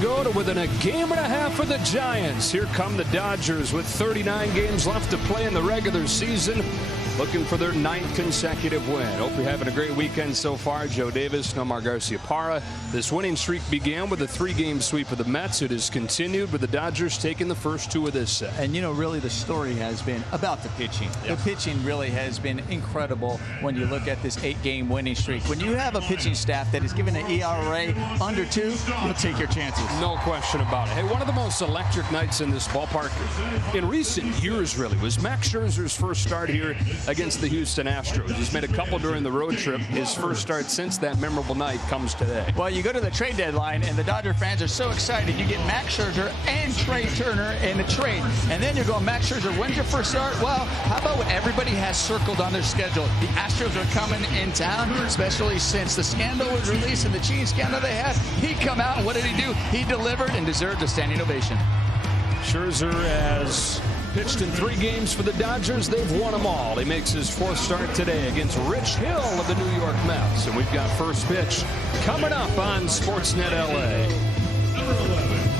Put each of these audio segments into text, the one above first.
Go to within a game and a half for the Giants. Here come the Dodgers with 39 games left to play in the regular season, looking for their 9th consecutive win. Hope you're having a great weekend so far. Joe Davis, Nomar Garciaparra. This winning streak began with a 3-game sweep of the Mets. It has continued with the Dodgers taking the first 2 of this set. And you know, really the story has been about the pitching. The pitching really has been incredible when you look at this 8-game winning streak. When you have a pitching staff that is given an ERA under 2, you'll take your chances. No question about it. Hey, one of the most electric nights in this ballpark in recent years, really, was Max Scherzer's first start here against the Houston Astros. He's made a couple during the road trip. His first start since that memorable night comes today. Well, you go to the trade deadline, and the Dodger fans are so excited. You get Max Scherzer and Trey Turner in the trade. And then you're going, Max Scherzer, when's your first start? Well, how about what everybody has circled on their schedule? The Astros are coming in town, especially since the scandal was released and the cheating scandal they had. He come out, and what did he do? He delivered and deserved a standing ovation. Scherzer has pitched in 3 games for the Dodgers. They've won them all. He makes his 4th start today against Rich Hill of the New York Mets. And we've got first pitch coming up on Sportsnet LA. Number 11.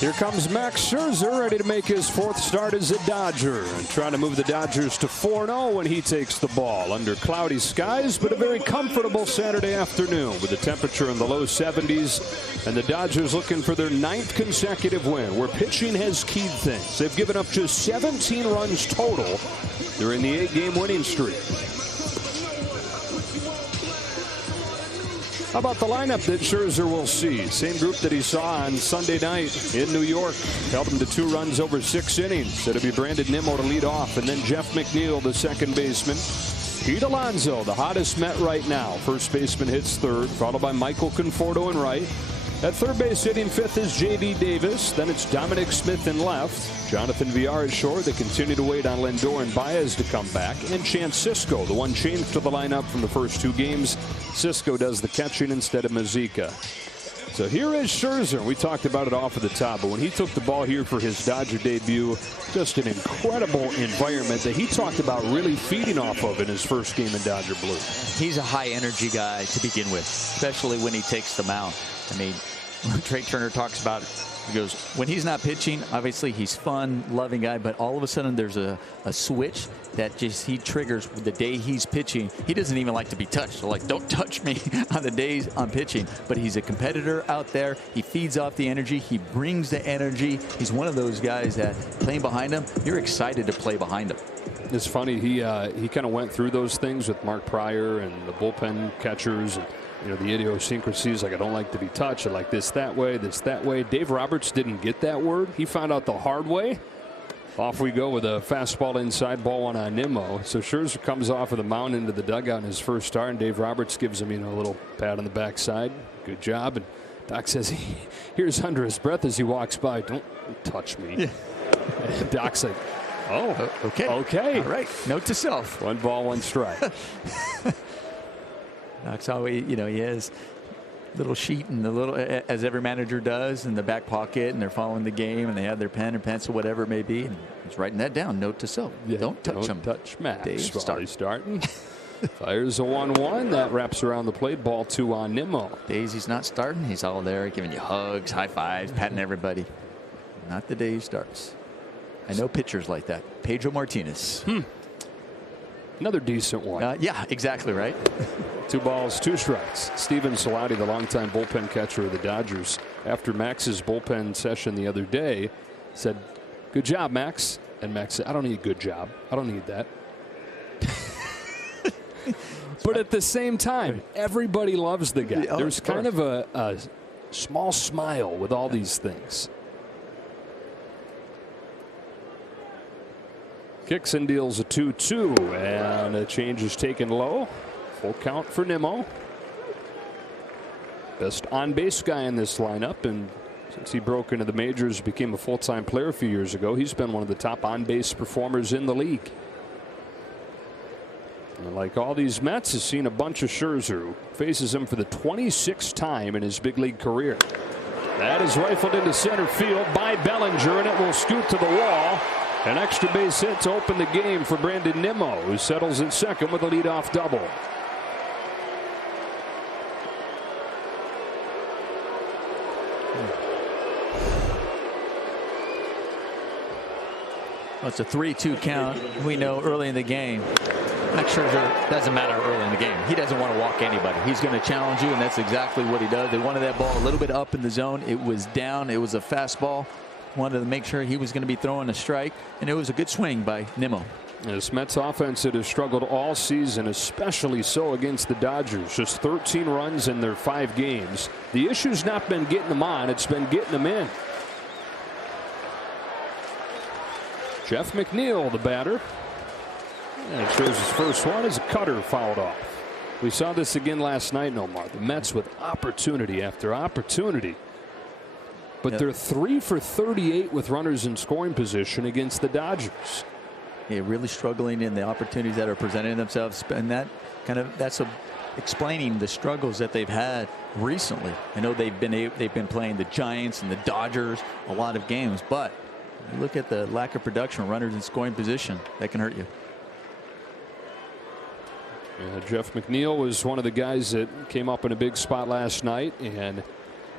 Here comes Max Scherzer, ready to make his 4th start as a Dodger, and trying to move the Dodgers to 4-0 when he takes the ball under cloudy skies, but a very comfortable Saturday afternoon with the temperature in the low 70s, and the Dodgers looking for their 9th consecutive win, where pitching has keyed things. They've given up just 17 runs total during the 8-game winning streak. How about the lineup that Scherzer will see? Same group that he saw on Sunday night in New York. Held him to 2 runs over 6 innings. It'll be Brandon Nimmo to lead off, and then Jeff McNeil, the second baseman. Pete Alonso, the hottest Met right now. First baseman hits 3rd, followed by Michael Conforto in right. At third base, hitting 5th is J.D. Davis. Then it's Dominic Smith in left. Jonathan Villar is short. They continue to wait on Lindor and Baez to come back. And Chance Sisco, the one changed to the lineup from the first 2 games. Sisco does the catching instead of Mazeika. So here is Scherzer. We talked about it off of the top, but when he took the ball here for his Dodger debut, just an incredible environment that he talked about really feeding off of in his first game in Dodger blue. He's a high energy guy to begin with, especially when he takes the mound. I mean, Trey Turner talks about it. He goes, when he's not pitching, obviously he's fun, loving guy, but all of a sudden there's a switch that just he triggers the day he's pitching. He doesn't even like to be touched. So like, don't touch me on the days I'm pitching. But he's a competitor out there. He feeds off the energy. He brings the energy. He's one of those guys that playing behind him, you're excited to play behind him. It's funny, he kind of went through those things with Mark Pryor and the bullpen catchers. And, you know, the idiosyncrasies, like I don't like to be touched, I like this that way, this that way. Dave Roberts didn't get that word. He found out the hard way. Off we go with a fastball inside, ball 1 on Nimmo. So Scherzer comes off of the mound into the dugout in his first start, and Dave Roberts gives him, you know, a little pat on the backside. Good job. And Doc says he hears under his breath as he walks by, don't touch me. Yeah. Doc's like, oh, okay. All right. Note to self. 1 ball, 1 strike. That's how he has little sheet and the little, as every manager does, in the back pocket, and they're following the game, and they have their pen and pencil, whatever it may be, and he's writing that down. Note to self: don't touch him. Don't touch Max. He's starting. Fires a 1-1. That wraps around the plate. Ball 2 on Nimmo. Days he's not starting, he's all there, giving you hugs, high fives, patting everybody. Not the day he starts. I know pitchers like that. Pedro Martinez. Another decent one. Yeah, exactly right. 2 balls, 2 strikes. Steven Solati, the longtime bullpen catcher of the Dodgers, after Max's bullpen session the other day, said, "Good job, Max." And Max said, "I don't need good job. I don't need that." But at the same time, everybody loves the guy. There's kind of a small smile with all these things. Kicks and deals a 2-2, and a change is taken low. Full count for Nimmo. best on-base guy in this lineup, and since he broke into the majors, became a full-time player a few years ago, he's been one of the top on-base performers in the league. And like all these Mets, has seen a bunch of Scherzer, who faces him for the 26th time in his big league career. That is rifled into center field by Bellinger, and it will scoot to the wall. An extra base hit to open the game for Brandon Nimmo, who settles in second with a leadoff double. Well, it's a 3-2 count. We know early in the game, Max Scherzer, doesn't matter early in the game. He doesn't want to walk anybody. He's going to challenge you, and that's exactly what he does. They wanted that ball a little bit up in the zone. It was down. It was a fastball. Wanted to make sure he was going to be throwing a strike, and it was a good swing by Nimmo. This Mets offense that has struggled all season, especially so against the Dodgers. Just 13 runs in their 5 games. The issue's not been getting them on, it's been getting them in. Jeff McNeil, the batter. And it shows his first one as a cutter fouled off. We saw this again last night, Nomar. The Mets with opportunity after opportunity. But they're 3 for 38 with runners in scoring position against the Dodgers. Yeah, really struggling in the opportunities that are presenting themselves, and that's explaining the struggles that they've had recently. I know they've been playing the Giants and the Dodgers a lot of games, but you look at the lack of production, runners in scoring position, that can hurt you. Jeff McNeil was one of the guys that came up in a big spot last night and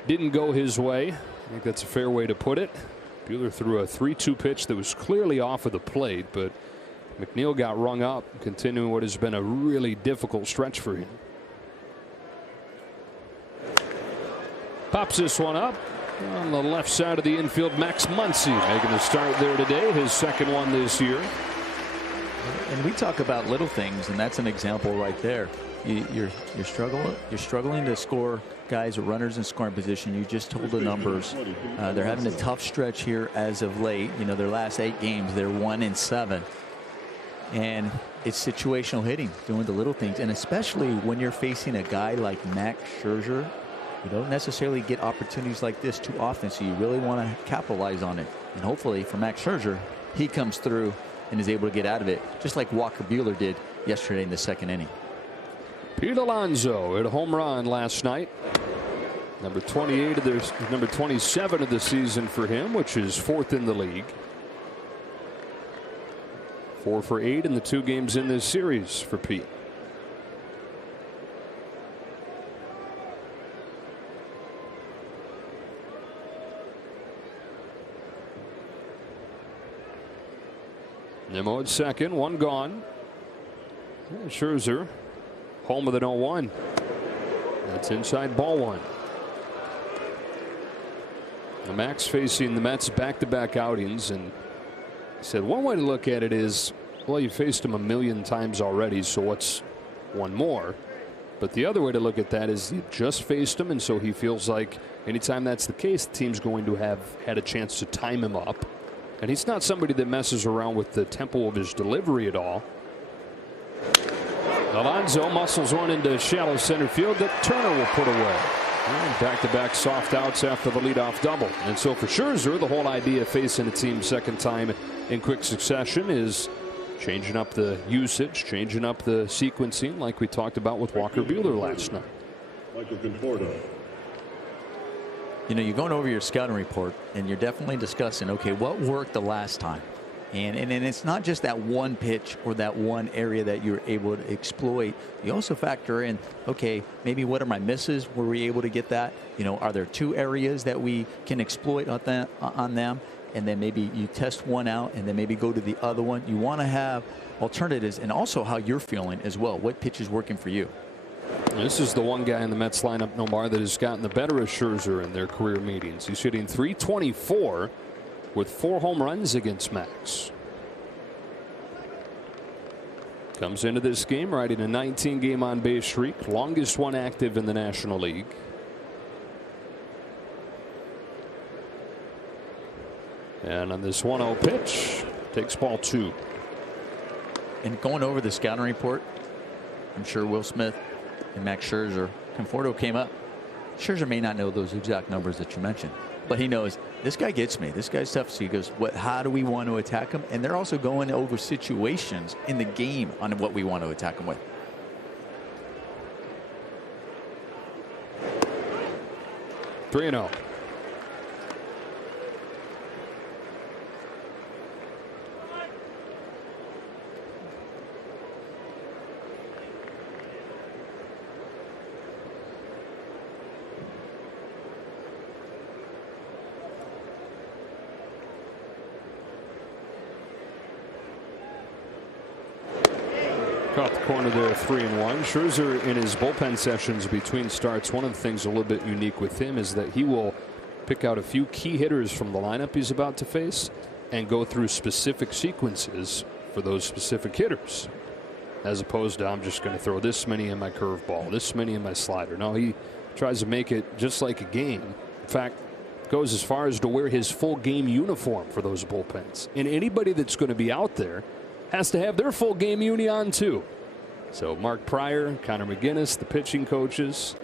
didn't go his way. I think that's a fair way to put it. Buehler threw a 3-2 pitch that was clearly off of the plate, but McNeil got rung up, continuing what has been a really difficult stretch for him. Pops this one up on the left side of the infield. Max Muncy making a start there today, his second one this year. And we talk about little things, and that's an example right there. You're struggling to score guys with runners in scoring position. You just told the numbers. They're having a tough stretch here as of late. You know, their last 8 games, they're 1-7. And it's situational hitting, doing the little things. And especially when you're facing a guy like Max Scherzer, you don't necessarily get opportunities like this too often. So you really want to capitalize on it. And hopefully for Max Scherzer, he comes through and is able to get out of it, just like Walker Buehler did yesterday in the second inning. Pete Alonso hit a home run last night. Number 28 of the number 27 of the season for him, which is 4th in the league. 4 for 8 in the 2 games in this series for Pete. Nimmo at second, 1 gone. And Scherzer home with an 0-1. That's inside ball 1. Now Max facing the Mets back-to-back outings, and he said one way to look at it is, well, you faced him a million times already, so what's one more? But the other way to look at that is you just faced him, and so he feels like anytime that's the case, the team's going to have had a chance to time him up. And he's not somebody that messes around with the tempo of his delivery at all. Alonso muscles one into shallow center field that Turner will put away. Back-to-back soft outs after the leadoff double. And so for Scherzer, the whole idea of facing a team second time in quick succession is changing up the usage, changing up the sequencing like we talked about with Walker Buehler last night. You know, you're going over your scouting report and you're definitely discussing, okay, what worked the last time? And it's not just that one pitch or that one area that you're able to exploit. You also factor in, okay, maybe what are my misses? Were we able to get that? You know, are there 2 areas that we can exploit on them? And then maybe you test one out and then maybe go to the other one. You want to have alternatives, and also how you're feeling as well. What pitch is working for you? This is the one guy in the Mets lineup, Nomar, that has gotten the better of Scherzer in their career meetings. He's hitting .324 with 4 home runs against Max. Comes into this game riding a 19-game on-base streak, longest one active in the National League. And on this 1-0 pitch, takes ball 2. And going over the scouting report, I'm sure Will Smith and Max Scherzer, Conforto came up. Scherzer may not know those exact numbers that you mentioned, but he knows this guy gets me. This guy's tough. So he goes, how do we want to attack him? And they're also going over situations in the game on what we want to attack him with. Three and 0. Caught the corner there, 3-1. Scherzer in his bullpen sessions between starts, one of the things a little bit unique with him is that he will pick out a few key hitters from the lineup he's about to face and go through specific sequences for those specific hitters, as opposed to I'm just going to throw this many in my curveball, this many in my slider. No, he tries to make it just like a game. In fact, goes as far as to wear his full game uniform for those bullpens. And anybody that's going to be out there has to have their full game uni on too. So Mark Pryor, Connor McGinnis, the pitching coaches,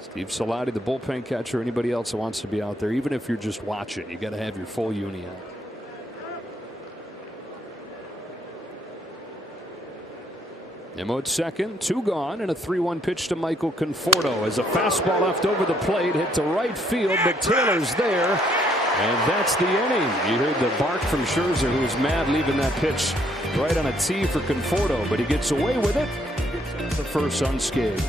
Steve Salati, the bullpen catcher, anybody else that wants to be out there, even if you're just watching, you got to have your full uni on. Nimmo at second, 2 gone, and a 3-1 pitch to Michael Conforto as a fastball left over the plate, hit to right field, but Taylor's there. And that's the inning. You heard the bark from Scherzer, who was mad leaving that pitch right on a tee for Conforto, but he gets away with it. The first unscathed.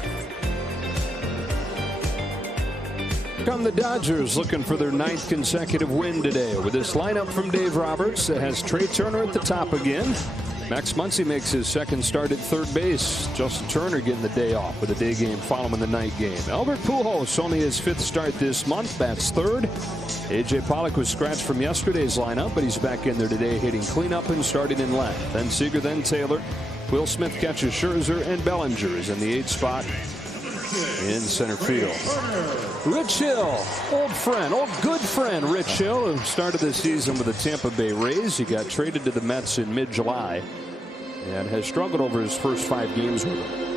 Come the Dodgers, looking for their 9th consecutive win today with this lineup from Dave Roberts that has Trey Turner at the top again. Max Muncy makes his second start at third base. Justin Turner getting the day off with a day game following the night game. Albert Pujols only his 5th start this month, bats third. A.J. Pollock was scratched from yesterday's lineup, but he's back in there today hitting cleanup and starting in left. Then Seager, then Taylor. Will Smith catches Scherzer, and Bellinger is in the 8th spot in center field. Rich Hill, old good friend Rich Hill, who started the season with the Tampa Bay Rays. He got traded to the Mets in mid-July and has struggled over his first 5 games with them.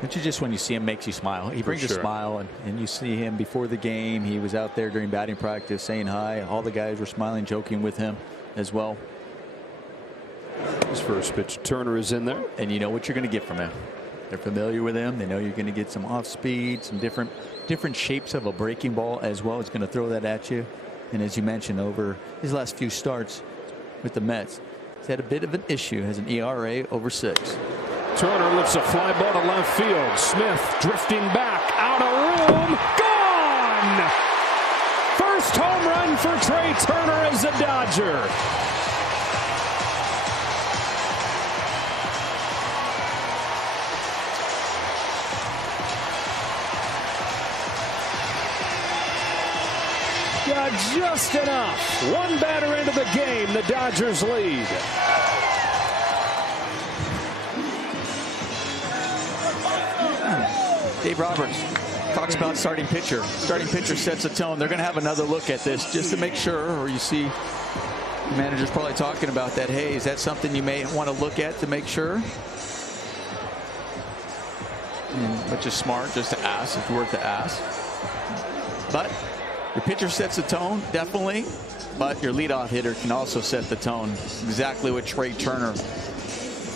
But when you see him, makes you smile. He brings a smile, and you see him before the game. He was out there during batting practice saying hi. All the guys were smiling, joking with him as well. His first pitch, Turner is in there. And you know what you're going to get from him. They're familiar with him. They know you're going to get some off speed, some different shapes of a breaking ball as well. It's going to throw that at you. And as you mentioned, over his last few starts with the Mets, he's had a bit of an issue. Has an ERA over 6. Turner lifts a fly ball to left field. Smith drifting back, out of room, gone! First home run for Trey Turner as a Dodger. Got just enough. One batter into the game, the Dodgers lead. Dave Roberts talks about starting pitcher. Starting pitcher sets a tone. They're going to have another look at this just to make sure, or you see the manager's probably talking about that. Hey, is that something you may want to look at to make sure? Which is smart, just to ask. It's worth to ask. But your pitcher sets the tone, definitely. But your leadoff hitter can also set the tone. Exactly what Trey Turner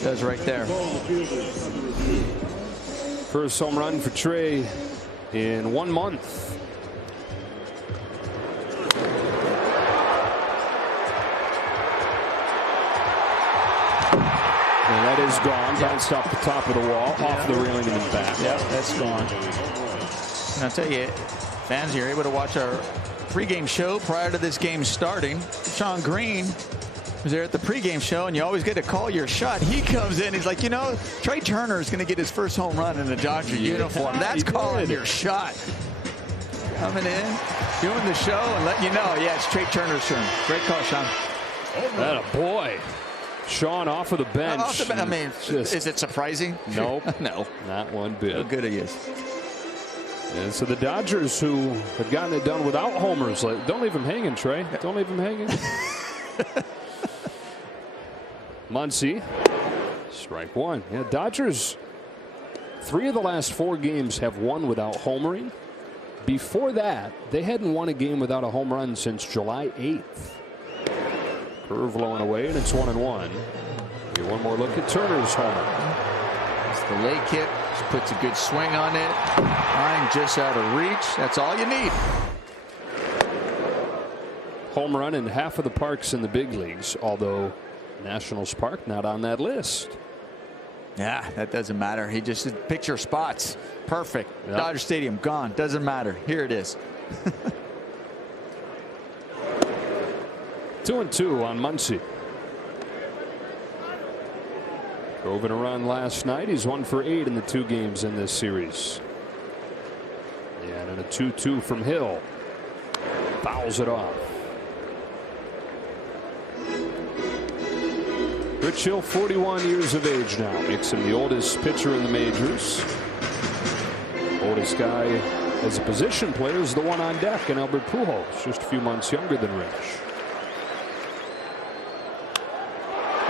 does right there. First home run for Trey in 1 month. And that is gone. Bounced off the top of the wall, off the railing and back. Yeah, that's gone. And I'll tell you, fans, you're able to watch our pregame show prior to this game starting. Sean Green was there at the pregame show, and you always get to call your shot. He comes in, he's like, you know, Trey Turner is going to get his first home run in a Dodger uniform. That's calling your shot. Coming in, doing the show, and letting you know, yeah, it's Trey Turner's turn. Great call, Sean. That a boy. Sean off of the bench. I mean, is it surprising? Nope. No. Not one bit. How good he is. And so the Dodgers, who have gotten it done without homers, like, don't leave him hanging, Trey. Don't leave him hanging. Muncy, strike one. Yeah, Dodgers 3 of the last 4 games have won without homering. Before that, they hadn't won a game without a home run since July 8th. Curve low and away, and it's 1-1. Here, one more look at Turner's homer. It's the lay kick. Just puts a good swing on it. Line just out of reach. That's all you need. Home run in half of the parks in the big leagues, although Nationals Park not on that list. Yeah, that doesn't matter. He just picture spots. Perfect. Yep. Dodger Stadium gone. Doesn't matter. Here it is. 2-2 on Muncy. Drove in a run last night. He's 1 for 8 in the 2 games in this series. Yeah, and a 2-2 from Hill. Fouls it off. Rich Hill, 41 years of age now, makes him the oldest pitcher in the majors. Oldest guy as a position player is the one on deck, and Albert Pujols, just a few months younger than Rich.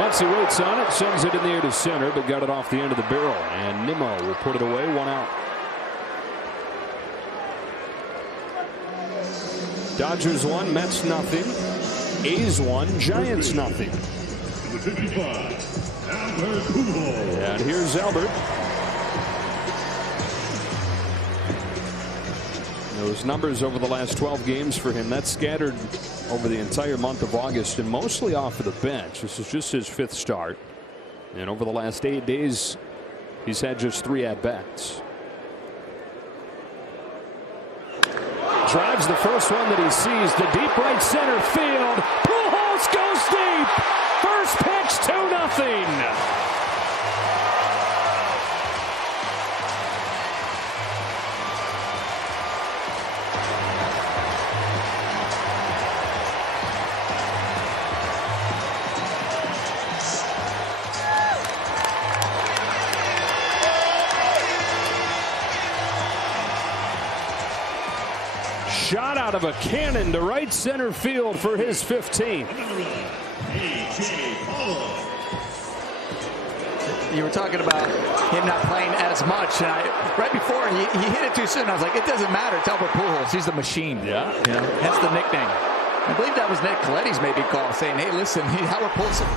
Once he waits on it, sends it in the air to center, but got it off the end of the barrel, and Nimmo will put it away, 1 out. Dodgers 1, Mets nothing. A's 1, Giants nothing. And here's Albert. Those numbers over the last 12 games for him, that's scattered over the entire month of August and mostly off of the bench. This is just his 5th start. And over the last 8 days, he's had just 3 at-bats. Drives the first one that he sees to deep right center field. Pujols goes deep. First pitch, 2-0. Shot out of a cannon to right center field for his 15th. You were talking about him not playing as much, and right before he hit it too soon, I was like, it doesn't matter. It's Albert Pujols. He's the machine. Yeah. You know, that's the nickname. I believe that was Ned Coletti's maybe call saying, hey, listen, Albert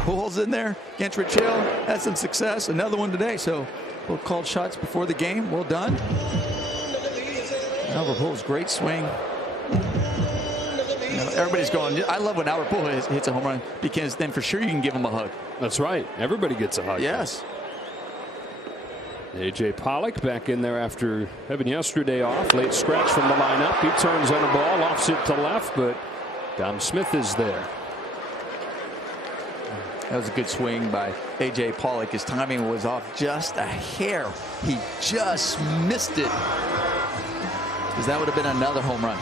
Pujols in there against Rich Hill. Had some success. Another one today. So both called shots before the game. Well done. Albert Pujols, great swing. You know, everybody's going, I love when Albert Pujols hits a home run, because then for sure you can give him a hug. That's right. Everybody gets a hug. Yes. A.J. Pollock back in there after having yesterday off. Late scratch from the lineup. He turns on the ball, offs it to left, but Dom Smith is there. That was a good swing by A.J. Pollock. His timing was off just a hair. He just missed it, because that would have been another home run.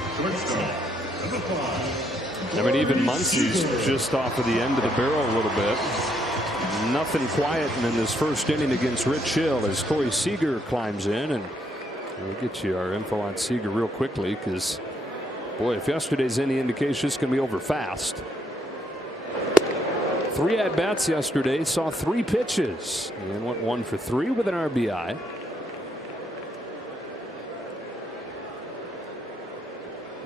I mean, even Muncy's just off of the end of the barrel a little bit. Nothing quiet in this first inning against Rich Hill as Corey Seager climbs in, and we'll get you our info on Seager real quickly, because boy, if yesterday's any indication, it's going to be over fast. 3 at-bats yesterday, saw 3 pitches and went 1 for 3 with an RBI.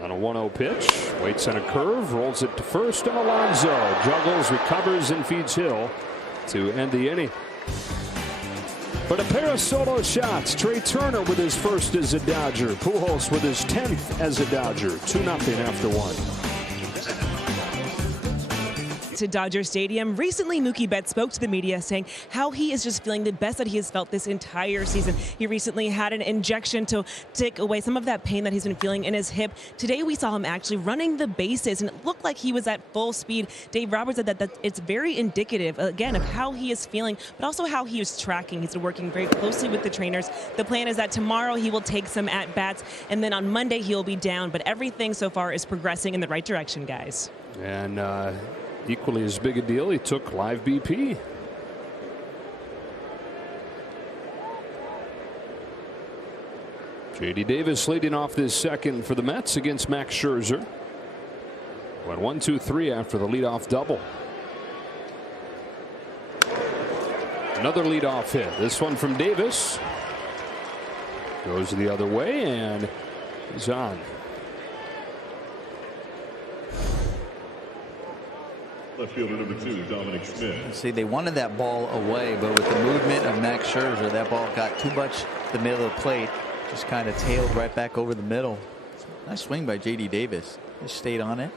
On a 1-0 pitch, waits on a curve, rolls it to first, and Alonso juggles, recovers, and feeds Hill to end the inning. But a pair of solo shots. Trey Turner with his first as a Dodger. Pujols with his 10th as a Dodger. 2-0 after 1. To Dodger Stadium. Recently, Mookie Betts spoke to the media saying how he is just feeling the best that he has felt this entire season. He recently had an injection to take away some of that pain that he's been feeling in his hip. Today, we saw him actually running the bases, and it looked like he was at full speed. Dave Roberts said that it's very indicative, again, of how he is feeling, but also how he is tracking. He's been working very closely with the trainers. The plan is that tomorrow he will take some at-bats, and then on Monday he'll be down. But everything so far is progressing in the right direction, guys. And equally as big a deal, he took live BP. J.D. Davis leading off this second for the Mets against Max Scherzer. Went 1-2-3 after the leadoff double. Another leadoff hit. This one from Davis. Goes the other way, and he's on. Left fielder number 2, Dominic Smith. See, they wanted that ball away, but with the movement of Max Scherzer, that ball got too much the middle of the plate. Just kind of tailed right back over the middle. Nice swing by J.D. Davis. Just stayed on it.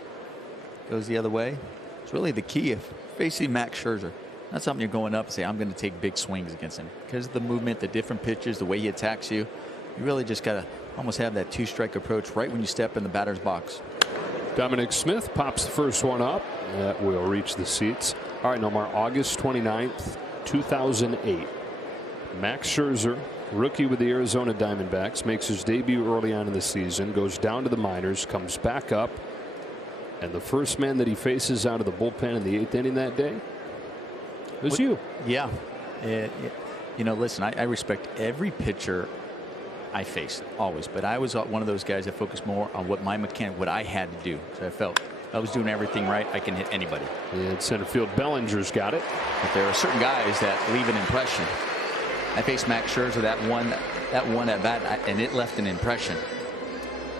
Goes the other way. It's really the key if facing Max Scherzer. Not something you're going up and say, I'm going to take big swings against him. Because of the movement, the different pitches, the way he attacks you, you really just got to almost have that two-strike approach right when you step in the batter's box. Dominic Smith pops the first one up. That will reach the seats. All right, Nomar, August 29th, 2008. Max Scherzer, rookie with the Arizona Diamondbacks, makes his debut early on in the season, goes down to the minors, comes back up, and the first man that he faces out of the bullpen in the 8th inning that day was you. Yeah. You know, listen, I respect every pitcher I faced, always, but I was one of those guys that focused more on what I had to do. So I felt I was doing everything right. I can hit anybody. And center field Bellinger's got it. But there are certain guys that leave an impression. I faced Max Scherzer that one at bat, and it left an impression.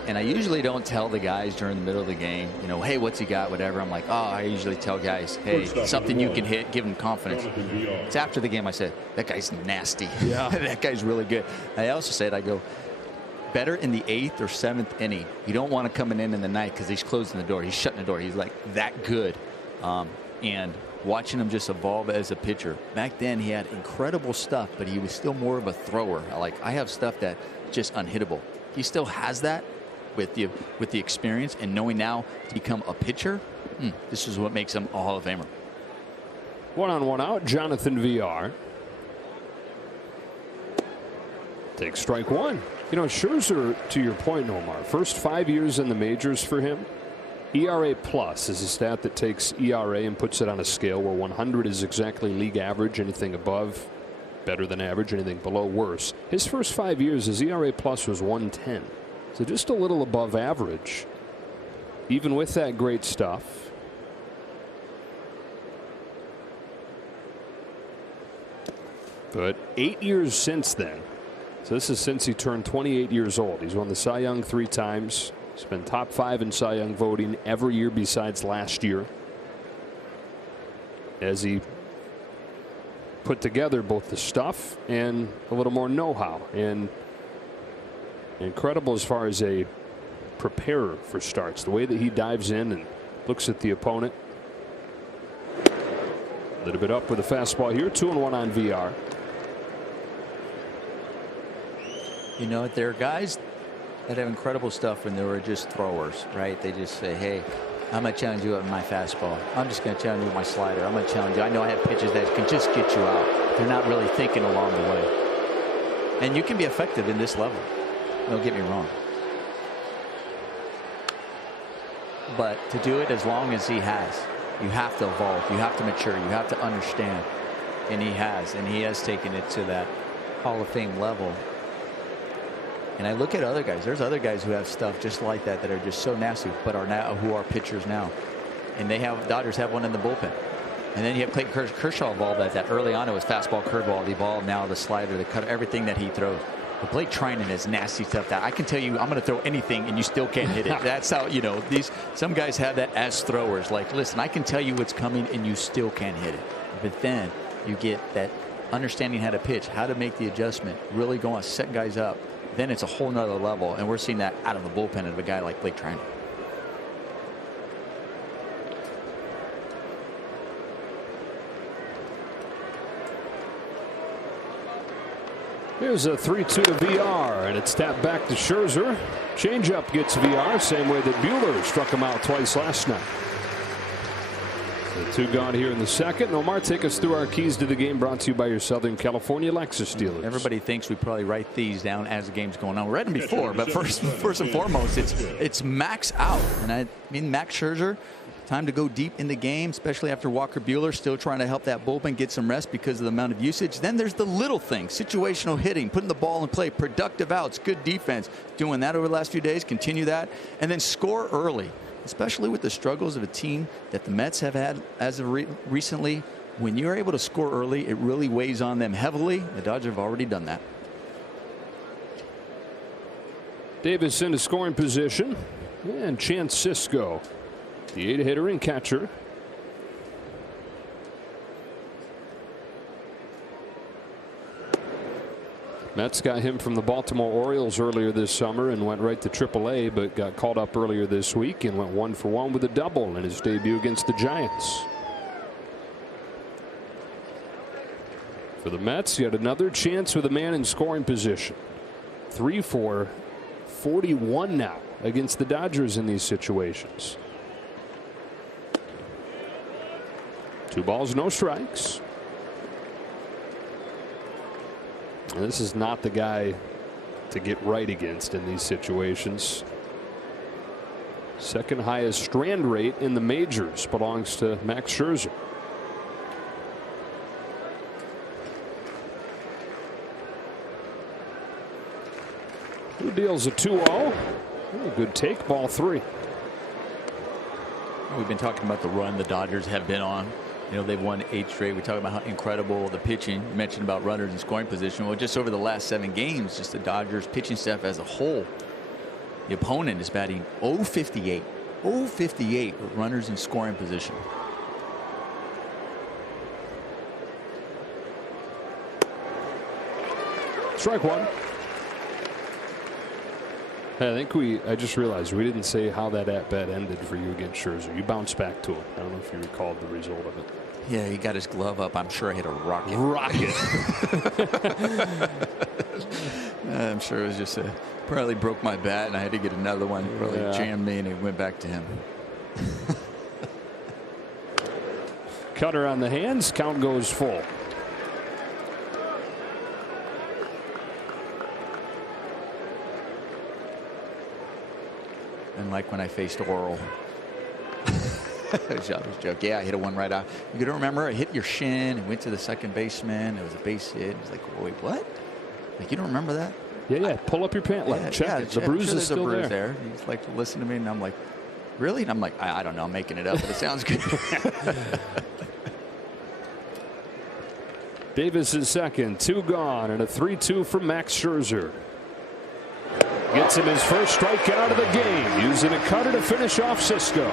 And I usually don't tell the guys during the middle of the game, you know, hey, what's he got, whatever. I'm like, oh, I usually tell guys, hey, something you can hit, give them confidence. It's after the game I said, that guy's nasty. Yeah. That guy's really good. I also said, I go, better in the 8th or 7th inning. You don't want to come in the ninth because he's closing the door. He's shutting the door. He's like that good. And watching him just evolve as a pitcher. Back then he had incredible stuff, but he was still more of a thrower. I have stuff that just unhittable. He still has that with the experience and knowing now to become a pitcher. This is what makes him a Hall of Famer. 1-on-1 out. Jonathan VR takes strike one. You know, Scherzer, to your point, Omar, first 5 years in the majors for him, ERA plus is a stat that takes ERA and puts it on a scale where 100 is exactly league average. Anything above, better than average. Anything below, worse. His first 5 years, his ERA plus was 110. So just a little above average, even with that great stuff. But 8 years since then. So this is since he turned 28 years old. He's won the Cy Young 3 times. He's been top 5 in Cy Young voting every year besides last year, as he put together both the stuff and a little more know-how. And incredible as far as a preparer for starts. The way that he dives in and looks at the opponent. A little bit up with a fastball here. 2-1 on VR. You know, there are guys that have incredible stuff when they were just throwers, right? They just say, hey, I'm going to challenge you with my fastball. I'm just going to challenge you with my slider. I'm going to challenge you. I know I have pitches that can just get you out. They're not really thinking along the way. And you can be effective in this level. Don't get me wrong. But to do it as long as he has, you have to evolve. You have to mature. You have to understand. And he has. And he has taken it to that Hall of Fame level. And I look at other guys. There's other guys who have stuff just like that are just so nasty, but are now who are pitchers now. And Dodgers have one in the bullpen. And then you have Clayton Kershaw evolved at that. Early on it was fastball, curveball, the evolved now the slider, the cutter, everything that he throws. But Blake Trinan has nasty stuff that I can tell you I'm going to throw anything and you still can't hit it. That's how, you know, some guys have that as throwers. Like, listen, I can tell you what's coming and you still can't hit it. But then you get that understanding how to pitch, how to make the adjustment, really go on, set guys up. Then it's a whole nother level, and we're seeing that out of the bullpen of a guy like Blake Trinan. Here's a 3-2 to VR, and it's tapped back to Scherzer. Changeup gets VR, same way that Buehler struck him out twice last night. So 2 gone here in the second. Omar, take us through our keys to the game, brought to you by your Southern California Lexus dealers. Everybody thinks we probably write these down as the game's going on. We read them before, but first and foremost, it's max out. And I mean, Max Scherzer, time to go deep in the game, especially after Walker Buehler still trying to help that bullpen get some rest because of the amount of usage. Then there's the little things, situational hitting, putting the ball in play, productive outs, good defense. Doing that over the last few days, continue that, and then score early. Especially with the struggles of a team that the Mets have had as of recently. When you're able to score early, it really weighs on them heavily. The Dodgers have already done that. Davis into scoring position, and Chance Sisco, the 8-hitter and catcher. Mets got him from the Baltimore Orioles earlier this summer and went right to AAA, but got called up earlier this week and went 1-for-1 with a double in his debut against the Giants. For the Mets, yet another chance with a man in scoring position. 3 for 41 now against the Dodgers in these situations. 2 balls, no strikes. This is not the guy to get right against in these situations. Second highest strand rate in the majors belongs to Max Scherzer. Who deals a 2-0? Good take, ball 3. We've been talking about the run the Dodgers have been on. You know, they've won 8 straight. We talk about how incredible the pitching. You mentioned about runners in scoring position. Well, just over the last 7 games, just the Dodgers pitching staff as a whole, the opponent is batting .058. .058 with runners in scoring position. Strike 1. Hey, I just realized we didn't say how that at-bat ended for you against Scherzer. You bounced back to him. I don't know if you recalled the result of it. Yeah, he got his glove up. I'm sure I hit a rocket. I'm sure it was just probably broke my bat and I had to get another one. Probably jammed me and it went back to him. Cutter on the hands. Count goes full. And like when I faced Oral. Joke. Yeah, I hit a one right out. You gotta remember, I hit your shin and went to the second baseman. It was a base hit. It's like, wait, what? Like, you don't remember that? Yeah. Pull up your pant leg. Check it. The bruise is still there. He's like, listen to me, and I'm like, really? And I'm like, I don't know, I'm making it up, but it sounds good. Davis is second, 2 gone, and a 3-2 from Max Scherzer. Gets him his first strikeout of the game, using a cutter to finish off Sisco.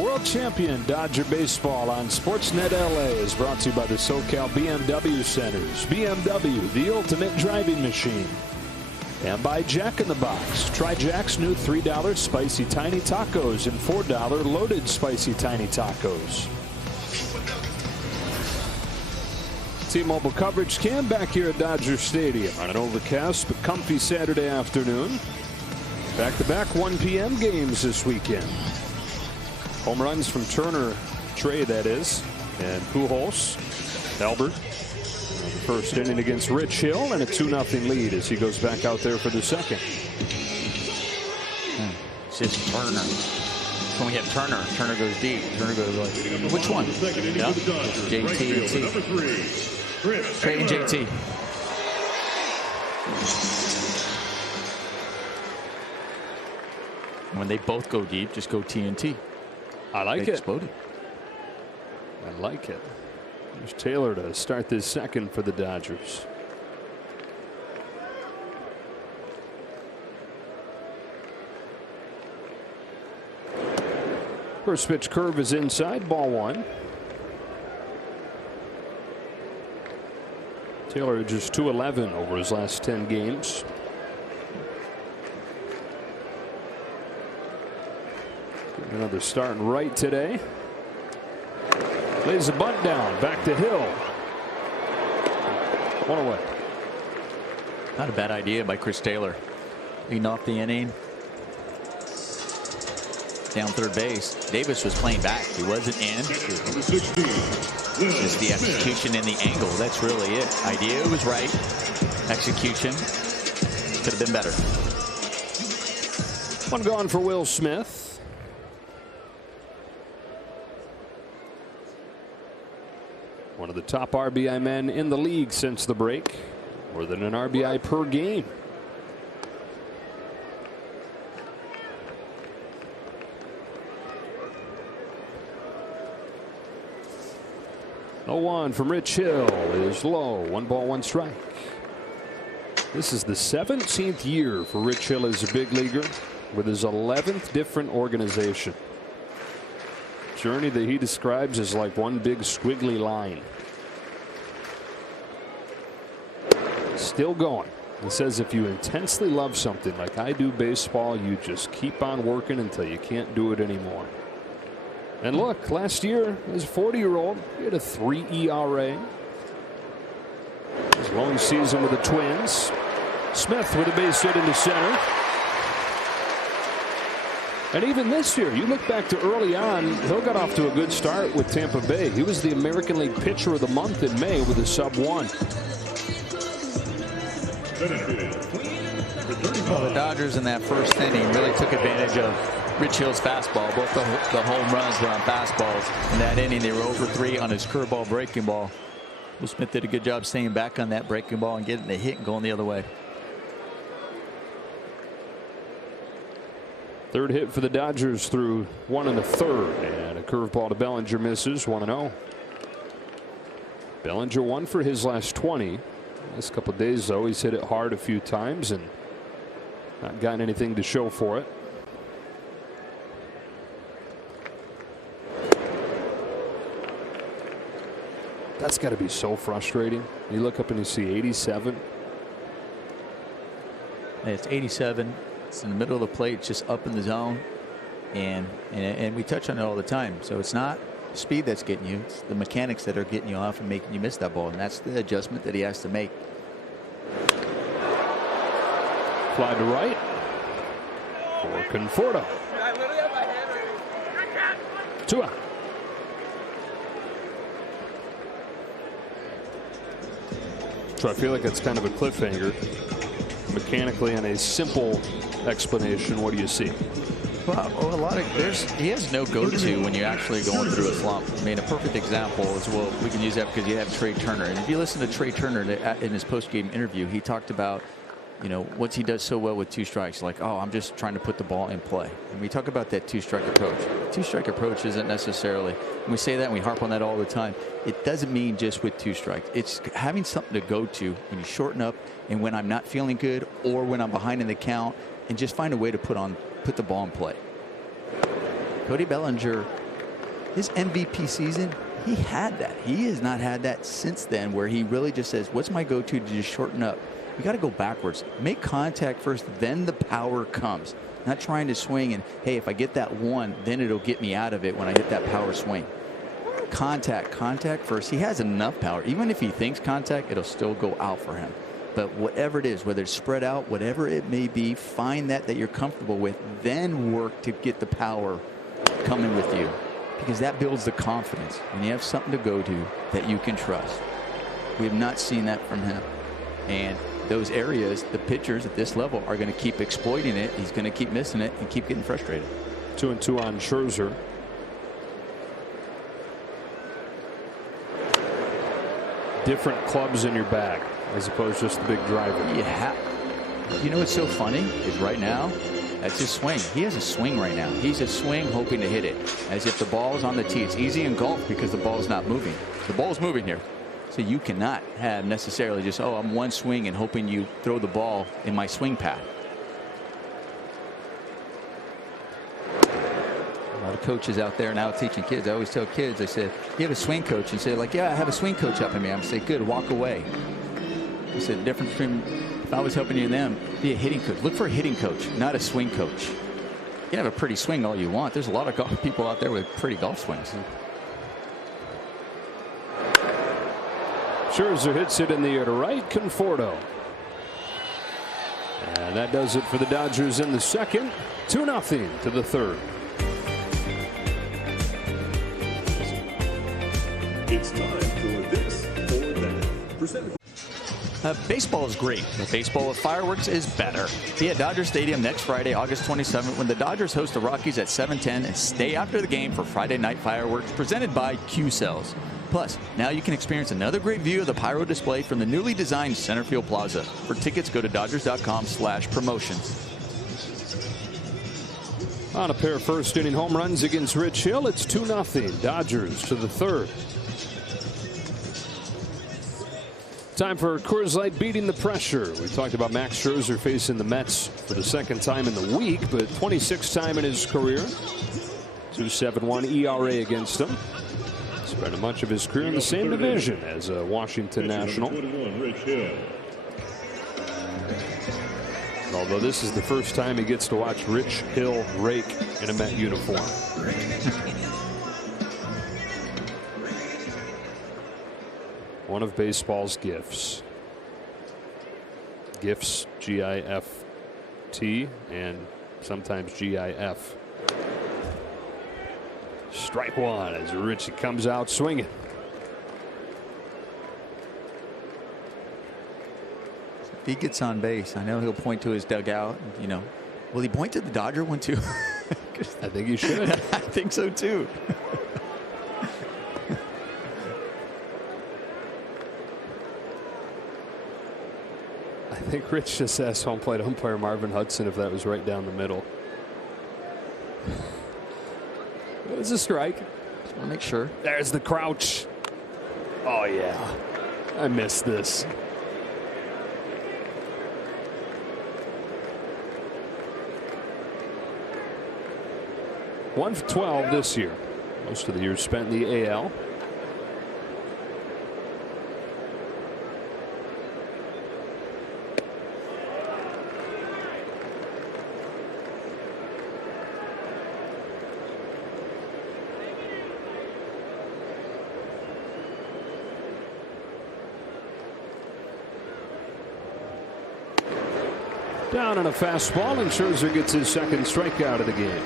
World champion Dodger baseball on Sportsnet LA is brought to you by the SoCal BMW Centers. BMW, the ultimate driving machine. And by Jack in the Box. Try Jack's new $3 spicy tiny tacos and $4 loaded spicy tiny tacos. T-Mobile coverage cam back here at Dodger Stadium on an overcast but comfy Saturday afternoon. Back-to-back 1 p.m. games this weekend. Home runs from Turner, Trey that is, and Pujols, Albert. The first inning against Rich Hill, and a 2-0 lead as he goes back out there for the second. It's just Turner. When we have Turner, Turner goes deep. Turner goes like, which one? Yeah. JT and T. Trey and JT. When they both go deep, just go TNT. I like it. Exploded. I like it. There's Taylor to start this second for the Dodgers. First pitch curve is inside, ball 1. Taylor just .211 over his last 10 games. Getting another start right today. Lays the bunt down, back to Hill. 1 away. Not a bad idea by Chris Taylor. Leading off the inning. Down third base. Davis was playing back. He wasn't in. Just the execution and the angle. That's really it. Idea was right. Execution could have been better. 1 gone for Will Smith. One of the top RBI men in the league since the break. More than an RBI per game. 0-1 from Rich Hill is low. 1 ball, 1 strike. This is the 17th year for Rich Hill as a big leaguer with his 11th different organization. Journey that he describes as like one big squiggly line. Still going. He says if you intensely love something like I do baseball, you just keep on working until you can't do it anymore. And look, last year, as a 40-year-old, he had a 3 ERA. His long season with the Twins. Smith with a base hit into center. And even this year, you look back to early on, Hill got off to a good start with Tampa Bay. He was the American League Pitcher of the Month in May with a sub-1. Well, the Dodgers in that first inning really took advantage of Rich Hill's fastball. Both the home runs were on fastballs. In that inning, they were over 3 on his curveball breaking ball. Will Smith did a good job staying back on that breaking ball and getting the hit and going the other way. Third hit for the Dodgers through 1 1/3, and a curveball to Bellinger misses. 1-0. Bellinger 1 for his last 20. Last couple of days, though, he's hit it hard a few times and not gotten anything to show for it. That's got to be so frustrating. You look up and you see 87. It's 87. It's in the middle of the plate, just up in the zone, and we touch on it all the time. So it's not speed that's getting you; it's the mechanics that are getting you off and making you miss that ball, and that's the adjustment that he has to make. Fly to right for Conforto. 2 out. So I feel like it's kind of a cliffhanger. Mechanically, on a simple explanation, what do you see? Well, he has no go-to when you're actually going through a slump. I mean, a perfect example is, well, we can use that because you have Trey Turner. And if you listen to Trey Turner in his post-game interview, he talked about, you know, what he does so well with 2 strikes. Like, oh, I'm just trying to put the ball in play. And we talk about that 2-strike approach. 2-strike approach isn't necessarily, and we say that and we harp on that all the time. It doesn't mean just with 2 strikes. It's having something to go to when you shorten up and when I'm not feeling good or when I'm behind in the count, and just find a way to put the ball in play. Cody Bellinger, his MVP season, he had that. He has not had that since then, where he really just says, what's my go-to to just shorten up? You got to go backwards. Make contact first, then the power comes. Not trying to swing and, hey, if I get that 1, then it'll get me out of it when I hit that power swing. Contact first. He has enough power. Even if he thinks contact, it'll still go out for him. But whatever it is, whether it's spread out, whatever it may be, find that you're comfortable with, then work to get the power coming with you, because that builds the confidence when you have something to go to that you can trust. We have not seen that from him, and those areas, the pitchers at this level are going to keep exploiting it. He's going to keep missing it and keep getting frustrated. 2-2 on Scherzer. Different clubs in your bag as opposed to just the big driver. Yeah. You know what's so funny is right now, that's his swing. He has a swing right now. He's a swing hoping to hit it as if the ball is on the tee. It's easy in golf because the ball is not moving. The ball is moving here. So you cannot have necessarily just, oh, I'm one swing and hoping you throw the ball in my swing path. A lot of coaches out there now teaching kids. I always tell kids, I said, you have a swing coach? And say, like, yeah, I have a swing coach helping me. I'm say, good, walk away. I said, the difference between if I was helping you and them, be a hitting coach. Look for a hitting coach, not a swing coach. You can have a pretty swing all you want. There's a lot of people out there with pretty golf swings. Scherzer hits it in the air to right. Conforto. And that does it for the Dodgers in the second. 2-0 to the third. It's time for this or that. Presented. Baseball is great, but baseball with fireworks is better. Be at Dodger Stadium next Friday, August 27th, when the Dodgers host the Rockies at 7:10, and stay after the game for Friday night fireworks presented by Q-Cells. Plus, now you can experience another great view of the pyro display from the newly designed Center Field Plaza. For tickets, go to Dodgers.com/promotions. On a pair of first inning home runs against Rich Hill, it's 2-0 Dodgers to the third. Time for Coors Light beating the pressure. We talked about Max Scherzer facing the Mets for the second time in the week, but 26th time in his career. 2.71 ERA against him. Spent much of his career in the same division as a Washington National. Although this is the first time he gets to watch Rich Hill rake in a Met uniform. One of baseball's gifts. Gifts, G-I-F-T, and sometimes G-I-F. Strike one as Richie comes out swinging. If he gets on base, I know he'll point to his dugout. You know, will he point to the Dodger one too? I think he should. I think so too. I think Rich just asked home plate umpire Marvin Hudson if that was right down the middle. It was a strike. Just want to make sure. There's the crouch. Oh yeah, I missed this. One for 12 this year. Most of the year spent in the AL. Down on a fastball, and Scherzer gets his second strikeout of the game.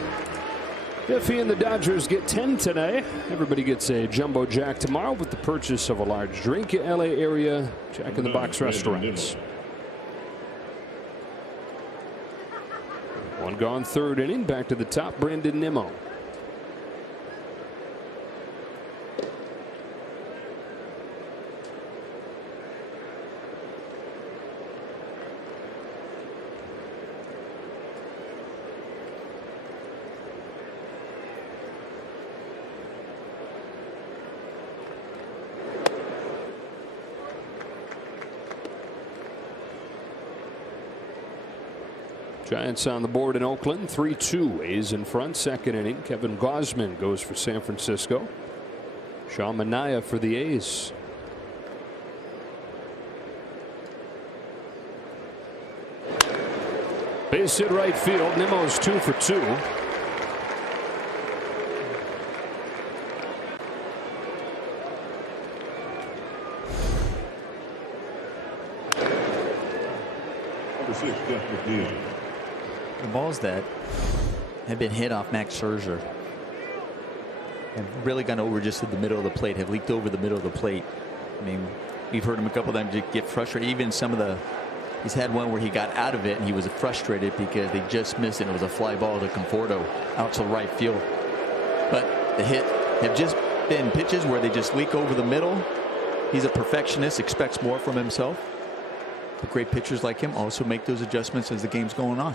If he and the Dodgers get 10 today, everybody gets a jumbo jack tomorrow with the purchase of a large drink at LA area Jack in the Box restaurants. One gone, third inning. Back to the top, Brandon Nimmo. Giants on the board in Oakland, 3-2. A's in front, second inning. Kevin Gausman goes for San Francisco. Sean Manaea for the A's. Base hit right field. Nimmo's 2 for 2. The balls that have been hit off Max Scherzer have really gone over just at the middle of the plate, have leaked over the middle of the plate. I mean, we've heard him a couple of times get frustrated. Even some of the, he's had one where he got out of it and he was frustrated because they just missed it. And it was a fly ball to Conforto out to right field. But the hit have just been pitches where they just leak over the middle. He's a perfectionist, expects more from himself. But great pitchers like him also make those adjustments as the game's going on.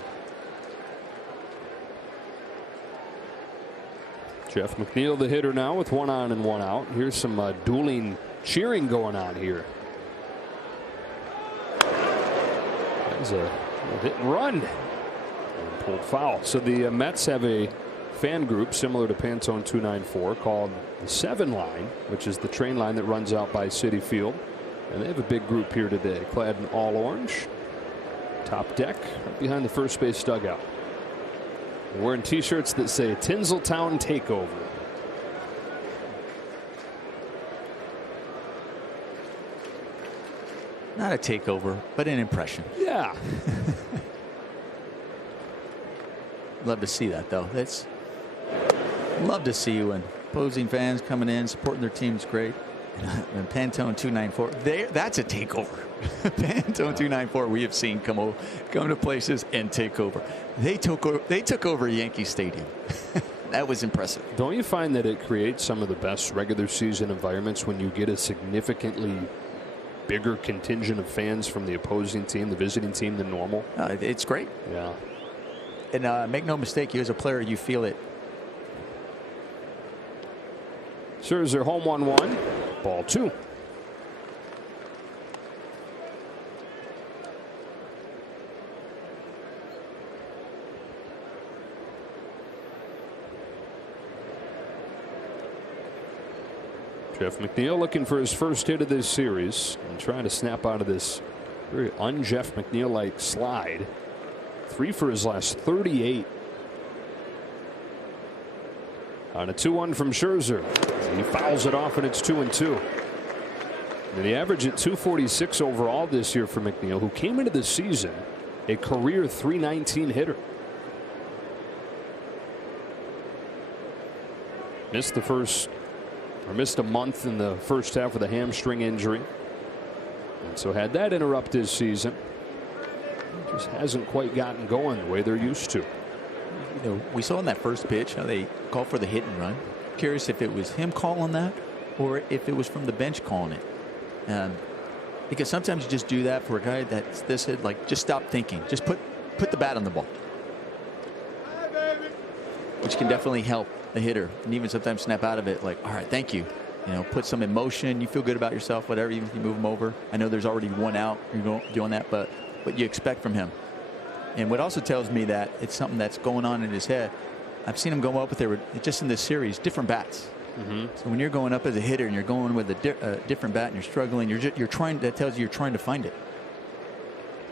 Jeff McNeil, the hitter now, with 1 on and 1 out. Here's some dueling cheering going on here. That was a hit and run. And pulled foul. So the Mets have a fan group similar to Pantone 294 called the 7 Line, which is the train line that runs out by Citi Field. And they have a big group here today, clad in all orange. Top deck, right behind the first base dugout. They're wearing T-shirts that say Tinseltown Takeover. Not a takeover, but an impression. Yeah. Love to see that, though. That's love to see when opposing fans coming in, supporting their team's great. And Pantone 294, that's a takeover. Pantone 294, we have seen come to places and take over. They took over Yankee Stadium. That was impressive. Don't you find that it creates some of the best regular season environments when you get a significantly bigger contingent of fans from the opposing team, the visiting team, than normal? It's great. Yeah. And make no mistake, you as a player, you feel it. Scherzer home 1-1. Ball 2. Jeff McNeil looking for his first hit of this series and trying to snap out of this very un-Jeff McNeil-like slide. 3 for his last 38. On a 2-1 from Scherzer. He fouls it off and it's 2-2. And the average at 246 overall this year for McNeil, who came into the season a career .319 hitter. Missed a month in the first half with a hamstring injury. And so had that interrupt his season. Just hasn't quite gotten going the way they're used to. You know, we saw in that first pitch how they called for the hit and run. Curious if it was him calling that or if it was from the bench calling it. Because sometimes you just do that for a guy that's this hit, like just stop thinking, just put the bat on the ball, which can definitely help the hitter, and even sometimes snap out of it like, all right, thank you. You know, put some emotion. You feel good about yourself, whatever. Even if you move him over, I know there's already one out. You're doing that, but what you expect from him. And what also tells me that it's something that's going on in his head. I've seen him go up with just in this series, different bats. So when you're going up as a hitter and you're going with a different bat and you're struggling, you're trying. That tells you you're trying to find it.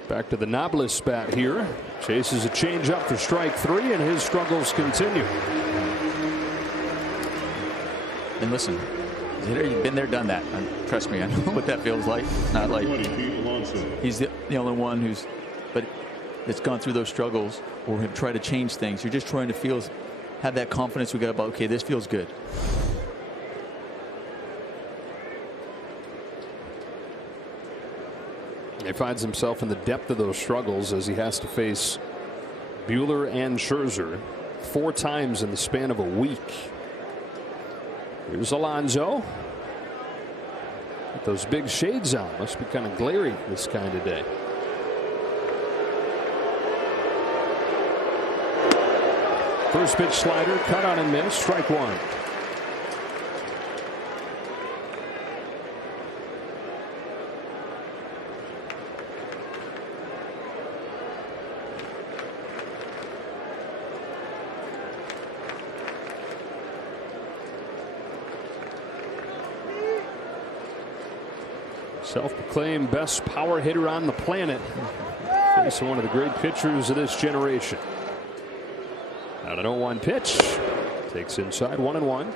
Back to the Nobles bat here. Chases a changeup for strike 3, and his struggles continue. And listen, as a hitter, you've been there, done that. Trust me, I know what that feels like. Not like he's the only one that's gone through those struggles or have tried to change things. You're just trying to have that confidence we got about, okay, this feels good. He finds himself in the depth of those struggles as he has to face Buehler and Scherzer 4 times in the span of a week. Here's Alonso. With those big shades on, must be kind of glary this kind of day. First pitch slider, cut on and miss, strike 1. Self-proclaimed best power hitter on the planet. Facing one of the great pitchers of this generation. Out of 0-1 pitch. Takes inside 1-1. And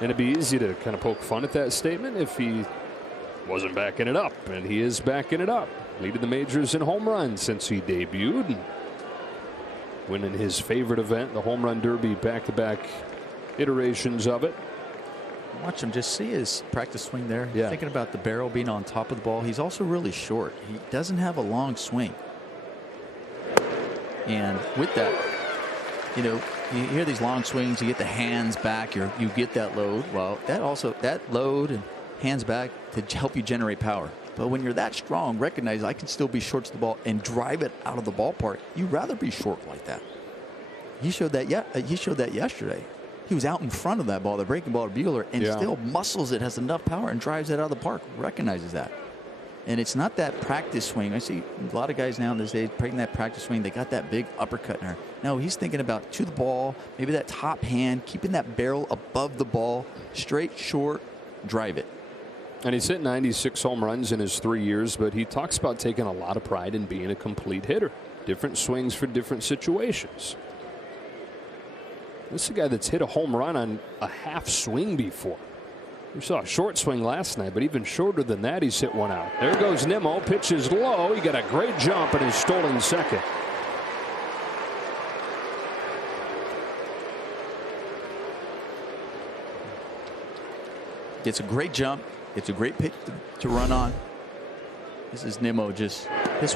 it'd be easy to kind of poke fun at that statement if he wasn't backing it up. And he is backing it up. Leading the majors in home runs since he debuted. And winning his favorite event, the Home Run Derby, back-to-back iterations of it. Watch him, just see his practice swing there. Yeah. Thinking about the barrel being on top of the ball. He's also really short. He doesn't have a long swing. And with that, you know, you hear these long swings, you get the hands back, you get that load. Well, that load and hands back to help you generate power. But when you're that strong, recognize I can still be short to the ball and drive it out of the ballpark. You'd rather be short like that. He showed that yesterday. He was out in front of that ball, the breaking ball to Buehler, and still muscles it, has enough power, and drives it out of the park. Recognizes that. And it's not that practice swing. I see a lot of guys now in this day taking that practice swing. They got that big uppercut in there. No, he's thinking about to the ball, maybe that top hand, keeping that barrel above the ball, straight, short, drive it. And he's hit 96 home runs in his 3 years, but he talks about taking a lot of pride in being a complete hitter. Different swings for different situations. This is a guy that's hit a home run on a half swing before. We saw a short swing last night, but even shorter than that, he's hit one out. There goes Nimmo. Pitches low. He got a great jump and is stolen second. It's a great jump. It's a great pitch to run on. This is Nimmo. This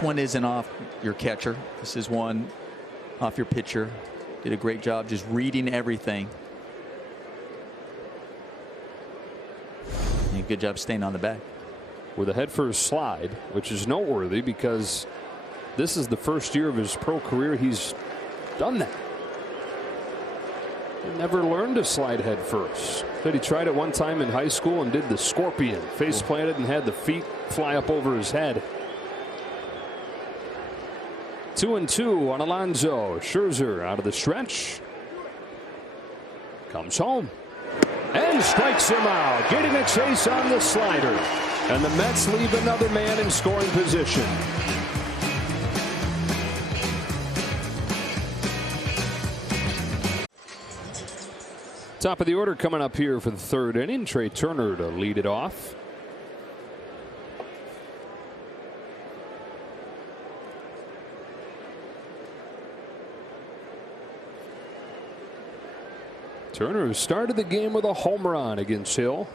one isn't off your catcher. This is one off your pitcher. Did a great job just reading everything. And good job staying on the back. With a head-first slide, which is noteworthy because this is the first year of his pro career he's done that. He never learned to slide head first. But he tried it one time in high school and did the scorpion. Face planted and had the feet fly up over his head. 2-2 on Alonso. Scherzer out of the stretch. Comes home. and strikes him out, getting a chase on the slider. And the Mets leave another man in scoring position. Top of the order coming up here for the third inning. Trey Turner to lead it off. Turner started the game with a home run against Hill.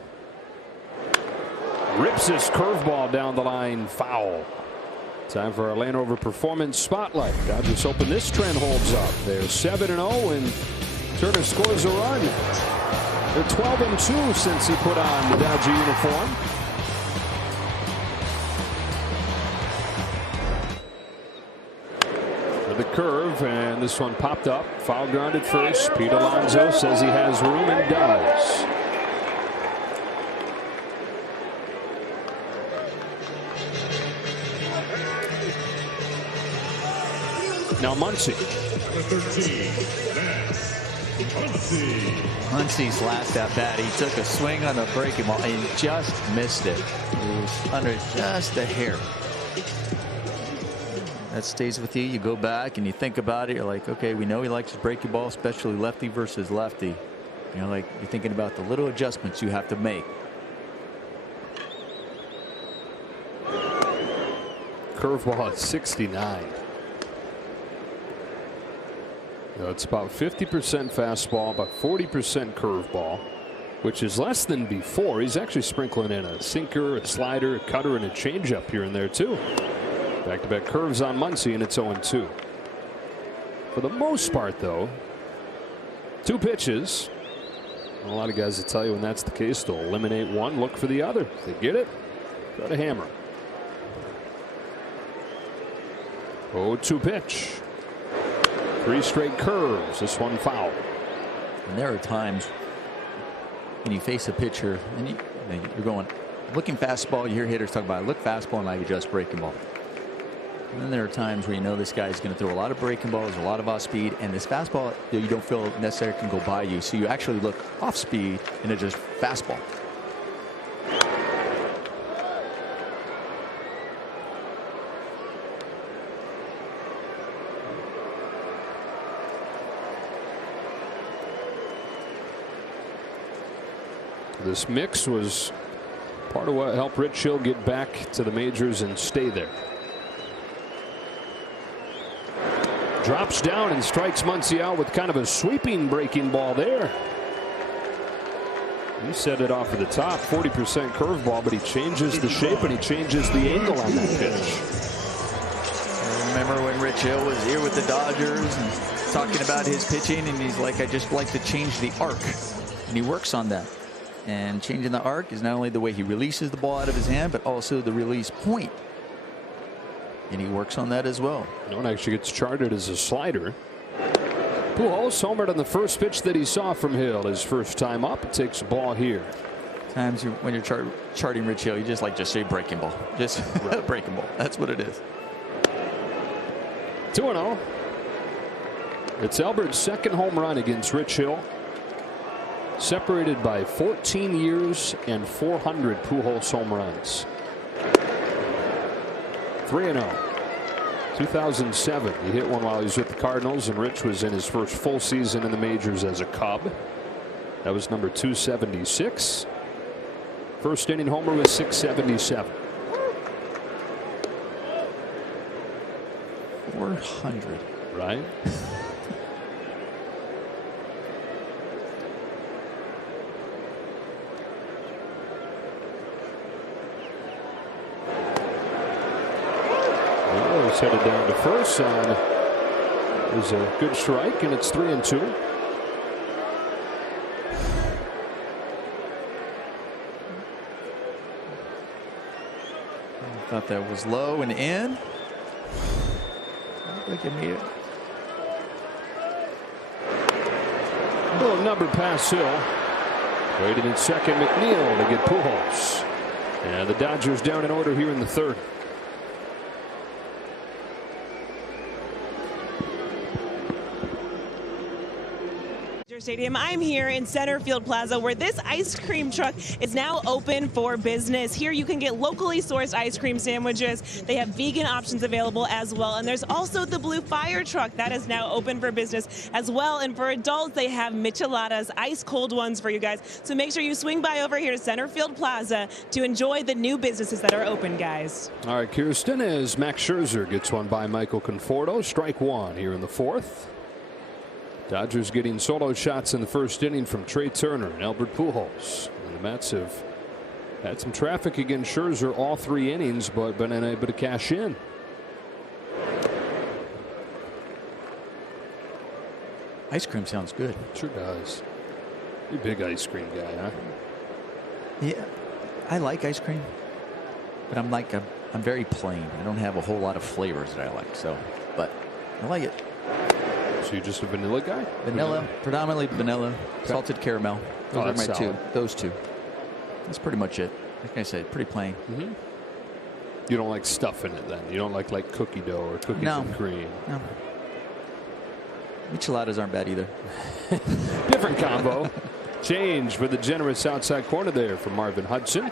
Rips his curveball down the line, foul. Time for our Landover Performance Spotlight. Dodgers hoping this trend holds up. They're 7-0 and Turner scores a run. They're 12-2 since he put on the Dodger uniform. The curve, and this one popped up. Foul ground at first. Pete Alonso says he has room and does. Now Muncy. Muncy's last at bat, he took a swing on the breaking ball and just missed it. It was under just a hair. That stays with you. You go back and you think about it. You're like, okay, we know he likes his breaking ball, especially lefty versus lefty. You know, like you're thinking about the little adjustments you have to make. Curveball at 69. It's about 50% fastball, about 40% curveball, which is less than before. He's actually sprinkling in a sinker, a slider, a cutter, and a changeup here and there too. Back-to-back curves on Muncy, and it's 0-2. For the most part, though, 2 pitches. A lot of guys will tell you when that's the case, they'll eliminate one, look for the other. If they get it, try to hammer. 0-2 pitch. 3 straight curves. This one foul. And there are times when you face a pitcher and you're going, looking fastball, you hear hitters talk about it, look fastball and I adjust breaking ball. And then there are times where you know this guy is going to throw a lot of breaking balls, a lot of off speed, and this fastball you don't feel necessarily can go by you. So you actually look off speed and adjust fastball. This mix was part of what helped Rich Hill get back to the majors and stay there. Drops down and strikes Muncy out with kind of a sweeping breaking ball there. He set it off at the top, 40% curveball, but he changes the shape and he changes the angle on that pitch. Remember when Rich Hill was here with the Dodgers and talking about his pitching, and he's like, I just like to change the arc, and he works on that. And changing the arc is not only the way he releases the ball out of his hand, but also the release point. And he works on that as well. One actually gets charted as a slider. Pujols homered on the first pitch that he saw from Hill. His first time up, takes a ball here. Times when you're charting Rich Hill, you just say breaking ball. Just breaking ball. That's what it is. 2-0. It's Albert's second home run against Rich Hill. Separated by 14 years and 400 Pujols home runs. 3-0. 2007, he hit one while he was with the Cardinals, and Rich was in his first full season in the majors as a Cub. That was number 276. First inning homer was 677. 400. Right? He's headed down to first on is a good strike, and it's 3-2. I thought that was low and in. I think it made it. Little number pass Hill. Waiting in second, McNeil to get Pujols. And the Dodgers down in order here in the third. Stadium. I'm here in Center Field Plaza where this ice cream truck is now open for business. Here you can get locally sourced ice cream sandwiches. They have vegan options available as well. And there's also the Blue Fire truck that is now open for business as well. And for adults, they have micheladas, ice cold ones for you guys. So make sure you swing by over here to Center Field Plaza to enjoy the new businesses that are open, guys. All right, Kirsten, as Max Scherzer gets one by Michael Conforto, strike one here in the fourth. Dodgers getting solo shots in the first inning from Trey Turner and Albert Pujols. And the Mets have had some traffic against Scherzer all 3 innings, but been unable to cash in. Ice cream sounds good. Sure does. You're a big ice cream guy, huh? Yeah, I like ice cream, but I'm very plain. I don't have a whole lot of flavors that I like. So, but I like it. So you're just a vanilla guy? Vanilla, predominantly vanilla, salted caramel. Those are my solid. Those two. That's pretty much it. Like I said, pretty plain. Mm-hmm. You don't like stuff in it then? You don't like cookie dough or cookies and cream? No. Micheladas aren't bad either. Different combo. Change for the generous outside corner there from Marvin Hudson.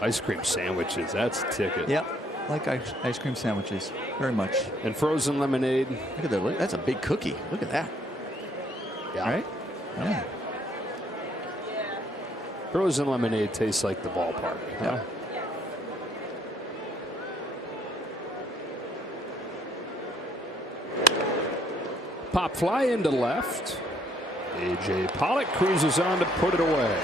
Ice cream sandwiches. That's a ticket. Yep. Like ice cream sandwiches very much. And frozen lemonade. Look at that. That's a big cookie. Look at that. Yeah. Right? Yeah. Frozen lemonade tastes like the ballpark. Yeah. Huh? Pop fly into left. A.J. Pollock cruises on to put it away.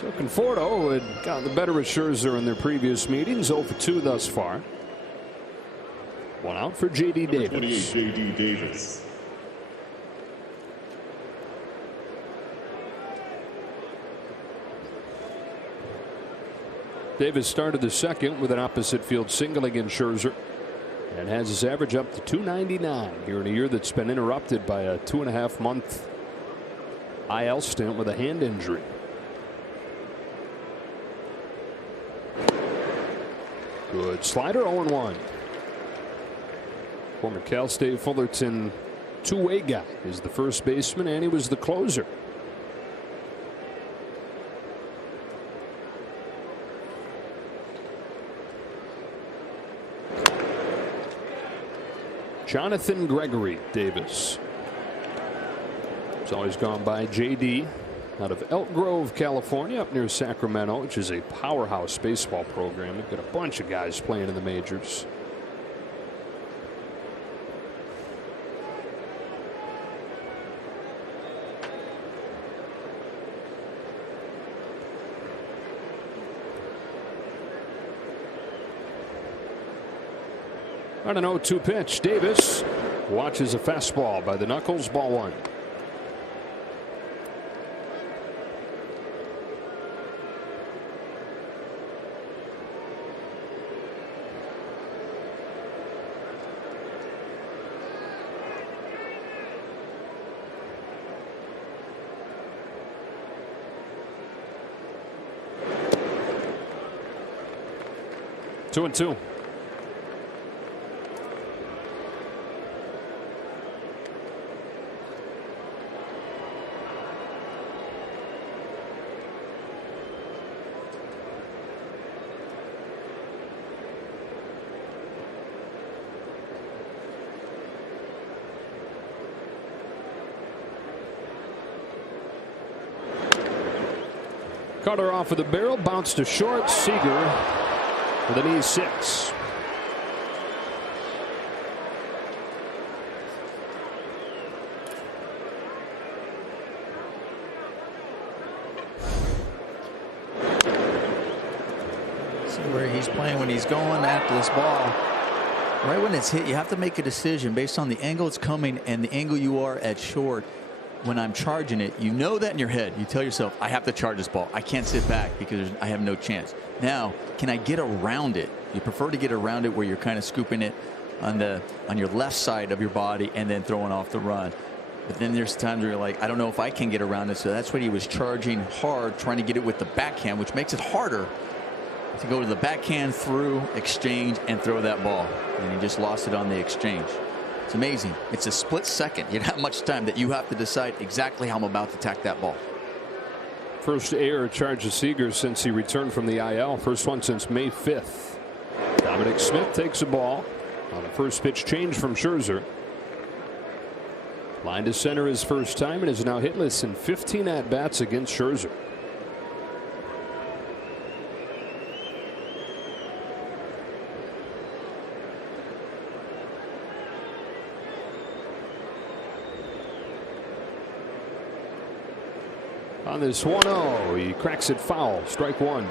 So Conforto had gotten the better of Scherzer in their previous meetings. 0 for 2 thus far. One out for J.D. Davis. 28, J.D. Davis. Davis started the second with an opposite field single against Scherzer and has his average up to 299 here in a year that's been interrupted by a 2.5-month IL stint with a hand injury. Good slider, 0-1. Former Cal State Fullerton two-way guy is the first baseman, and he was the closer. Jonathan Gregory Davis. It's always gone by JD out of Elk Grove, California, up near Sacramento, which is a powerhouse baseball program. They've got a bunch of guys playing in the majors. On an 0-2 pitch, Davis watches a fastball by the knuckles, ball one. Two and two. Carter off of the barrel, bounced to short. Seager with an E6. See where he's playing when he's going after this ball. Right when it's hit, you have to make a decision based on the angle it's coming and the angle you are at short. When I'm charging it, you know that in your head. You tell yourself, I have to charge this ball. I can't sit back because I have no chance. Now, can I get around it? You prefer to get around it where you're kind of scooping it on your left side of your body and then throwing off the run. But then there's times where you're like, I don't know if I can get around it. So that's what he was charging hard, trying to get it with the backhand, which makes it harder to go to the backhand, through, exchange, and throw that ball. And he just lost it on the exchange. It's amazing. It's a split second. You don't have much time that you have to decide exactly how I'm about to attack that ball. First air charge to Seager since he returned from the IL. First one since May 5th. Dominic Smith takes a ball on a first pitch change from Scherzer. Line to center his first time and is now hitless in 15 at-bats against Scherzer. On this 1-0, he cracks it foul. Strike one.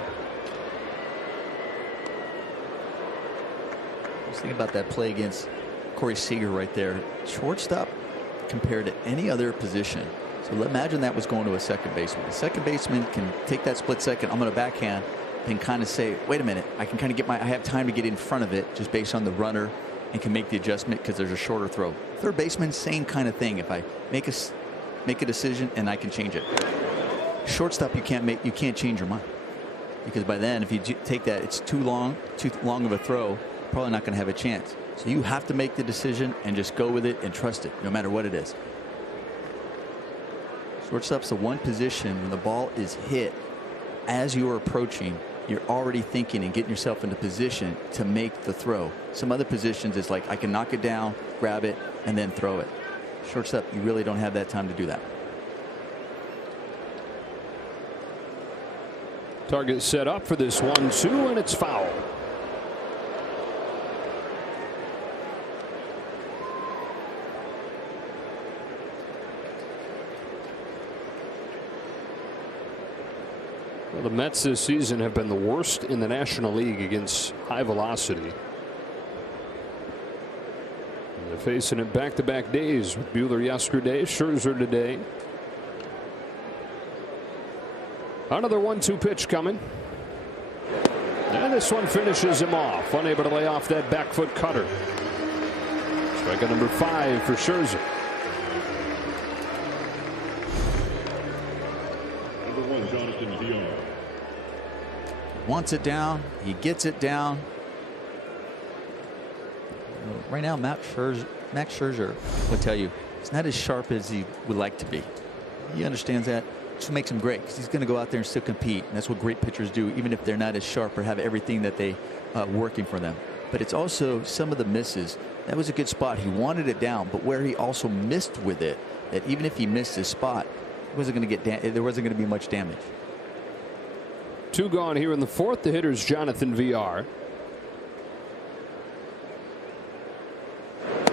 Just think about that play against Corey Seager right there. Shortstop compared to any other position. So imagine that was going to a second baseman. The second baseman can take that split second. I'm going to backhand and kind of say, wait a minute, I can kind of get I have time to get in front of it just based on the runner and can make the adjustment because there's a shorter throw. Third baseman, same kind of thing. If I make a decision and I can change it. Shortstop, you can't change your mind, because by then if you take that, it's too long of a throw, probably not going to have a chance. So you have to make the decision and just go with it and trust it no matter what it is. Shortstop's the one position when the ball is hit, as you are approaching, you're already thinking and getting yourself into position to make the throw. Some other positions it's like I can knock it down, grab it, and then throw it. Shortstop, you really don't have that time to do that. Target set up for this 1-2, and it's foul. Well, the Mets this season have been the worst in the National League against high velocity. And they're facing it back-to-back days with Buehler yesterday, Scherzer today. Another 1-2 pitch coming. And this one finishes him off. Unable to lay off that back foot cutter. Strikeout number 5 for Scherzer. Number 1, Jonathan VR. Wants it down. He gets it down. Right now, Max Scherzer will tell you it's not as sharp as he would like to be. He understands that. Which makes him great because he's going to go out there and still compete. And that's what great pitchers do, even if they're not as sharp or have everything that they working for them. But it's also some of the misses. That was a good spot. He wanted it down, but where he also missed with it, that even if he missed his spot, it wasn't going to get there wasn't going to be much damage. 2 gone here in the 4th. The hitter's Jonathan VR.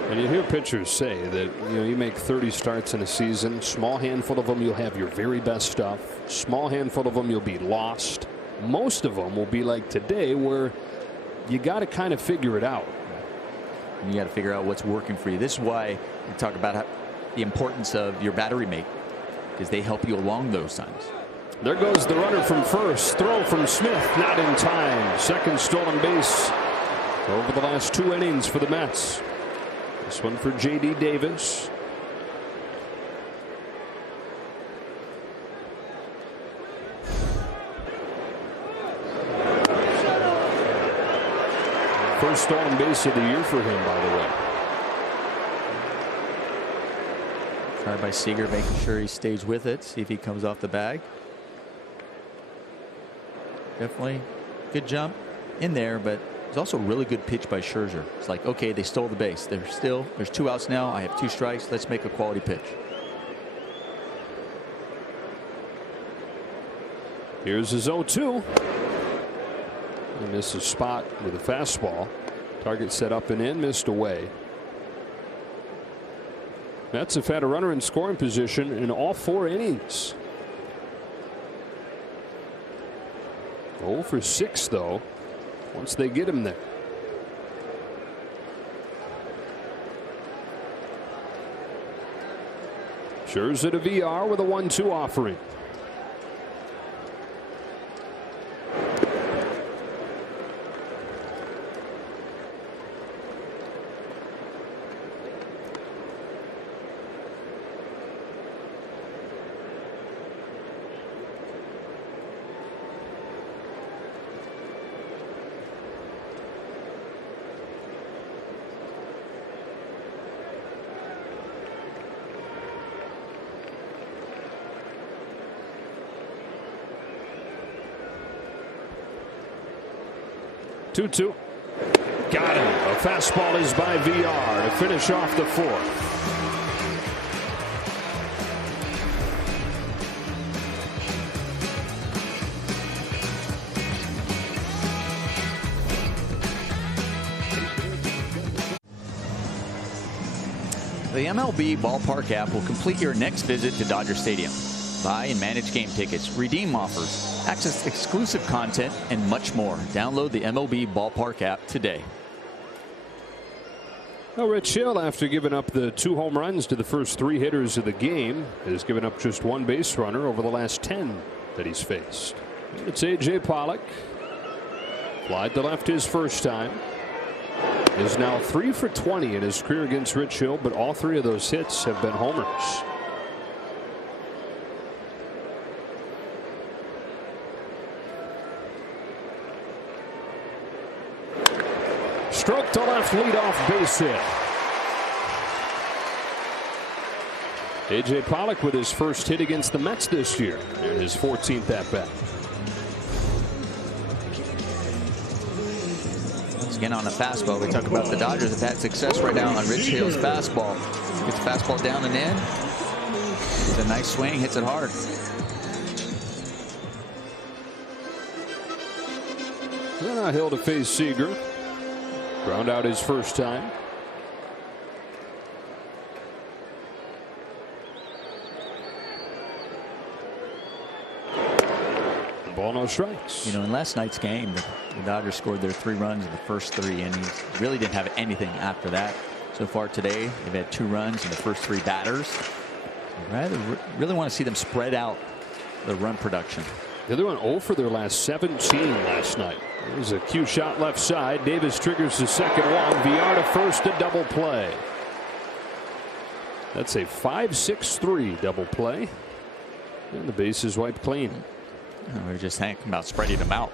And you hear pitchers say that you make 30 starts in a season. Small handful of them you'll have your very best stuff. Small handful of them you'll be lost. Most of them will be like today, where you got to kind of figure it out. And you got to figure out what's working for you. This is why we talk about the importance of your battery mate, because they help you along those times. There goes the runner from first. Throw from Smith, not in time. Second stolen base over the last 2 innings for the Mets. This one for J.D. Davis. First stolen base of the year for him, by the way. Tried by Seager, making sure he stays with it, see if he comes off the bag. Definitely good jump in there, but it's also a really good pitch by Scherzer. It's like, okay, they stole the base. There's 2 outs now. I have 2 strikes. Let's make a quality pitch. Here's his 0-2. He missed a spot with a fastball. Target set up and in, missed away. Mets have had a runner in scoring position in all 4 innings. 0 for 6 though, once they get him there. Scherzer to VR with a 1-2 offering. 2-2. Got him. A fastball is by VR to finish off the fourth. The MLB Ballpark app will complete your next visit to Dodger Stadium. Buy and manage game tickets, redeem offers, access exclusive content, and much more. Download the MLB Ballpark app today. Well, Rich Hill, after giving up the 2 home runs to the first 3 hitters of the game, has given up just 1 base runner over the last 10 that he's faced. It's A.J. Pollock. Flied to left his first time. Is now 3 for 20 in his career against Rich Hill, but all 3 of those hits have been homers. Stroke to left, leadoff base hit. A.J. Pollock with his first hit against the Mets this year in his 14th at bat. Again on a fastball. We talk about the Dodgers have had success right now on Rich Hill's fastball. Gets the fastball down and in. It's a nice swing, hits it hard. Now Hill to face Seager. Ground out his first time. Ball, no strikes. You know, in last night's game, the Dodgers scored their 3 runs in the first 3 innings. Really didn't have anything after that. So far today, they've had 2 runs in the first 3 batters. Really want to see them spread out the run production. The other one 0 for their last 17 last night. There's a cue shot left side. Davis triggers the second one. VR to first, a double play. That's a 5-6-3 double play. And the base is wiped clean. We were just thinking about spreading them out.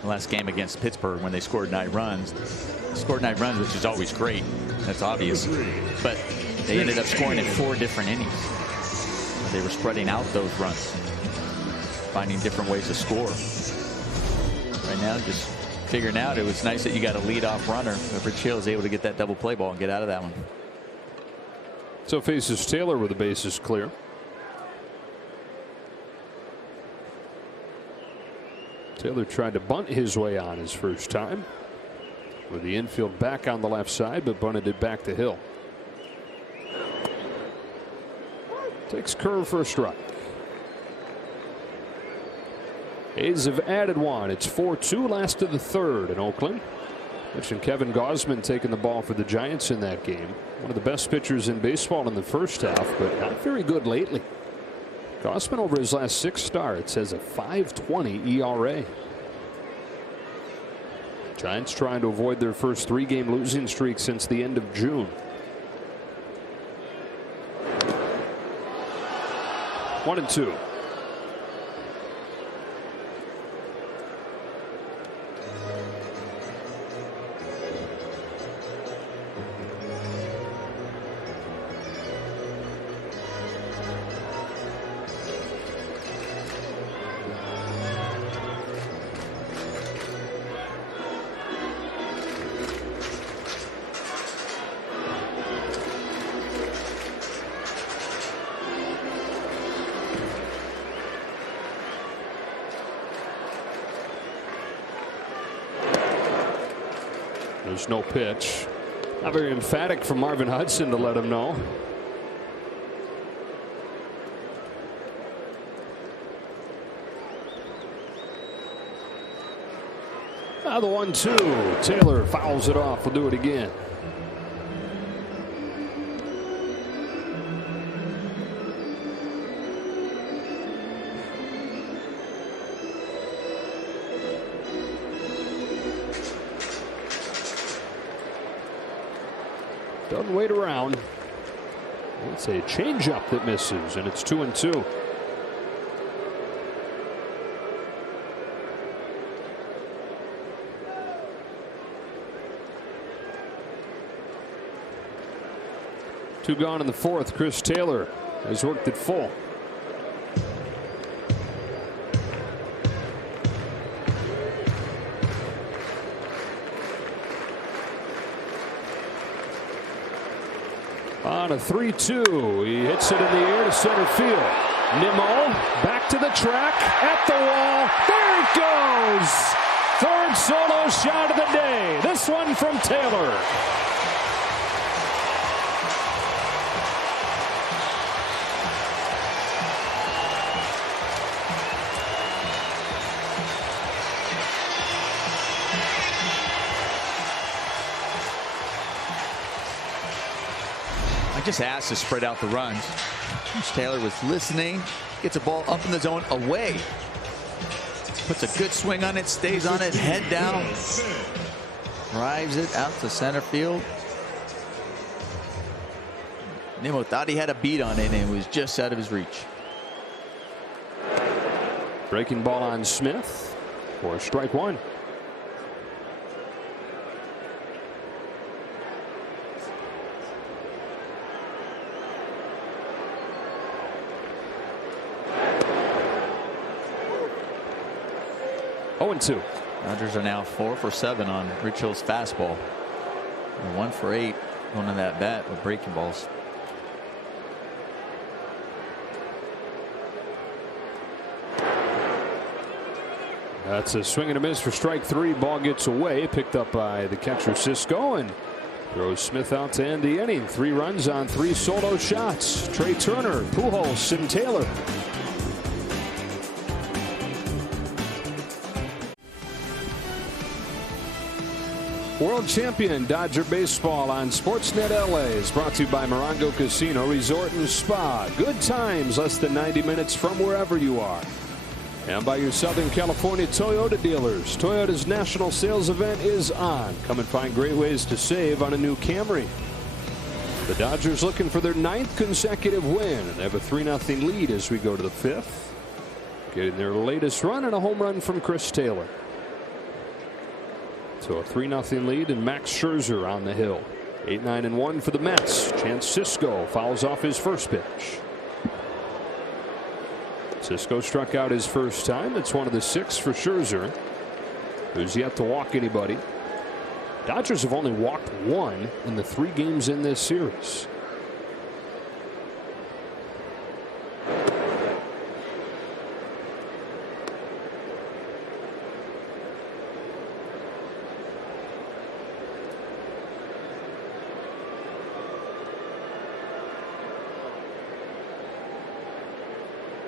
The last game against Pittsburgh when they scored 9 runs. Scored 9 runs, which is always great. That's obvious. But they ended up scoring in 4 different innings. They were spreading out those runs. Finding different ways to score. Right now, just figuring out, it was nice that you got a leadoff runner. But Rich Hill is able to get that double play ball and get out of that one. So faces Taylor with the bases clear. Taylor tried to bunt his way on his first time with the infield back on the left side, but bunted it back to Hill. Takes curve for a strike. A's have added 1. It's 4-2 last of the 3rd in Oakland. Mentioned Kevin Gausman taking the ball for the Giants in that game. One of the best pitchers in baseball in the first half, but not very good lately. Gausman over his last 6 starts has a 5.20 ERA. Giants trying to avoid their first 3-game losing streak since the end of June. 1-2. There's no pitch. Not very emphatic from Marvin Hudson to let him know. Now the 1-2. Taylor fouls it off. We'll do it again. Doesn't wait around. It's a changeup that misses, and it's 2-2. Two gone in the 4th. Chris Taylor has worked it full. on a 3-2. He hits it in the air to center field. Nimmo back to the track, at the wall. There it goes. Third solo shot of the day. This one from Taylor. I just asked to spread out the runs. Taylor was listening, gets a ball up in the zone away. Puts a good swing on it, stays on it, head down. Drives it out to center field. Nimmo thought he had a beat on it and it was just out of his reach. Breaking ball on Smith for strike one. Oh, and 2. Dodgers are now 4 for 7 on Rich Hill's fastball. And 1 for 8 going to that bat with breaking balls. That's a swing and a miss for strike 3. Ball gets away, picked up by the catcher Cisco, and throws Smith out to end the inning. 3 runs on 3 solo shots. Trey Turner, Pujols, and Taylor. World Champion Dodger Baseball on Sportsnet LA is brought to you by Morongo Casino Resort and Spa. Good times, less than 90 minutes from wherever you are. And by your Southern California Toyota dealers. Toyota's national sales event is on. Come and find great ways to save on a new Camry. The Dodgers looking for their 9th consecutive win, and they have a 3-0 lead as we go to the 5th. Getting their latest run and a home run from Chris Taylor. So a 3-0 lead, and Max Scherzer on the hill. 8-9-1 for the Mets. Chance Cisco fouls off his first pitch. Cisco struck out his first time. It's one of the 6 for Scherzer, who's yet to walk anybody. Dodgers have only walked 1 in the 3 games in this series.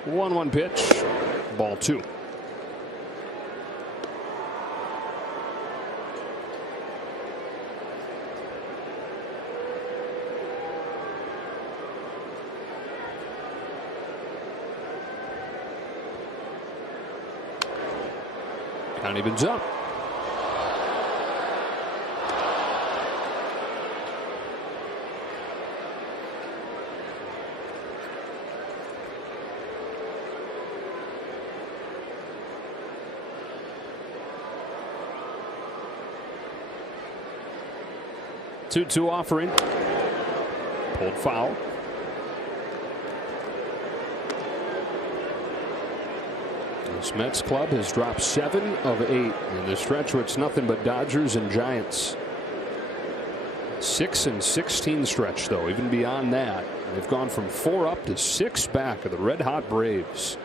One pitch, ball 2. Count evens up. Two offering. Pulled foul. This Mets club has dropped 7 of 8 in the stretch where it's nothing but Dodgers and Giants. 6-16 stretch, though. Even beyond that, they've gone from 4 up to 6 back of the red hot Braves.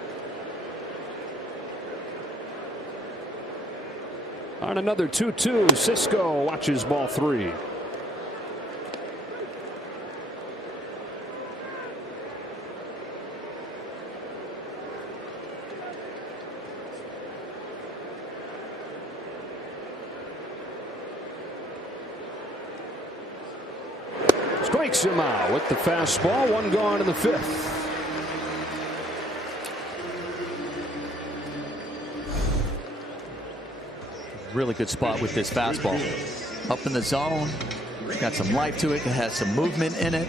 On another 2-2, Cisco watches ball 3. Strikes him out with the fastball. 1 gone in the 5th. Really good spot with this fastball. Up in the zone. Got some life to it. It has some movement in it.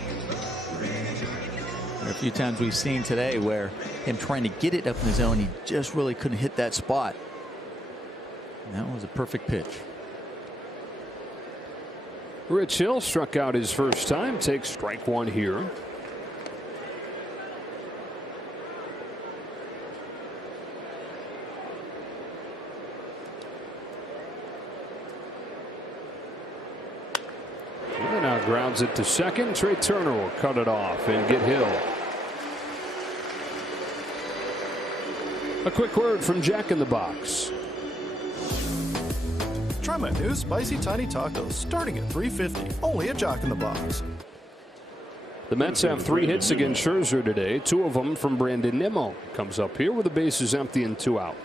There are a few times we've seen today where him trying to get it up in the zone, he just really couldn't hit that spot. And that was a perfect pitch. Rich Hill struck out his first time. Takes strike 1 here. grounds it to second. Trey Turner will cut it off and get Hill. A quick word from Jack in the Box. Try my new spicy tiny tacos starting at $3.50. Only at Jack in the Box. The Mets have 3 hits against Scherzer today. 2 of them from Brandon Nimmo. Comes up here with the bases empty and 2 out.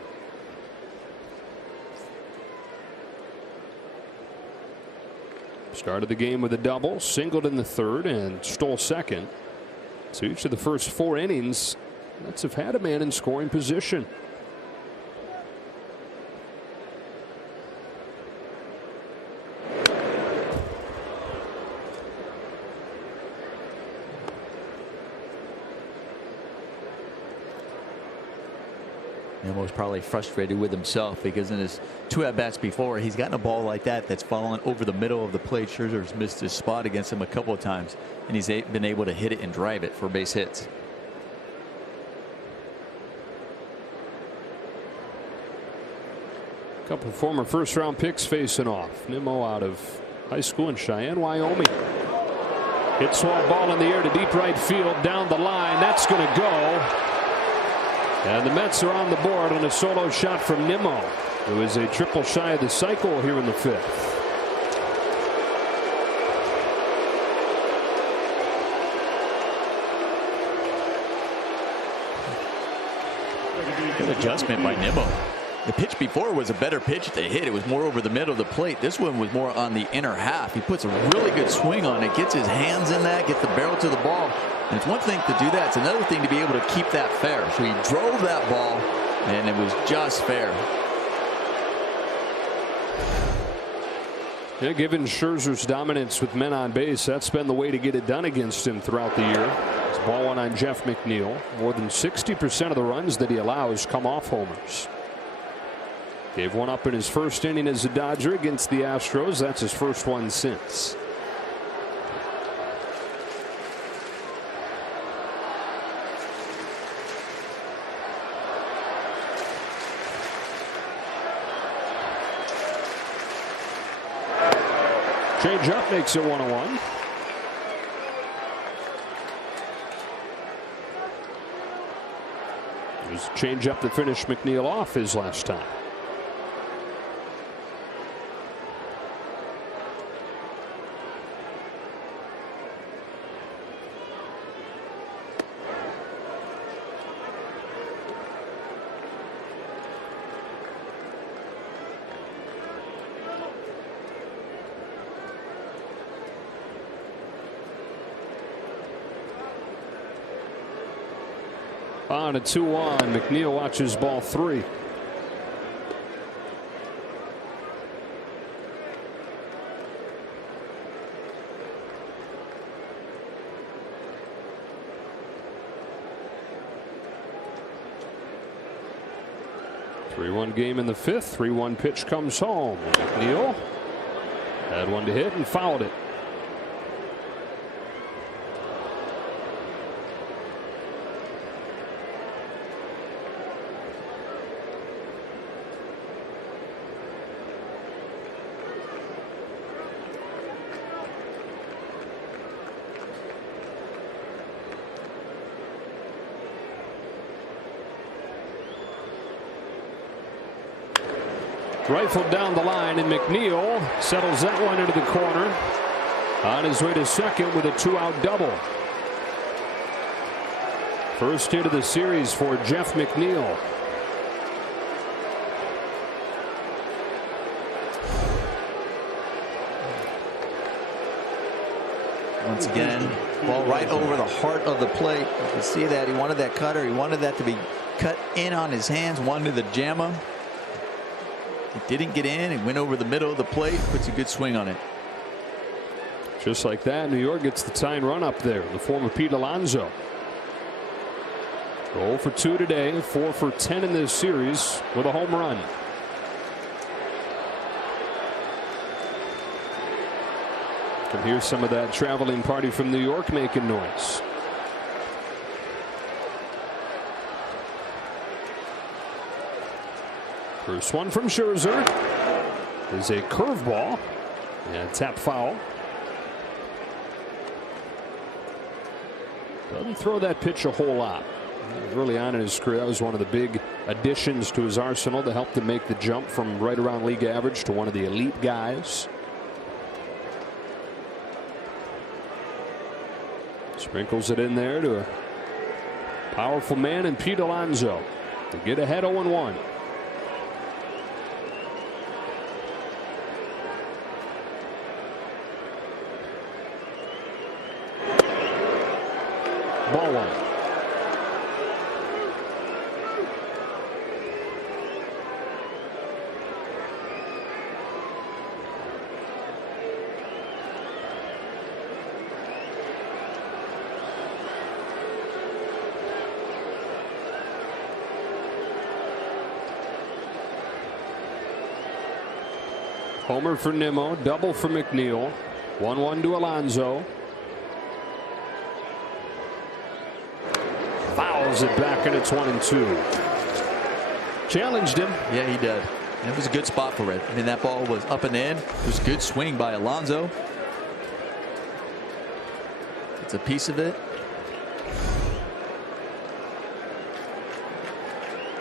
Started the game with a double, singled in the 3rd, and stole 2nd. So each of the first 4 innings, Mets have had a man in scoring position. Nimmo's probably frustrated with himself because in his 2 at-bats before, he's gotten a ball like that's fallen over the middle of the plate. Scherzer's missed his spot against him a couple of times, and he's been able to hit it and drive it for base hits. A couple of former first-round picks facing off. Nimmo out of high school in Cheyenne, Wyoming. Hit swung ball in the air to deep right field, down the line. That's going to go. And the Mets are on the board on a solo shot from Nimmo, who is a triple shy of the cycle here in the 5th. Good adjustment by Nimmo. The pitch before was a better pitch to hit. It was more over the middle of the plate. This one was more on the inner half. He puts a really good swing on it, gets his hands in that, gets the barrel to the ball. And it's one thing to do that. It's another thing to be able to keep that fair. So he drove that ball, and it was just fair. Yeah, given Scherzer's dominance with men on base, that's been the way to get it done against him throughout the year. It's ball one on Jeff McNeil. More than 60% of the runs that he allows come off homers. Gave one up in his first inning as a Dodger against the Astros. That's his first one since. Change up makes it 1-1. It was a change up to finish McNeil off his last time. On a 2-1. McNeil watches ball 3. Three-1 game in the 5th. 3-1 pitch comes home. McNeil had one to hit and fouled it. Rifled down the line, and McNeil settles that one into the corner on his way to second with a 2-out double. First hit of the series for Jeff McNeil. Once again, ball right over the heart of the plate. You can see that he wanted that cutter. He wanted that to be cut in on his hands. Wanted the jammer. It didn't get in. It went over the middle of the plate. Puts a good swing on it. Just like that, New York gets the tying run up there. The former Pete Alonso. 0 for 2 today, 4 for 10 in this series with a home run. Can hear some of that traveling party from New York making noise. First one from Scherzer is a curveball and tap foul. didn't throw that pitch a whole lot. Early on in his career, that was one of the big additions to his arsenal to help him make the jump from right around league average to one of the elite guys. Sprinkles it in there to a powerful man in Pete Alonso to get ahead 0-1. Ball one. Homer for Nimmo, double for McNeil. 1-1 to Alonso. Fouls it back, and it's 1-2. Challenged him. Yeah, he did. And it was a good spot for it. I mean, that ball was up and in. It was a good swing by Alonso. It's a piece of it.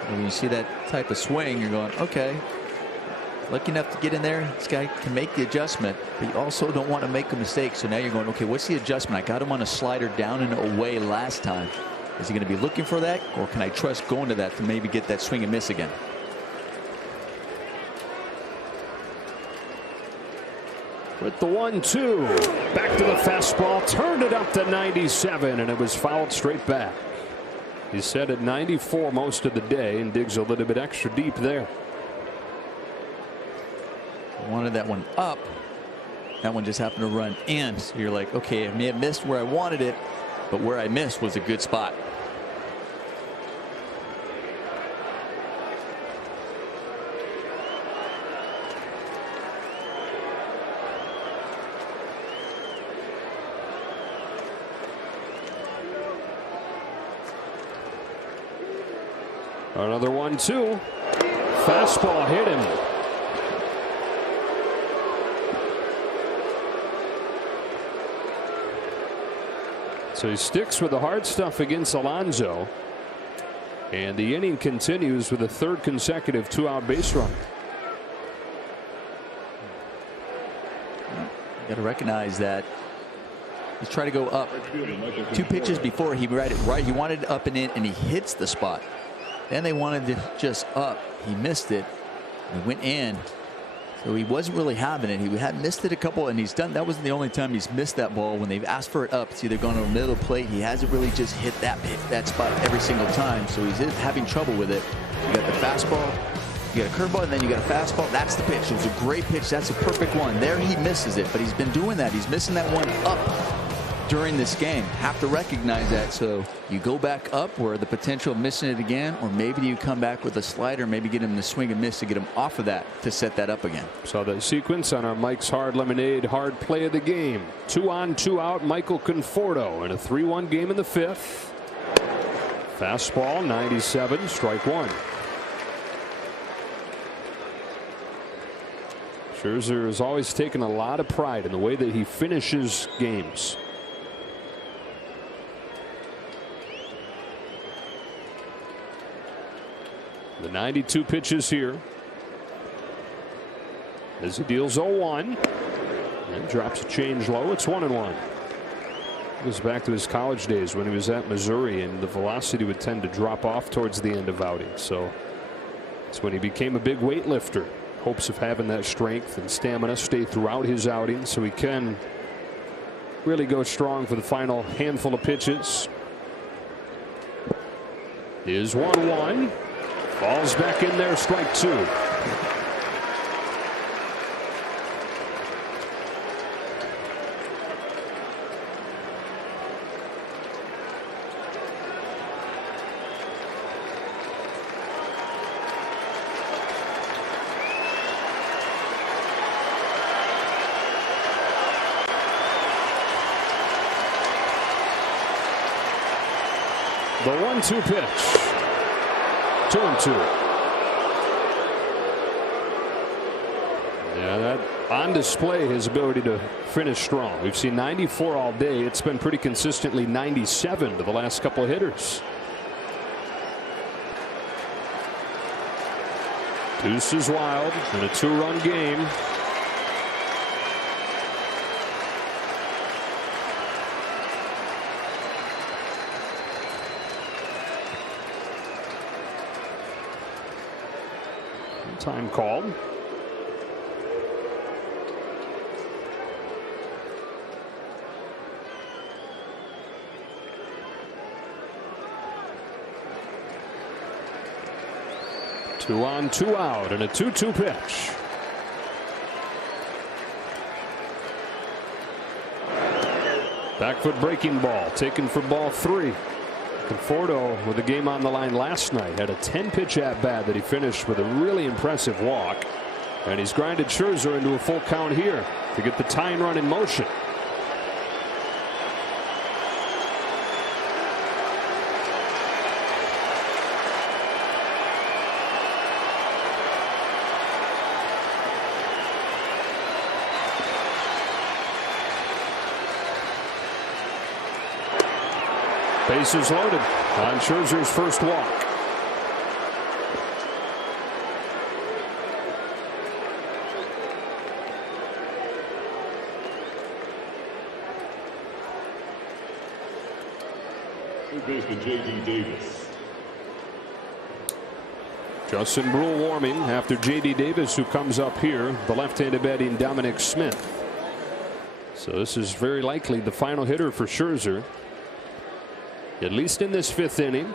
And when you see that type of swing, you're going, okay. Lucky enough to get in there. This guy can make the adjustment, but you also don't want to make a mistake. So now you're going, okay, what's the adjustment? I got him on a slider down and away last time. Is he going to be looking for that, or can I trust going to that to maybe get that swing and miss again? With the 1-2, back to the fastball, turned it up to 97, and it was fouled straight back. He's set at 94 most of the day and digs a little bit extra deep there. Wanted that one up. That one just happened to run in. So you're like, okay, I may have missed where I wanted it, but where I missed was a good spot. Another 1-2. Fastball hit him. So he sticks with the hard stuff against Alonso. And the inning continues with a third consecutive 2-out base run. You got to recognize that he's trying to go up. 2 pitches before he read it right. He wanted up and in, and he hits the spot. Then they wanted to just up. He missed it. He went in. So he wasn't really having it. He had missed it a couple, and he's done. That wasn't the only time he's missed that ball. When they've asked for it up, it's either gone to the middle of the plate. He hasn't really just hit that spot every single time. So he's having trouble with it. You got the fastball, you got a curveball, and then you got a fastball. That's the pitch. It was a great pitch. That's a perfect one. There he misses it, but he's been doing that. He's missing that one up during this game. Have to recognize that. So you go back up where the potential of missing it again, or maybe you come back with a slider, maybe get him to swing and miss to get him off of that to set that up again. So the sequence on our Mike's Hard Lemonade hard play of the game. 2 on, 2 out. Michael Conforto in a 3-1 game in the 5th. Fastball 97, strike 1. Scherzer has always taken a lot of pride in the way that he finishes games. The 92 pitches here as he deals 0-1 and drops a change low. It's 1-1. Goes back to his college days when he was at Missouri, and the velocity would tend to drop off towards the end of outings. So it's when he became a big weightlifter. Hopes of having that strength and stamina stay throughout his outing so he can really go strong for the final handful of pitches. Is 1-1. Falls back in there, strike 2. The 1-2 pitch. 2-2. Yeah, that on display his ability to finish strong. We've seen 94 all day. It's been pretty consistently 97 to the last couple of hitters. Deuce is wild in a 2-run game. Time called. Two on, two out, and a 2-2 pitch. Back foot breaking ball taken for ball 3. Conforto, with the game on the line last night, had a 10-pitch at bat that he finished with a really impressive walk, and he's grinded Scherzer into a full count here to get the tying run in motion. Bases loaded on Scherzer's first walk. Third baseman J.D. Davis. Justin Brule warming after J.D. Davis, who comes up here, the left-handed batting Dominic Smith. So this is very likely the final hitter for Scherzer, at least in this 5th inning.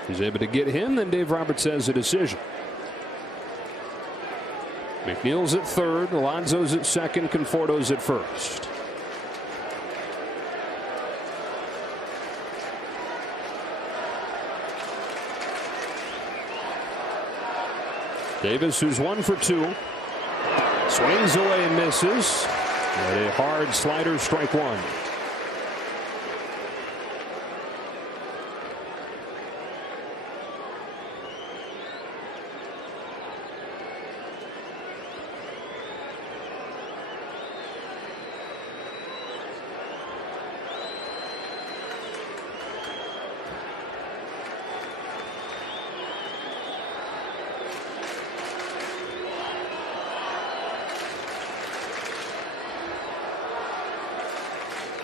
If he's able to get him, then Dave Roberts has a decision. McNeil's at third, Alonso's at second, Conforto's at first. Davis, who's 1 for 2, swings away and misses. And a hard slider, strike 1.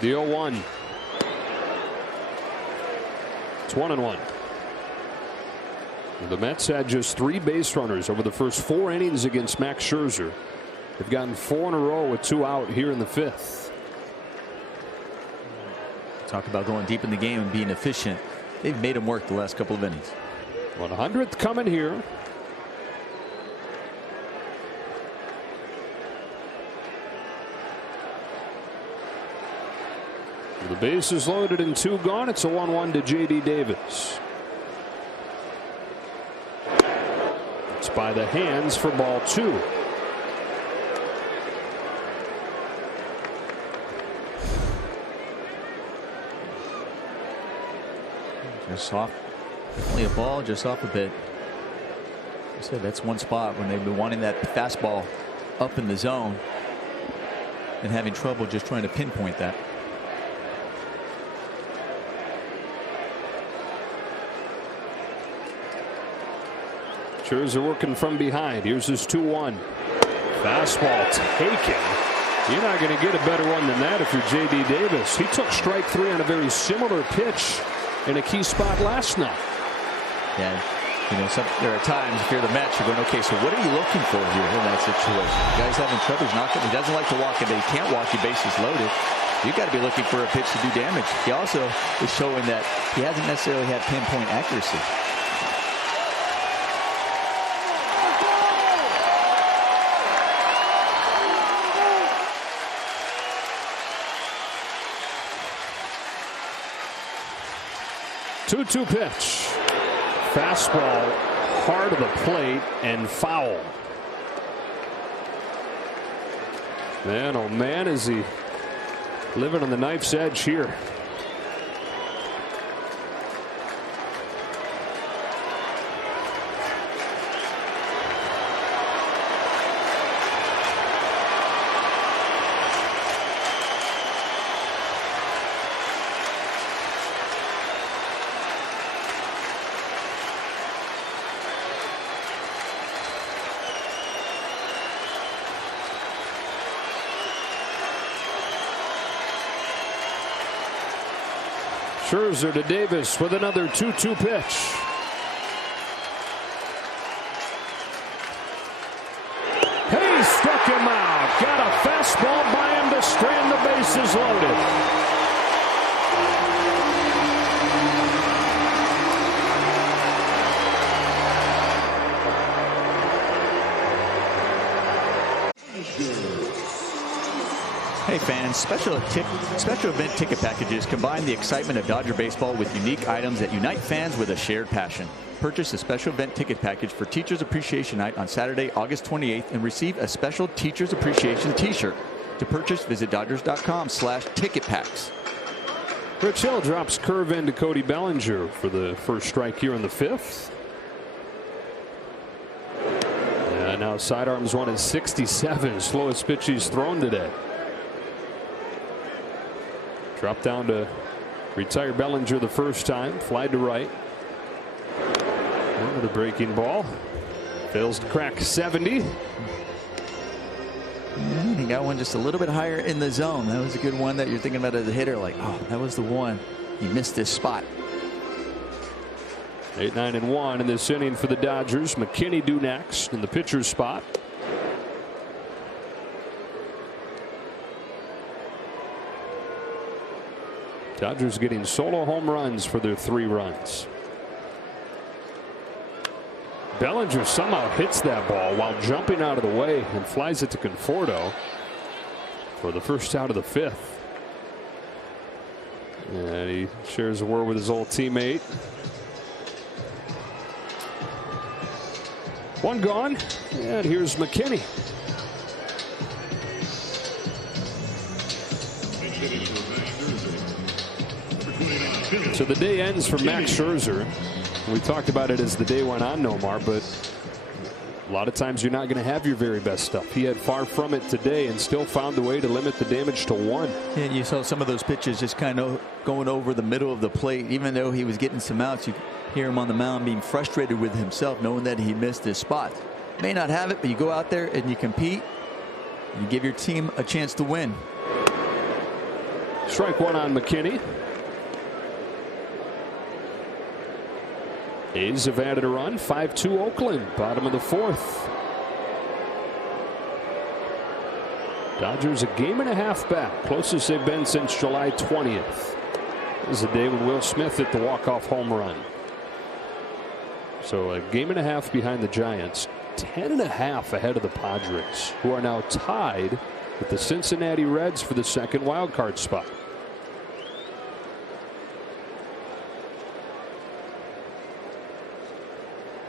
The 0-1. It's 1-1. The Mets had just 3 base runners over the first 4 innings against Max Scherzer. They've gotten 4 in a row with 2 out here in the 5th. Talk about going deep in the game and being efficient. They've made him work the last couple of innings. 100th coming here. The base is loaded and 2 gone. It's a 1-1 to J.D. Davis. It's by the hands for ball 2. Just off. Only a ball, just off a bit. I said that's one spot when they've been wanting that fastball up in the zone and having trouble just trying to pinpoint that. Scherzer working from behind. Here's his 2-1. Fastball taken. You're not going to get a better one than that if you're J.D. Davis. He took strike 3 on a very similar pitch in a key spot last night. Yeah, you know, there are times if you're the Mets, you're going, okay, so what are you looking for here in that situation? The guy's having trouble. He doesn't like to walk it. He can't walk your bases loaded. You got to be looking for a pitch to do damage. He also is showing that he hasn't necessarily had pinpoint accuracy. Two pitch. Fastball hard of the plate and foul. Man, oh man, is he living on the knife's edge here. Scherzer to Davis with another 2-2 pitch. He struck him out. Got a fastball by him to strand the bases loaded. Hey fans, special event ticket packages combine the excitement of Dodger baseball with unique items that unite fans with a shared passion. Purchase a special event ticket package for Teachers Appreciation Night on Saturday, August 28th and receive a special Teachers Appreciation t-shirt. To purchase, visit Dodgers.com/ticketpacks. Rich Hill drops curve into Cody Bellinger for the first strike here in the 5th. And now sidearms one is 67, slowest pitch he's thrown today. Dropped down to retire Bellinger the first time. Fly to right. Another breaking ball. Fails to crack 70. He got one just a little bit higher in the zone. That was a good one that you're thinking about as a hitter. Like, oh, that was the one. He missed this spot. 8-9-1 in this inning for the Dodgers. McKinney due next in the pitcher's spot. Dodgers getting solo home runs for their 3 runs. Bellinger somehow hits that ball while jumping out of the way and flies it to Conforto for the first out of the 5th. And he shares a word with his old teammate. One gone, and here's McKinney. So the day ends for Max Scherzer. We talked about it as the day went on, Nomar, but a lot of times you're not going to have your very best stuff. He had far from it today and still found a way to limit the damage to 1. Yeah, you saw some of those pitches just kind of going over the middle of the plate. Even though he was getting some outs, you hear him on the mound being frustrated with himself, knowing that he missed his spot. May not have it, but you go out there and you compete. And you give your team a chance to win. Strike 1 on McKinney. A's have added a run. 5-2 Oakland, bottom of the 4th. Dodgers a game and a half back, closest they've been since July 20th. This is the day when Will Smith hit the walk-off home run. So a game and a half behind the Giants, 10.5 ahead of the Padres, who are now tied with the Cincinnati Reds for the second wild card spot.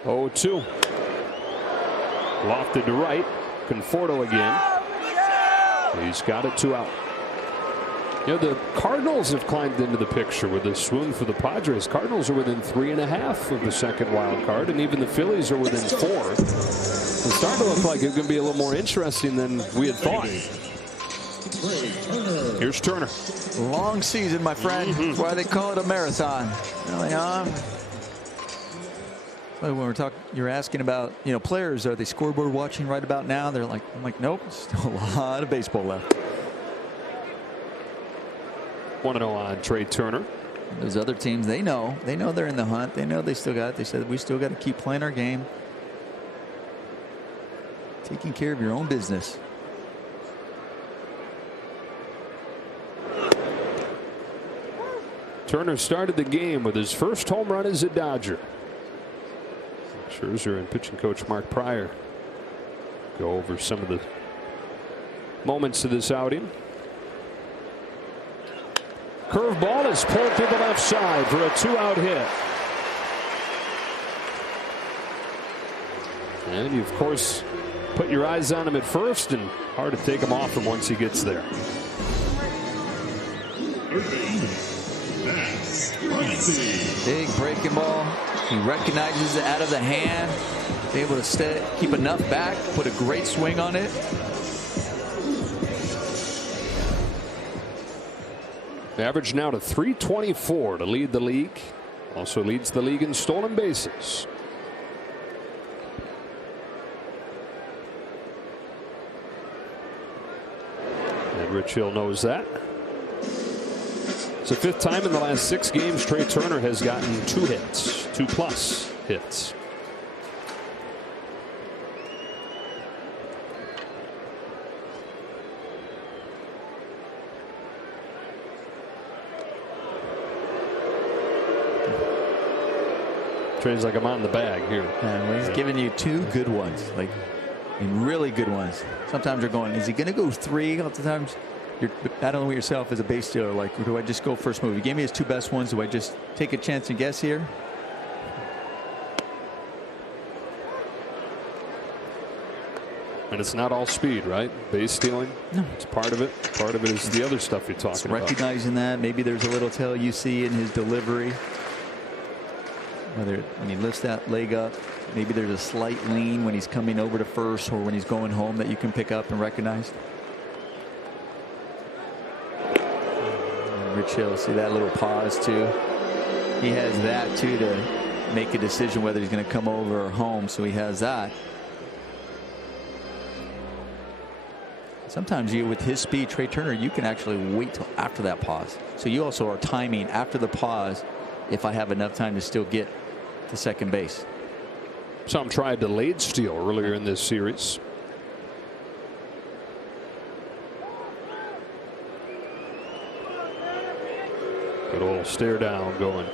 Oh, 2. Lofted to right. Conforto again. He's got it 2 out. You know, the Cardinals have climbed into the picture with a swoon for the Padres. Cardinals are within 3.5 of the second wild card, and even the Phillies are within 4. It's starting to look like it's going to be a little more interesting than we had thought. Here's Turner. Long season, my friend. That's why they call it a marathon. Early on. When we're talking, you're asking about, you know, players, are they scoreboard watching right about now? They're like, I'm like, nope, still a lot of baseball left. 1-0 on Trey Turner. Those other teams, they know they're in the hunt. They know they still got it. They said we still got to keep playing our game, taking care of your own business. Turner started the game with his first home run as a Dodger. Scherzer and pitching coach Mark Pryor go over some of the moments of this outing. Curveball is pulled to the left side for a 2-out hit. And you, of course, put your eyes on him at first, and hard to take him off him once he gets there. Big breaking ball. He recognizes it out of the hand. Able to keep enough back, put a great swing on it. Average now to 324 to lead the league. Also leads the league in stolen bases. And Rich Hill knows that. It's the 5th time in the last 6 games Trey Turner has gotten 2 hits, 2+ hits. Trey's like, I'm on the bag here. And he's giving you 2 good ones, like really good ones. Sometimes you're going, is he going to go 3? Other times you're battling with yourself as a base stealer, like, do I just go first move? He gave me his 2 best ones. Do I just take a chance and guess here? And it's not all speed, right? Base stealing. No. It's part of it. Part of it is the other stuff you're talking about. Recognizing that. Maybe there's a little tail you see in his delivery. Whether when he lifts that leg up, maybe there's a slight lean when he's coming over to first or when he's going home that you can pick up and recognize. And Rich Hill, see that little pause too. He has that too to make a decision whether he's going to come over or home, so he has that. Sometimes you, with his speed, Trey Turner, you can actually wait till after that pause. So you also are timing after the pause if I have enough time to still get to second base. Some tried delayed steal earlier in this series. Good old stare down going.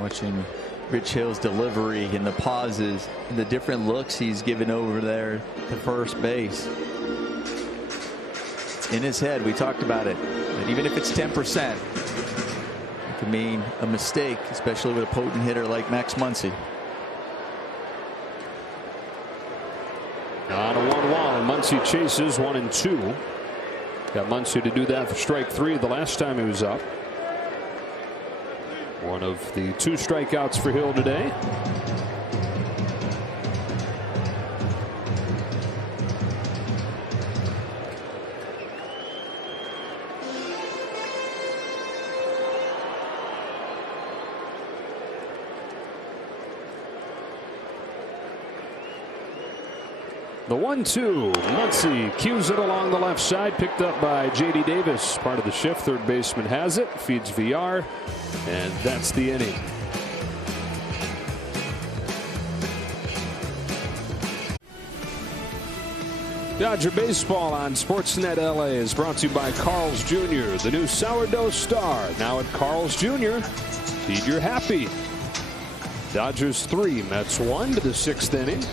Watching Rich Hill's delivery and the pauses and the different looks he's given over there to first base. It's in his head. We talked about it. But even if it's 10%, it can mean a mistake, especially with a potent hitter like Max Muncy. On a 1-1, Muncy chases 1-2. Got Muncy to do that for strike 3 the last time he was up. One of the 2 strikeouts for Hill today. The 1-2. Muncy cues it along the left side, picked up by J.D. Davis. Part of the shift. Third baseman has it, feeds VR, and that's the inning. Dodger Baseball on Sportsnet LA is brought to you by Carl's Jr., the new sourdough star. Now at Carl's Jr., feed your happy. Dodgers 3, Mets 1 to the 6th inning.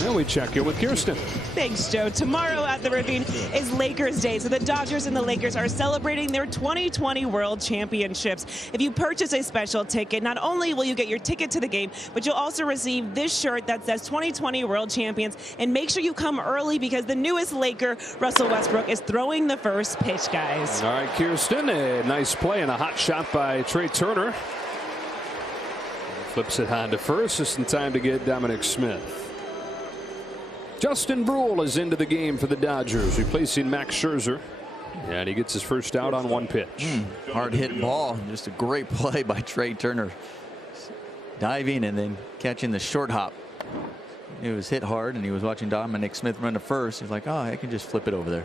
Now we check in with Kirsten. Thanks, Joe. Tomorrow at the Ravine is Lakers Day, so the Dodgers and the Lakers are celebrating their 2020 World Championships. If you purchase a special ticket, not only will you get your ticket to the game, but you'll also receive this shirt that says 2020 World Champions. And make sure you come early because the newest Laker, Russell Westbrook, is throwing the first pitch, guys. All right, Kirsten, a nice play and a hot shot by Trey Turner. Flips it on to first, just in time to get Dominic Smith. Justin Brule is into the game for the Dodgers, replacing Max Scherzer. And he gets his first out on 1 pitch. Hard hit ball. Just a great play by Trey Turner. Diving and then catching the short hop. It was hit hard, and he was watching Dominic Smith run to first. He's like, oh, I can just flip it over there.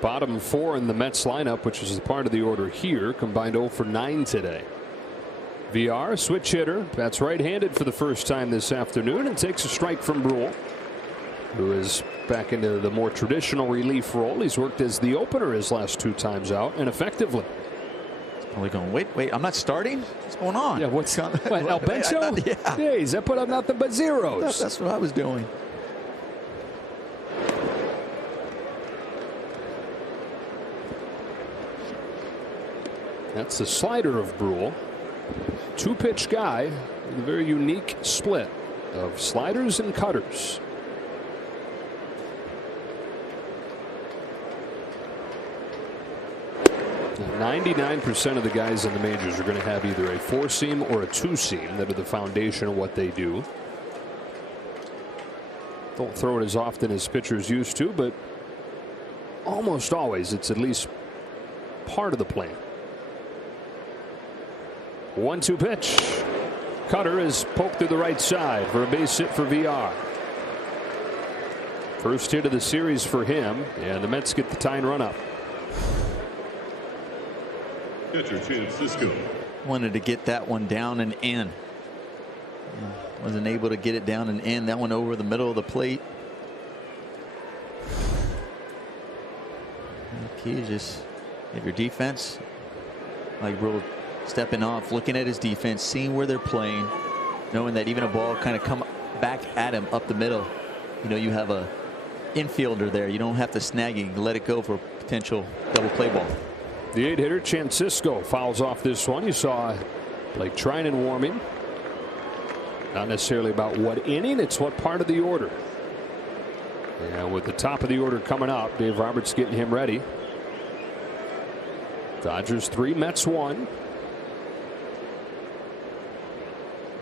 Bottom 4 in the Mets lineup, which is part of the order here, combined 0 for 9 today. VR, switch hitter, bats right-handed for the first time this afternoon and takes a strike from Brule, who is back into the more traditional relief role. He's worked as the opener his last 2 times out, and effectively. Probably going, wait, I'm not starting? What's going on? Yeah, what's El Bencho? Yeah. He's put up nothing but zeros. That's what I was doing. That's the slider of Brule. 2-pitch guy with a very unique split of sliders and cutters. 99% of the guys in the majors are going to have either a 4-seam or a 2-seam that are the foundation of what they do. Don't throw it as often as pitchers used to, but almost always it's at least part of the plan. 1-2 pitch. Cutter is poked through the right side for a base hit for VR. First hit of the series for him, and the Mets get the tying run up. Catcher Francisco. Wanted to get that one down and in. Wasn't able to get it down and in. That one over the middle of the plate. The key is just have your defense, like Rule, stepping off, looking at his defense, seeing where they're playing, knowing that even a ball kind of come back at him up the middle, you know, you have a infielder there. You don't have to snag it. You can let it go for a potential double play ball. The 8-hitter Francisco fouls off this one. You saw Blake Trinan warming. Not necessarily about what inning, it's what part of the order. And with the top of the order coming up, Dave Roberts getting him ready. Dodgers 3, Mets 1.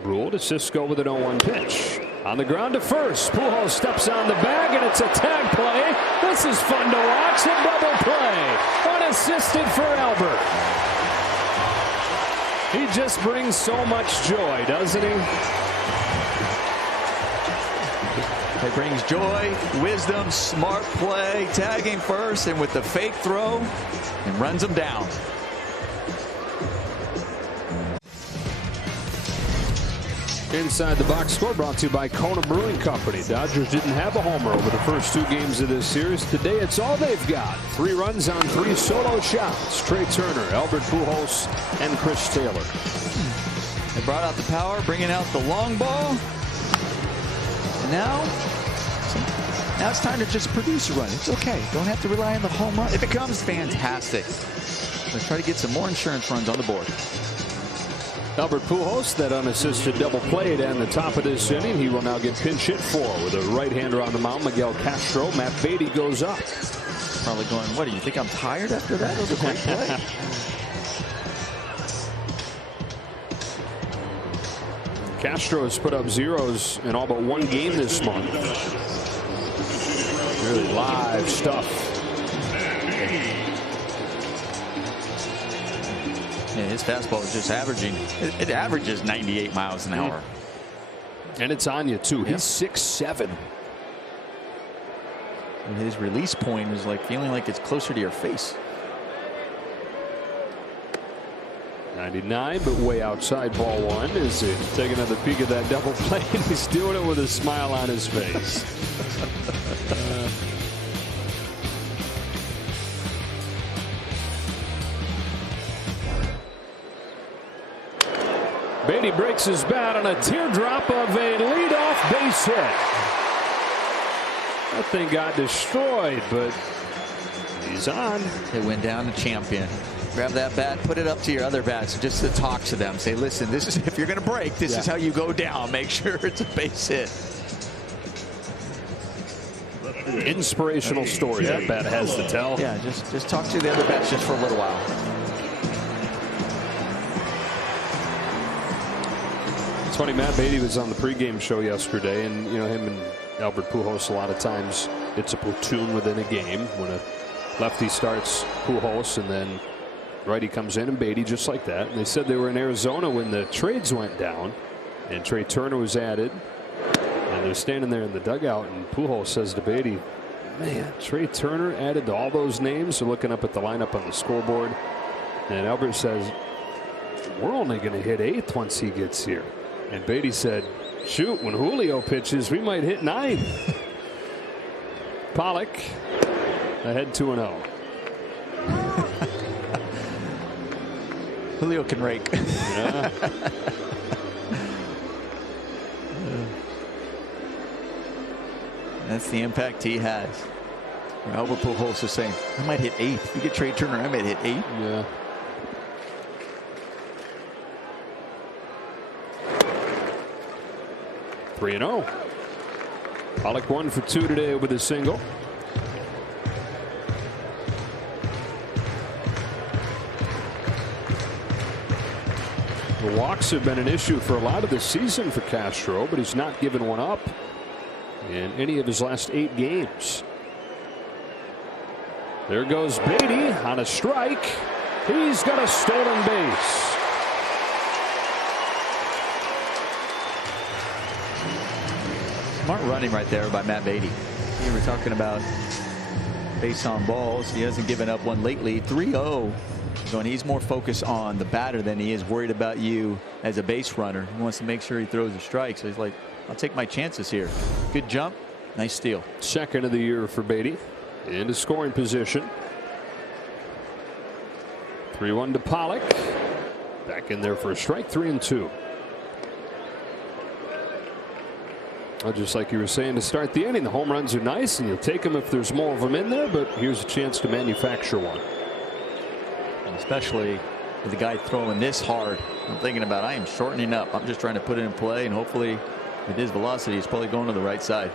Rule to Cisco with an 0-1 pitch. On the ground to first. Pujols steps on the bag, and it's a tag play. This is fun to watch. A double play. Unassisted for Albert. He just brings so much joy, doesn't he? It brings joy, wisdom, smart play, tagging first, and with the fake throw, and runs him down. Inside the Box score brought to you by Kona Brewing Company. Dodgers didn't have a homer over the first 2 games of this series. Today it's all they've got. 3 runs on 3 solo shots. Trey Turner, Albert Pujols, and Chris Taylor. They brought out the power, bringing out the long ball. And now it's time to just produce a run. It's okay. Don't have to rely on the home run. If it comes, fantastic. Let's try to get some more insurance runs on the board. Albert Pujols, that unassisted double played at the top of this inning. He will now get pinch hit for with a right-hander on the mound. Miguel Castro. Matt Beatty goes up. Probably going, what, do you think I'm tired after that? It was a great play. Castro has put up zeros in all but 1 game this month. Really live stuff. Yeah, his fastball is just averaging. It averages 98 miles an hour. And it's on you, too. He's 6'7". And his release point is like feeling like it's closer to your face. 99, but way outside ball 1 is taking another peek at that double play, and he's doing it with a smile on his face. Beatty breaks his bat on a teardrop of a leadoff base hit. That thing got destroyed, but he's on. They went down to champion. Grab that bat, put it up to your other bats, just to talk to them. Say, listen, this is, if you're going to break, this is how you go down. Make sure it's a base hit. Inspirational story that bat has to tell. Yeah, just talk to the other bats just for a little while. It's funny, Matt Beatty was on the pregame show yesterday, and you know him and Albert Pujols, a lot of times it's a platoon within a game. When a lefty starts Pujols and then righty comes in, and Beatty just like that. And they said they were in Arizona when the trades went down and Trey Turner was added, and they're standing there in the dugout, and Pujols says to Beatty, man, Trey Turner added to all those names. They're looking up at the lineup on the scoreboard, and Albert says, we're only going to hit 8th once he gets here. And Beatty said, shoot, when Julio pitches, we might hit 9. Pollock ahead 2-0. Julio can rake. Yeah. That's the impact he has. Albert Pujols is saying, I might hit 8th. If you get Trey Turner, I might hit 8. Yeah. Three 3-0. Pollock 1 for 2 today with a single. The walks have been an issue for a lot of the season for Castro, but he's not given one up in any of his last 8 games. There goes Beatty on a strike. He's got a stolen base. Smart running right there by Matt Beatty. We were talking about base on balls. He hasn't given up one lately. 3-0. So he's more focused on the batter than he is worried about you as a base runner. He wants to make sure he throws a strike. So he's like, I'll take my chances here. Good jump. Nice steal. Second of the year for Beatty. Into scoring position. 3-1 to Pollock. Back in there for a strike. 3-2. Well, just like you were saying to start the inning, the home runs are nice and you'll take them if there's more of them in there, but here's a chance to manufacture one. And especially with the guy throwing this hard, I'm thinking about, I am shortening up. I'm just trying to put it in play, and hopefully with his velocity, he's probably going to the right side.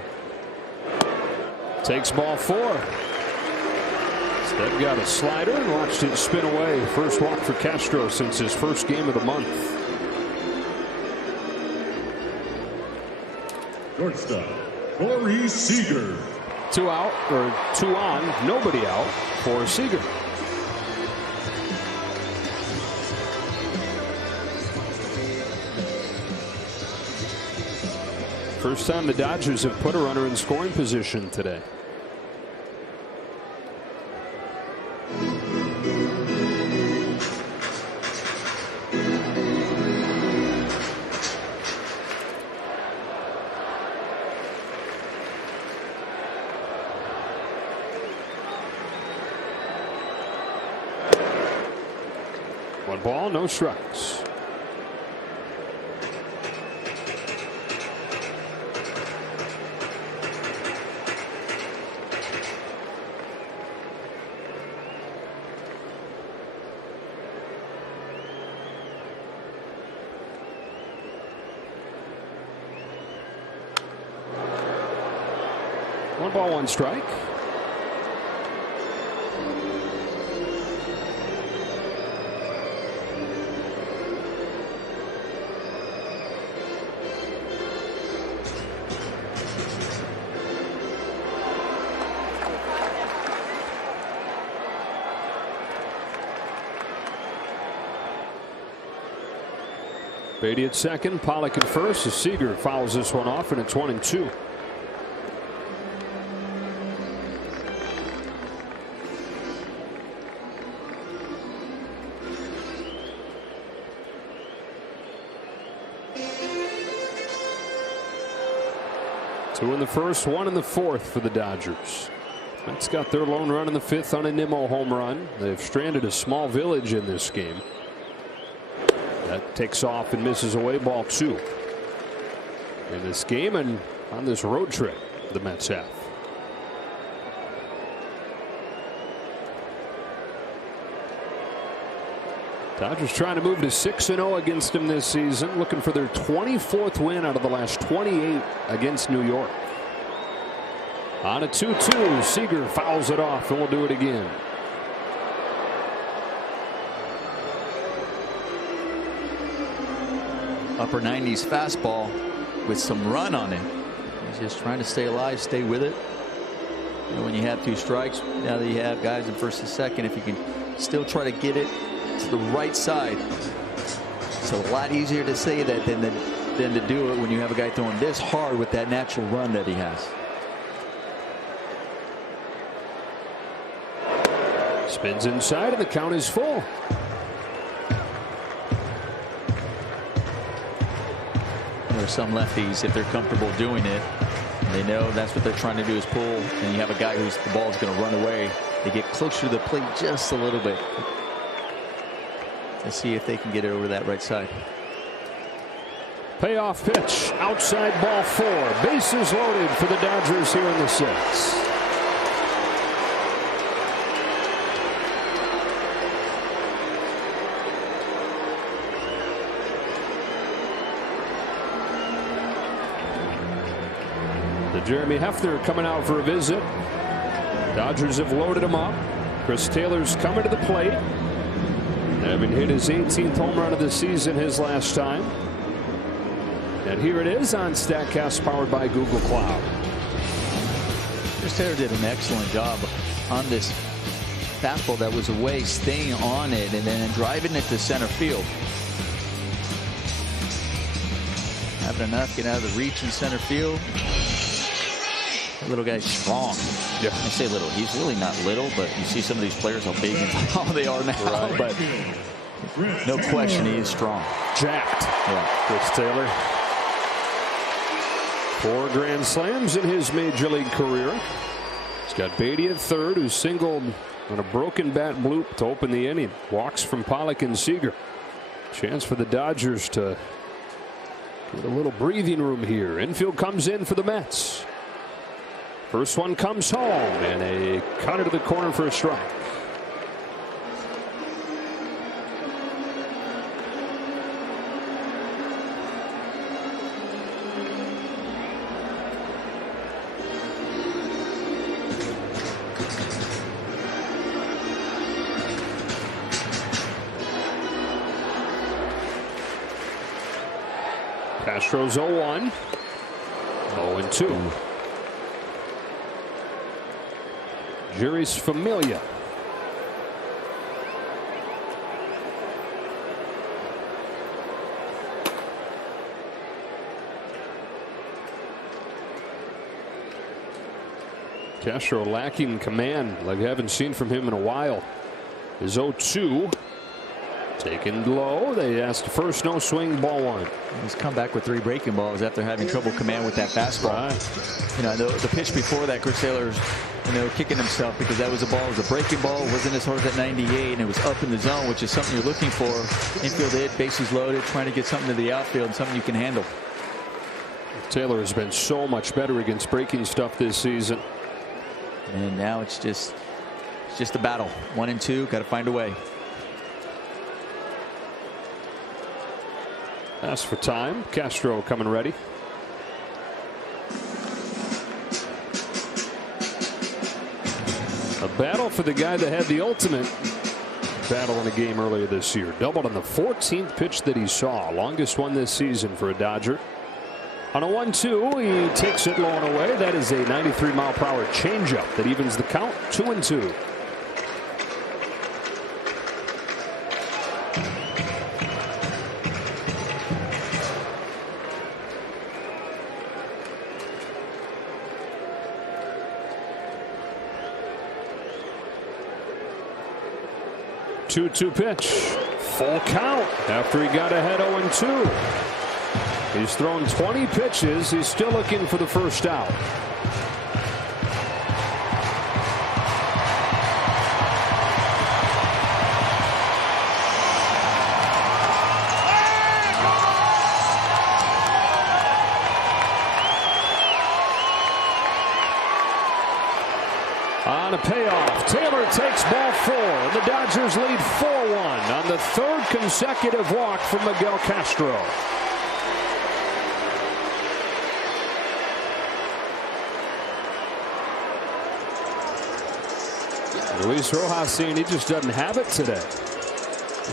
Takes ball 4. Instead got a slider and watched it spin away. First walk for Castro since his first game of the month. Shortstop, Corey Seager. 2 out, or 2 on, nobody out for Seager. First time the Dodgers have put a runner in scoring position today. One ball, no strikes. One ball, one strike. Beatty at second, Pollock at first. As Seager fouls this one off, and it's 1-2. Two in the first, 1 in the fourth for the Dodgers. Mets got their lone run in the 5th on a Nimmo home run. They've stranded a small village in this game. That takes off and misses away, ball 2. In this game and on this road trip the Mets have. Dodgers trying to move to 6-0 against him this season, looking for their 24th win out of the last 28 against New York. On a 2-2, Seager fouls it off, and we'll do it again. Upper 90s fastball with some run on it. He's just trying to stay alive, stay with it. You know, when you have 2 strikes, now that you have guys in first and second, if you can still try to get it to the right side, it's a lot easier to say that than to do it when you have a guy throwing this hard with that natural run that he has. Spins inside, and the count is full. There are some lefties, if they're comfortable doing it, they know that's what they're trying to do is pull, and you have a guy who's the ball's going to run away. They get closer to the plate just a little bit. Let's see if they can get it over that right side. Payoff pitch, outside, ball 4. Bases loaded for the Dodgers here in the 6th. Jeremy Hefner coming out for a visit. Dodgers have loaded him up. Chris Taylor's coming to the plate. Having hit his 18th home run of the season his last time. And here it is on StatCast, powered by Google Cloud. Chris Taylor did an excellent job on this fastball that was away, staying on it and then driving it to center field. Having enough, get out of the reach in center field. That little guy's strong. Yeah. I say little. He's really not little, but you see some of these players how big and how they are now. Right. But no question, he is strong. Jacked. Yeah. Chris Taylor. 4 grand slams in his major league career. He's got Beatty at third, who singled on a broken bat bloop to open the inning. Walks from Pollock and Seager. Chance for the Dodgers to get a little breathing room here. Infield comes in for the Mets. First one comes home, and a cutter to the corner for a strike. Castro's 0-1. 0-2. Jerry's Familia. Castro lacking command like I haven't seen from him in a while. Is 0-2. Taken low. They asked first, no swing, ball 1. He's come back with 3 breaking balls after having trouble command with that fastball. Right. You know, the pitch before that, Chris Taylor's, kicking himself because that was a ball. It was a breaking ball. It wasn't as hard as that 98, and it was up in the zone, which is something you're looking for. Infield hit, bases loaded, trying to get something to the outfield and something you can handle. Taylor has been so much better against breaking stuff this season. And now it's just a battle. 1 and 2, got to find a way. Ask for time. Castro coming ready. A battle for the guy that had the ultimate battle in a game earlier this year. Doubled on the 14th pitch that he saw. Longest one this season for a Dodger. On a 1-2, he takes it low and away. That is a 93-mile-per-hour changeup that evens the count. 2-2. Two pitch. Full count after he got ahead 0-2. He's thrown 20 pitches. He's still looking for the first out. On a payoff, Taylor takes ball 4. And the Dodgers lead 4-1 on the 3rd consecutive walk from Miguel Castro. Luis Rojas saying he just doesn't have it today.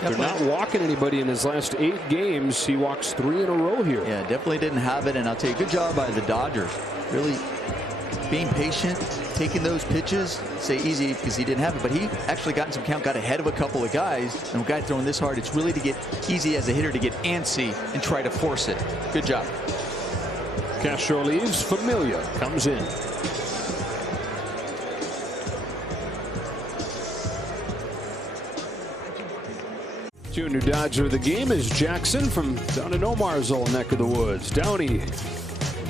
They're not walking anybody in his last 8 games. He walks 3 in a row here. Yeah, definitely didn't have it. And I'll tell you, good job by the Dodgers. Really being patient, taking those pitches. Say easy because he didn't have it, but he actually got in some count, got ahead of a couple of guys. And a guy throwing this hard, it's really to get easy as a hitter to get antsy and try to force it. Good job. Castro leaves. Familia comes in. Junior Dodger of the game is Jackson from down in Omar's old neck of the woods. Downey.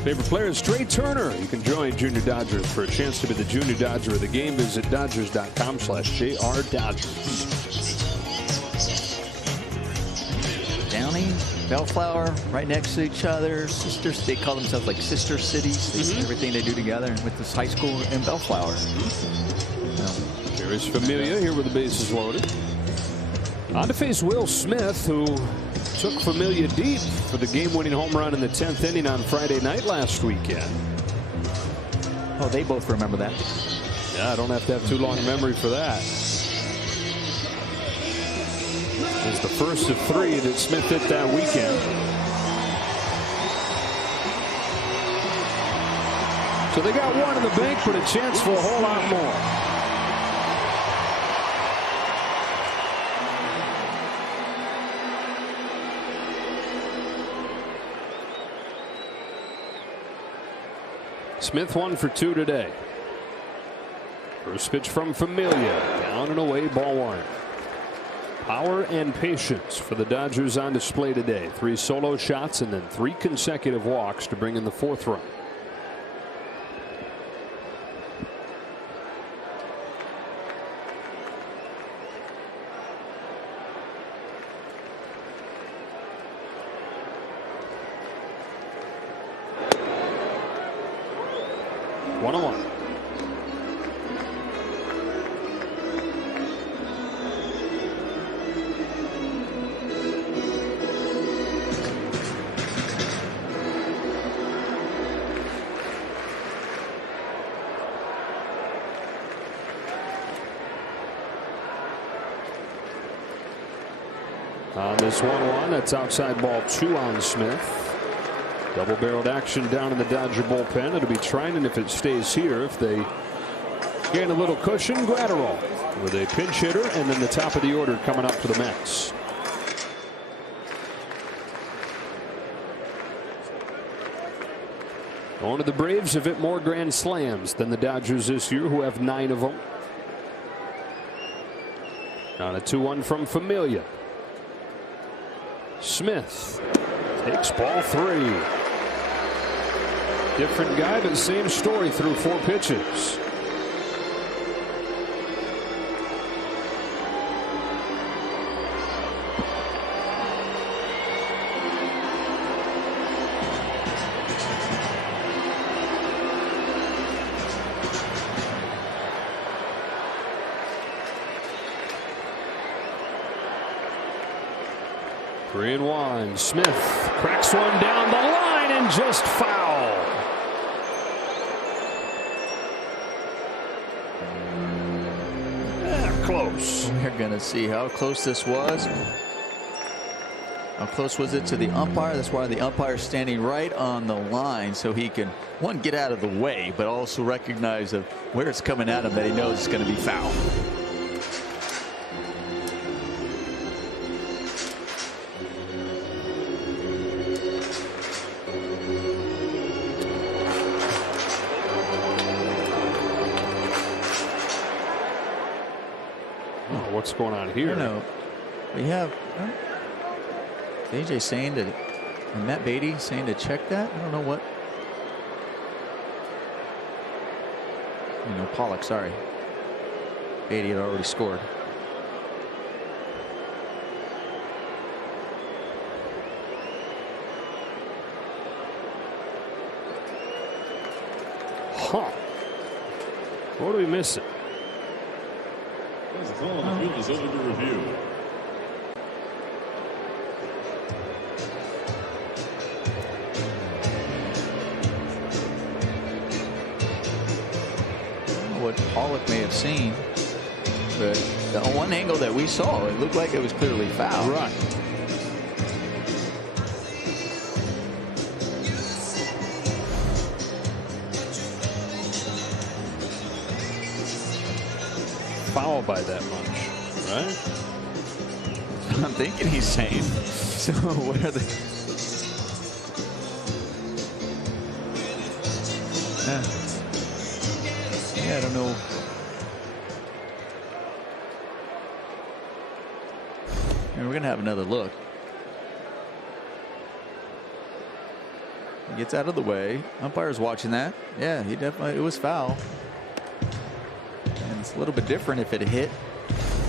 Favorite player is Trey Turner. You can join Junior Dodgers for a chance to be the Junior Dodger of the game. Visit Dodgers.com/JRDodgers. Downey, Bellflower, right next to each other. Sisters, they call themselves like sister cities. They do everything they do together with this high school in Bellflower. There is Familia here with the bases loaded. On to face Will Smith, who took Familia deep for the game-winning home run in the 10th inning on Friday night last weekend. Oh, they both remember that. Yeah, I don't have to have too long a memory for that. was the first of 3 that Smith hit that weekend. So they got 1 in the bank, but a chance for a whole lot more. Smith 1 for 2 today. First pitch from Familia, down and away, ball 1. Power and patience for the Dodgers on display today. 3 solo shots and then 3 consecutive walks to bring in the 4th run. On this 1-1, that's outside ball 2 on Smith. Double barreled action down in the Dodger bullpen. It'll be Trinan if it stays here. If they gain a little cushion, Gratterall with a pinch hitter, and then the top of the order coming up for the Mets. Going to the Braves have hit more grand slams than the Dodgers this year, who have 9 of them. On a 2-1 from Familia. Smith takes ball 3. Different guy, but same story through 4 pitches. Three and 1. Smith cracks one down the line and just foul. Close. We're going to see how close this was. How close was it to the umpire? That's why the umpire's standing right on the line so he can, one, get out of the way, but also recognize of where it's coming at him that he knows it's going to be foul. What's going on here? I don't know. We have AJ saying to, and Matt Beatty saying to check that. I don't know what. Pollock, sorry. Beatty had already scored. Huh. What are we missing? The call on the field is open to review. What Pollock may have seen, but the one angle that we saw, it looked like it was clearly foul. Right. Foul by that much, right? I'm thinking he's saying. So what are the? Yeah, I don't know. And we're gonna have another look. He gets out of the way. Umpire's watching that. Yeah, he definitely. It was foul. And it's a little bit different if it hit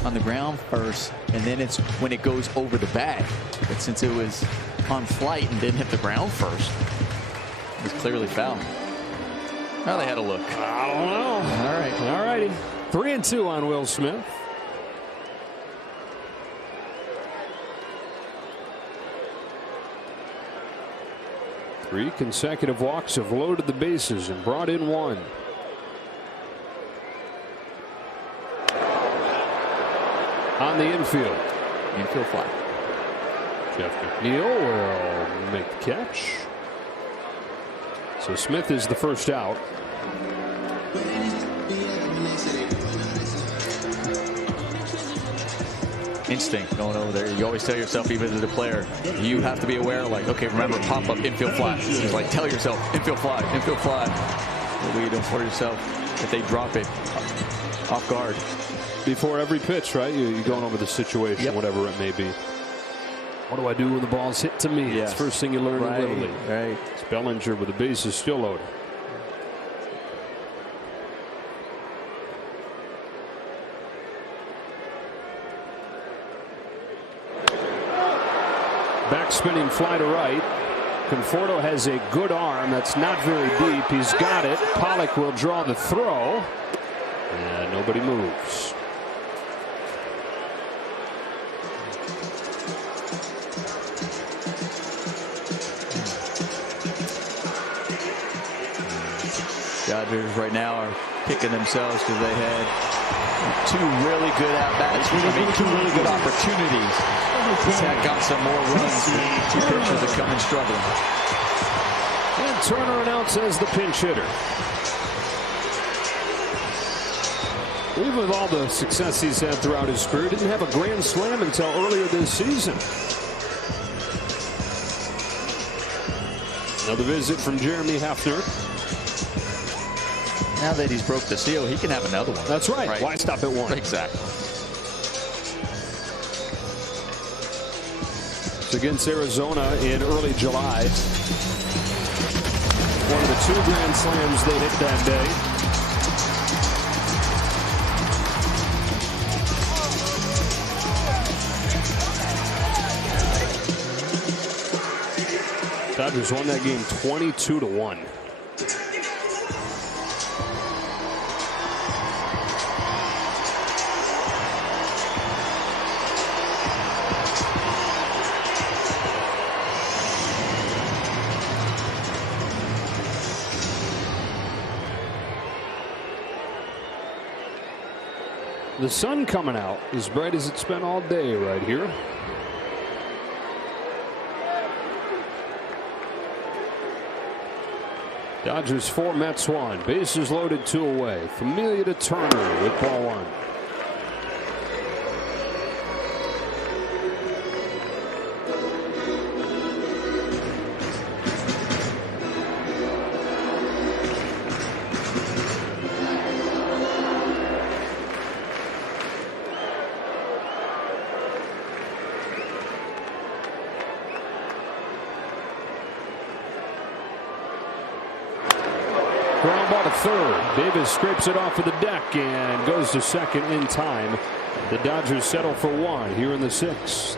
on the ground first, and then it's when it goes over the bag. But since it was on flight and didn't hit the ground first, it was clearly foul. Now they had a look. I don't know. All right. All righty. 3-2 on Will Smith. Three consecutive walks have loaded the bases and brought in one. On the infield. infield fly. Jeff McNeil will make the catch. So Smith is the first out. Instinct going over there. You always tell yourself, even as a player, you have to be aware, like, okay, remember, pop up, infield fly. Just like, tell yourself, infield fly, infield fly. What are you doing for yourself if they drop it off guard? Before every pitch, right? You're going over the situation, whatever it may be. What do I do when the ball's hit to me? Yes. It's the first thing you learn in Little League. Right. It's Bellinger with the bases still loaded. Back spinning fly to right. Conforto has a good arm that's not very deep. He's got it. Pollock will draw the throw. And nobody moves. Dodgers right now are kicking themselves because they had two really good at-bats. Two really good opportunities. Zach got some more runs. Two pitchers that come in struggling. And Turner announced as the pinch hitter. Even with all the success he's had throughout his career, didn't have a grand slam until earlier this season. Another visit from Jeremy Hefner. Now that he's broke the seal, he can have another one. That's right. Why stop at one? Exactly. It's against Arizona in early July. One of the two grand slams they hit that day. Dodgers won that game 22-1. The sun coming out as bright as it's been all day right here. Dodgers 4, Mets 1. Bases loaded, 2 away. Familia to Turner with ball 1. Ground ball to third. Davis scrapes it off of the deck and goes to second in time. The Dodgers settle for 1 here in the 6th.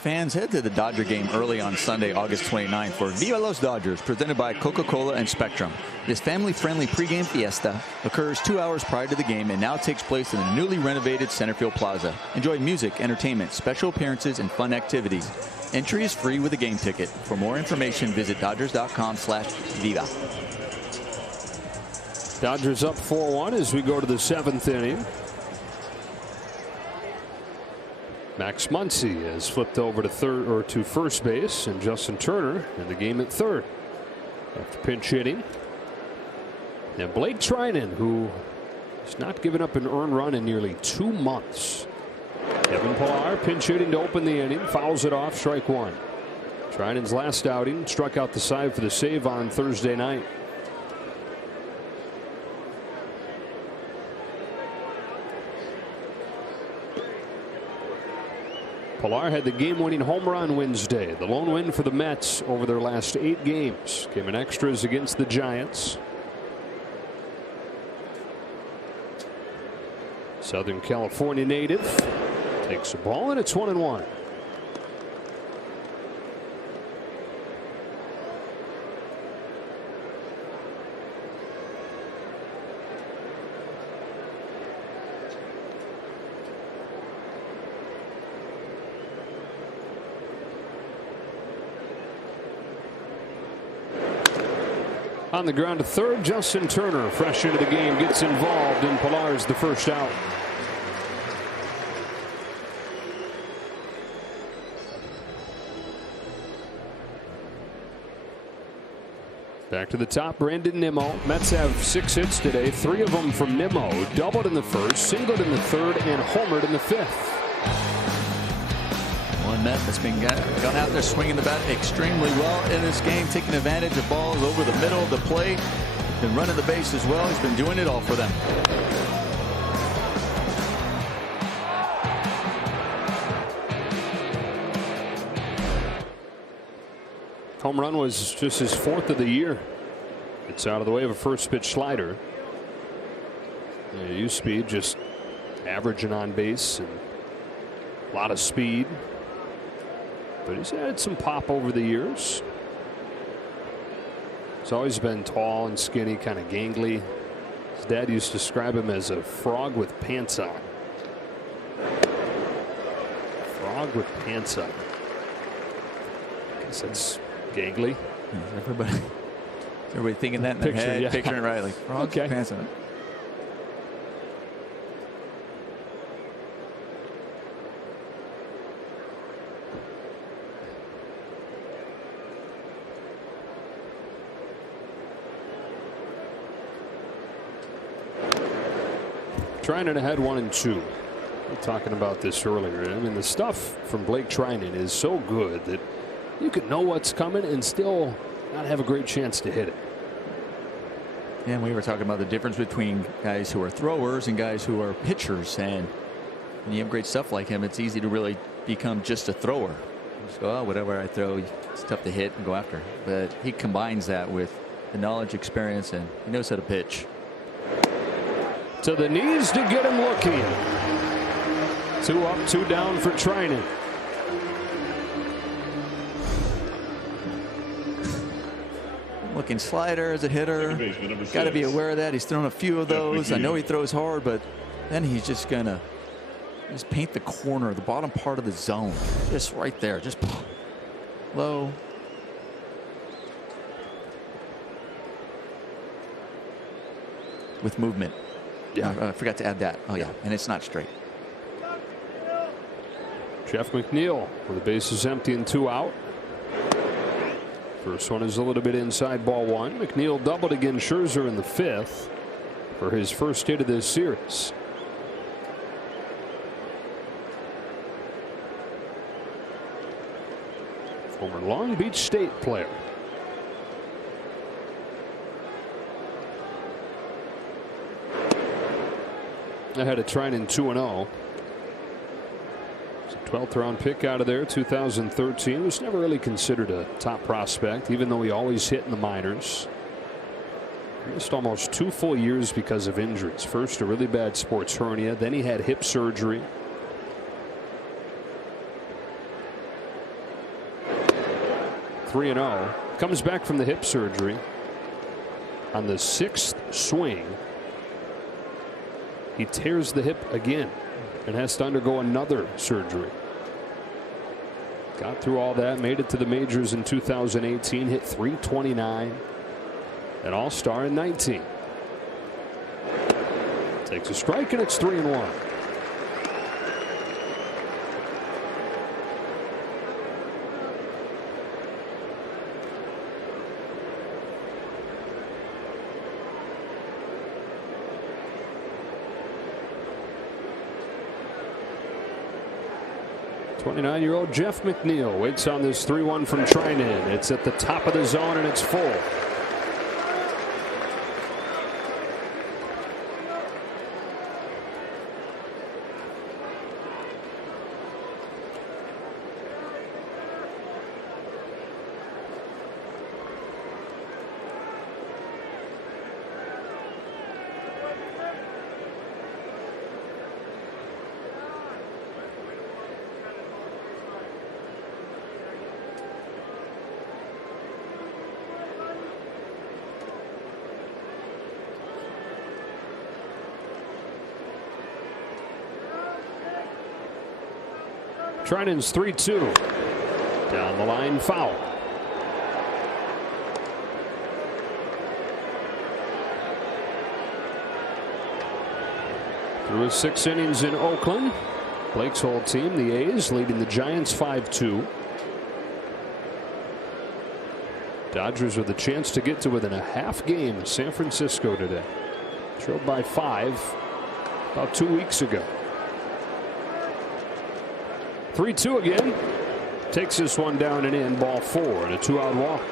Fans, head to the Dodger game early on Sunday, August 29th for Viva Los Dodgers, presented by Coca-Cola and Spectrum. This family-friendly pregame fiesta occurs 2 hours prior to the game and now takes place in the newly renovated Centerfield Plaza. Enjoy music, entertainment, special appearances, and fun activities. Entry is free with a game ticket. For more information, visit Dodgers.com/Viva. Dodgers up 4-1 as we go to the 7th inning. Max Muncy has flipped over to first base, and Justin Turner in the game at third after pinch hitting. And Blake Trinan, who has not given up an earned run in nearly 2 months. Kevin Pillar pinch hitting to open the inning, fouls it off, strike 1. Trinan's last outing struck out the side for the save on Thursday night. Pillar had the game-winning home run Wednesday. The lone win for the Mets over their last 8 games. Came in extras against the Giants. Southern California native takes the ball, and it's 1-1. On the ground to third, Justin Turner, fresh into the game, gets involved, and Pillar's the first out. Back to the top, Brandon Nimmo. Mets have 6 hits today, 3 of them from Nimmo. Doubled in the first, singled in the third, and homered in the 5th. One Met that's been gone out there swinging the bat extremely well in this game, taking advantage of balls over the middle of the plate. Been running the base as well. He's been doing it all for them. Home run was just his 4th of the year. It's out of the way of a first pitch slider. Use speed, just averaging on base, and a lot of speed. But he's had some pop over the years. He's always been tall and skinny, kind of gangly. His dad used to describe him as a frog with pants on. Frog with pants on. I guess that's gangly. Everybody thinking that in their head, yeah. picturing it right, like frogs with pants on. Treinen ahead 1-2. We were talking about this earlier. I mean, the stuff from Blake Treinen is so good that you can know what's coming and still not have a great chance to hit it. And we were talking about the difference between guys who are throwers and guys who are pitchers. And when you have great stuff like him, it's easy to really become just a thrower. You just go, oh, whatever I throw, it's tough to hit and go after. But he combines that with the knowledge, experience, and he knows how to pitch. To the knees to get him looking. 2 up, 2 down for Treinen. Looking slider as a hitter. Got to be aware of that. He's thrown a few of those. I know he throws hard, but then he's just gonna paint the corner, the bottom part of the zone, just right there, just low. With movement. Yeah, I forgot to add that. Oh yeah, and it's not straight. Jeff McNeil with the bases empty and 2 out. First one is a little bit inside, ball 1. McNeil doubled against Scherzer in the 5th for his first hit of this series. Former Long Beach State player. Ahead of Treinen 2-0. 12th round pick out of there, 2013. Was never really considered a top prospect, even though he always hit in the minors. Missed almost 2 full years because of injuries. First a really bad sports hernia, then he had hip surgery. Three 3-0. Comes back from the hip surgery. On the 6th swing, he tears the hip again and has to undergo another surgery. Got through all that, made it to the majors in 2018, hit .329, an all-star in 19. Takes a strike, and it's 3-1. '29-year-old Jeff McNeil waits on this 3-1 from Treinen. It's at the top of the zone and it's full. Treinen's 3-2. Down the line, foul. Through his 6 innings in Oakland. Blake's whole team, the A's, leading the Giants 5-2. Dodgers with a chance to get to within a half game of San Francisco today. Trailed by 5 about 2 weeks ago. 3-2 again. Takes this one down and in, ball 4 and a 2-out walk.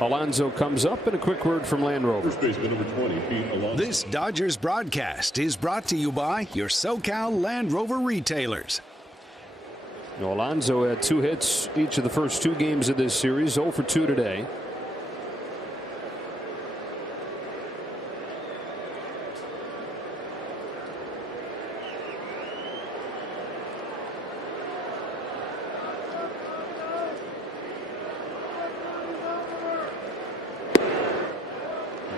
Alonso comes up, and a quick word from Land Rover. First baseman number 20, Pete Alonso. This Dodgers broadcast is brought to you by your SoCal Land Rover retailers. Alonso had 2 hits each of the first 2 games of this series, 0 for 2 today.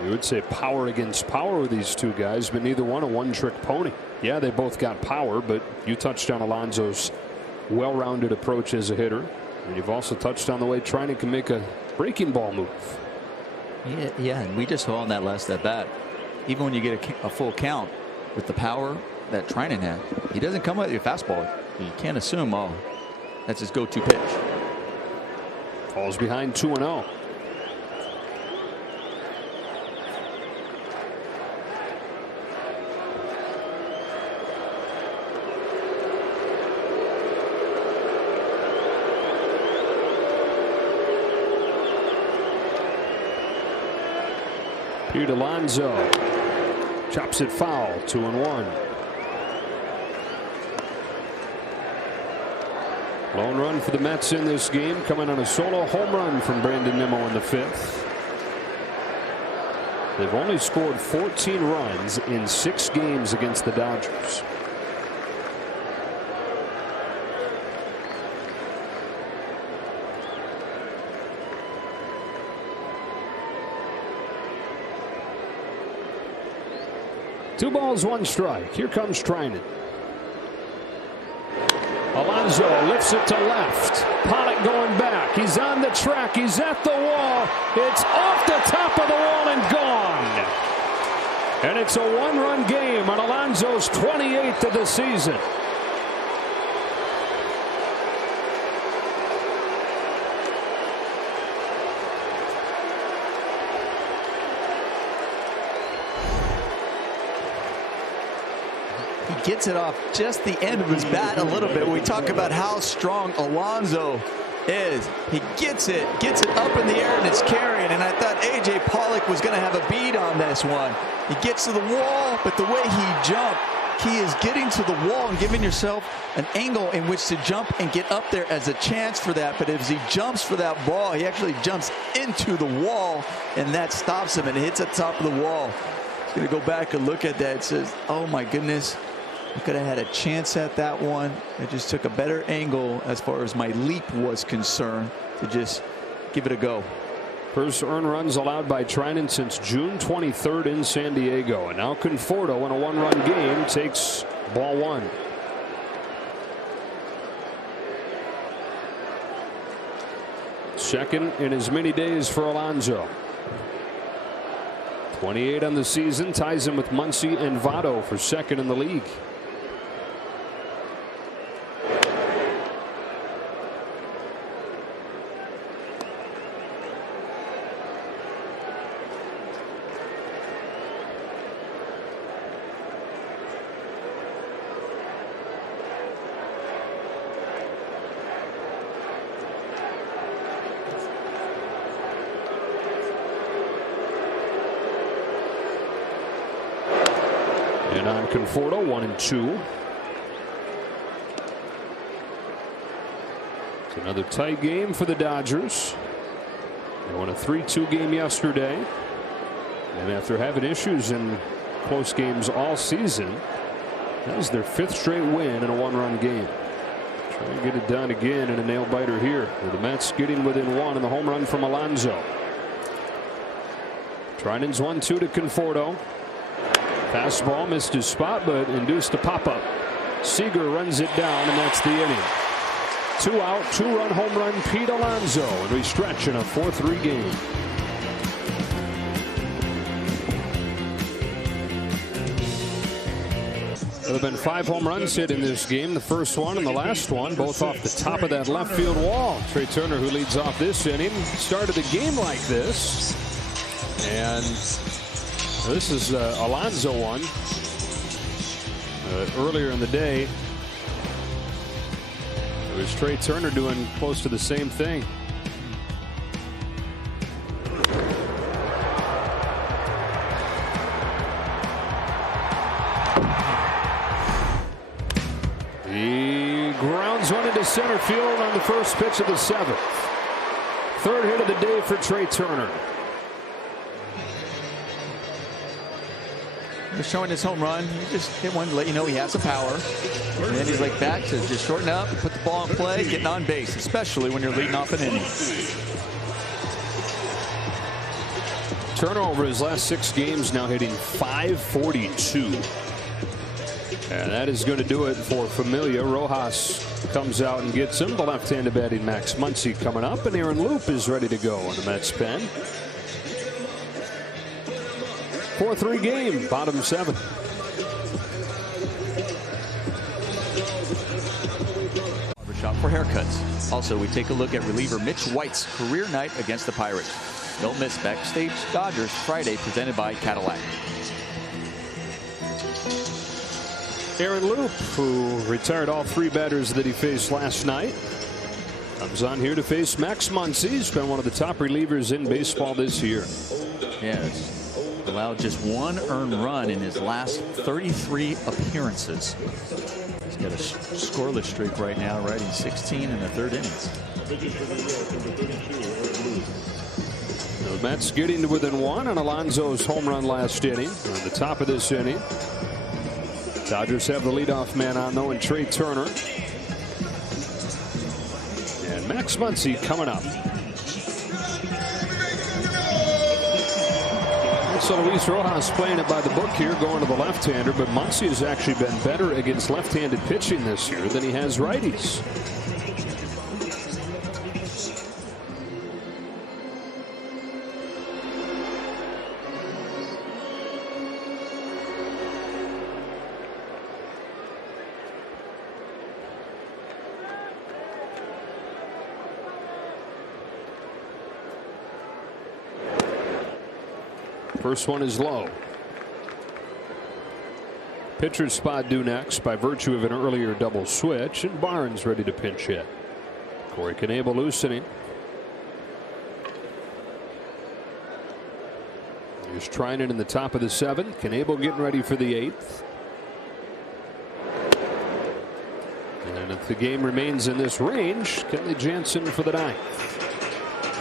You would say power against power with these 2 guys, but neither one a one-trick pony. Yeah, they both got power, but you touched on Alonso's well-rounded approach as a hitter, and you've also touched on the way Trinan can make a breaking ball move. Yeah, and we just saw on that last at bat, even when you get a full count with the power that Trinan had, he doesn't come with your fastball. You can't assume, oh, that's his go-to pitch. Falls behind 2-0. Pete Alonso chops it foul, 2-1. Lone run for the Mets in this game, coming on a solo home run from Brandon Nimmo in the 5th. They've only scored 14 runs in 6 games against the Dodgers. Two balls, 1 strike. Here comes Trinan. Alonso lifts it to left. Pollock going back. He's on the track. He's at the wall. It's off the top of the wall and gone. And it's a 1-run game on Alonso's 28th of the season. Gets it off just the end of his bat a little bit. We talk about how strong Alonso is. He gets it up in the air, and it's carrying. And I thought A.J. Pollock was going to have a beat on this one. He gets to the wall, but the way he jumped, he is getting to the wall and giving yourself an angle in which to jump and get up there as a chance for that. But as he jumps for that ball, he actually jumps into the wall, and that stops him and hits at the top of the wall. He's going to go back and look at that. It says, oh my goodness. I could have had a chance at that one. I just took a better angle as far as my leap was concerned to just give it a go. First earned runs allowed by Trinan since June 23rd in San Diego. And now Conforto in a 1-run game takes ball 1. Second in as many days for Alonso. 28 on the season, ties him with Muncy and Votto for second in the league. And on Conforto, 1-2. It's another tight game for the Dodgers. They won a 3-2 game yesterday. And after having issues in close games all season, that was their 5th straight win in a 1-run game. Trying to get it done again in a nail biter here, with the Mets getting within 1 in the home run from Alonso. Trinan's 1-2 to Conforto. Fastball missed his spot, but induced a pop-up. Seager runs it down, and that's the inning. 2 out, 2-run home run Pete Alonso, and we stretch in a 4-3 game. There have been 5 home runs hit in this game. The first one and the last one, both off the top of that left field wall. Trey Turner, who leads off this inning, started the game like this. And this is Alonso one. Earlier in the day, it was Trey Turner doing close to the same thing. He grounds one into center field on the first pitch of the 7th. 3rd hit of the day for Trey Turner. Just showing his home run. He just hit one to let you know he has some power. And then he's like back to just shorten up, put the ball in play, getting on base, especially when you're leading off an inning. Turner over his last 6 games now hitting .542. And that is going to do it for Familia. Rojas comes out and gets him. The left-handed batting Max Muncy coming up, and Aaron Loop is ready to go in the Mets pen. 4-3 game, bottom 7. Barbershop for haircuts. Also, we take a look at reliever Mitch White's career night against the Pirates. Don't miss Backstage Dodgers Friday, presented by Cadillac. Aaron Loop, who retired all 3 batters that he faced last night, comes on here to face Max Muncy. He's been one of the top relievers in baseball this year. Yes. Allowed just 1 earned run in his last 33 appearances. He's got a scoreless streak right now, riding 16 in the 3rd innings. The Mets getting to within 1 on Alonso's home run last inning. On the top of this inning, Dodgers have the leadoff man on, though, and Trey Turner. And Max Muncy coming up. So Luis Rojas playing it by the book here, going to the left-hander, but Muncy has actually been better against left-handed pitching this year than he has righties. First one is low. Pitcher's spot due next by virtue of an earlier double switch, and Barnes ready to pinch hit. Corey Knebel loosening. Here's Trinan in the top of the 7th. Knebel getting ready for the 8th. And if the game remains in this range, Kenley Jansen for the 9th.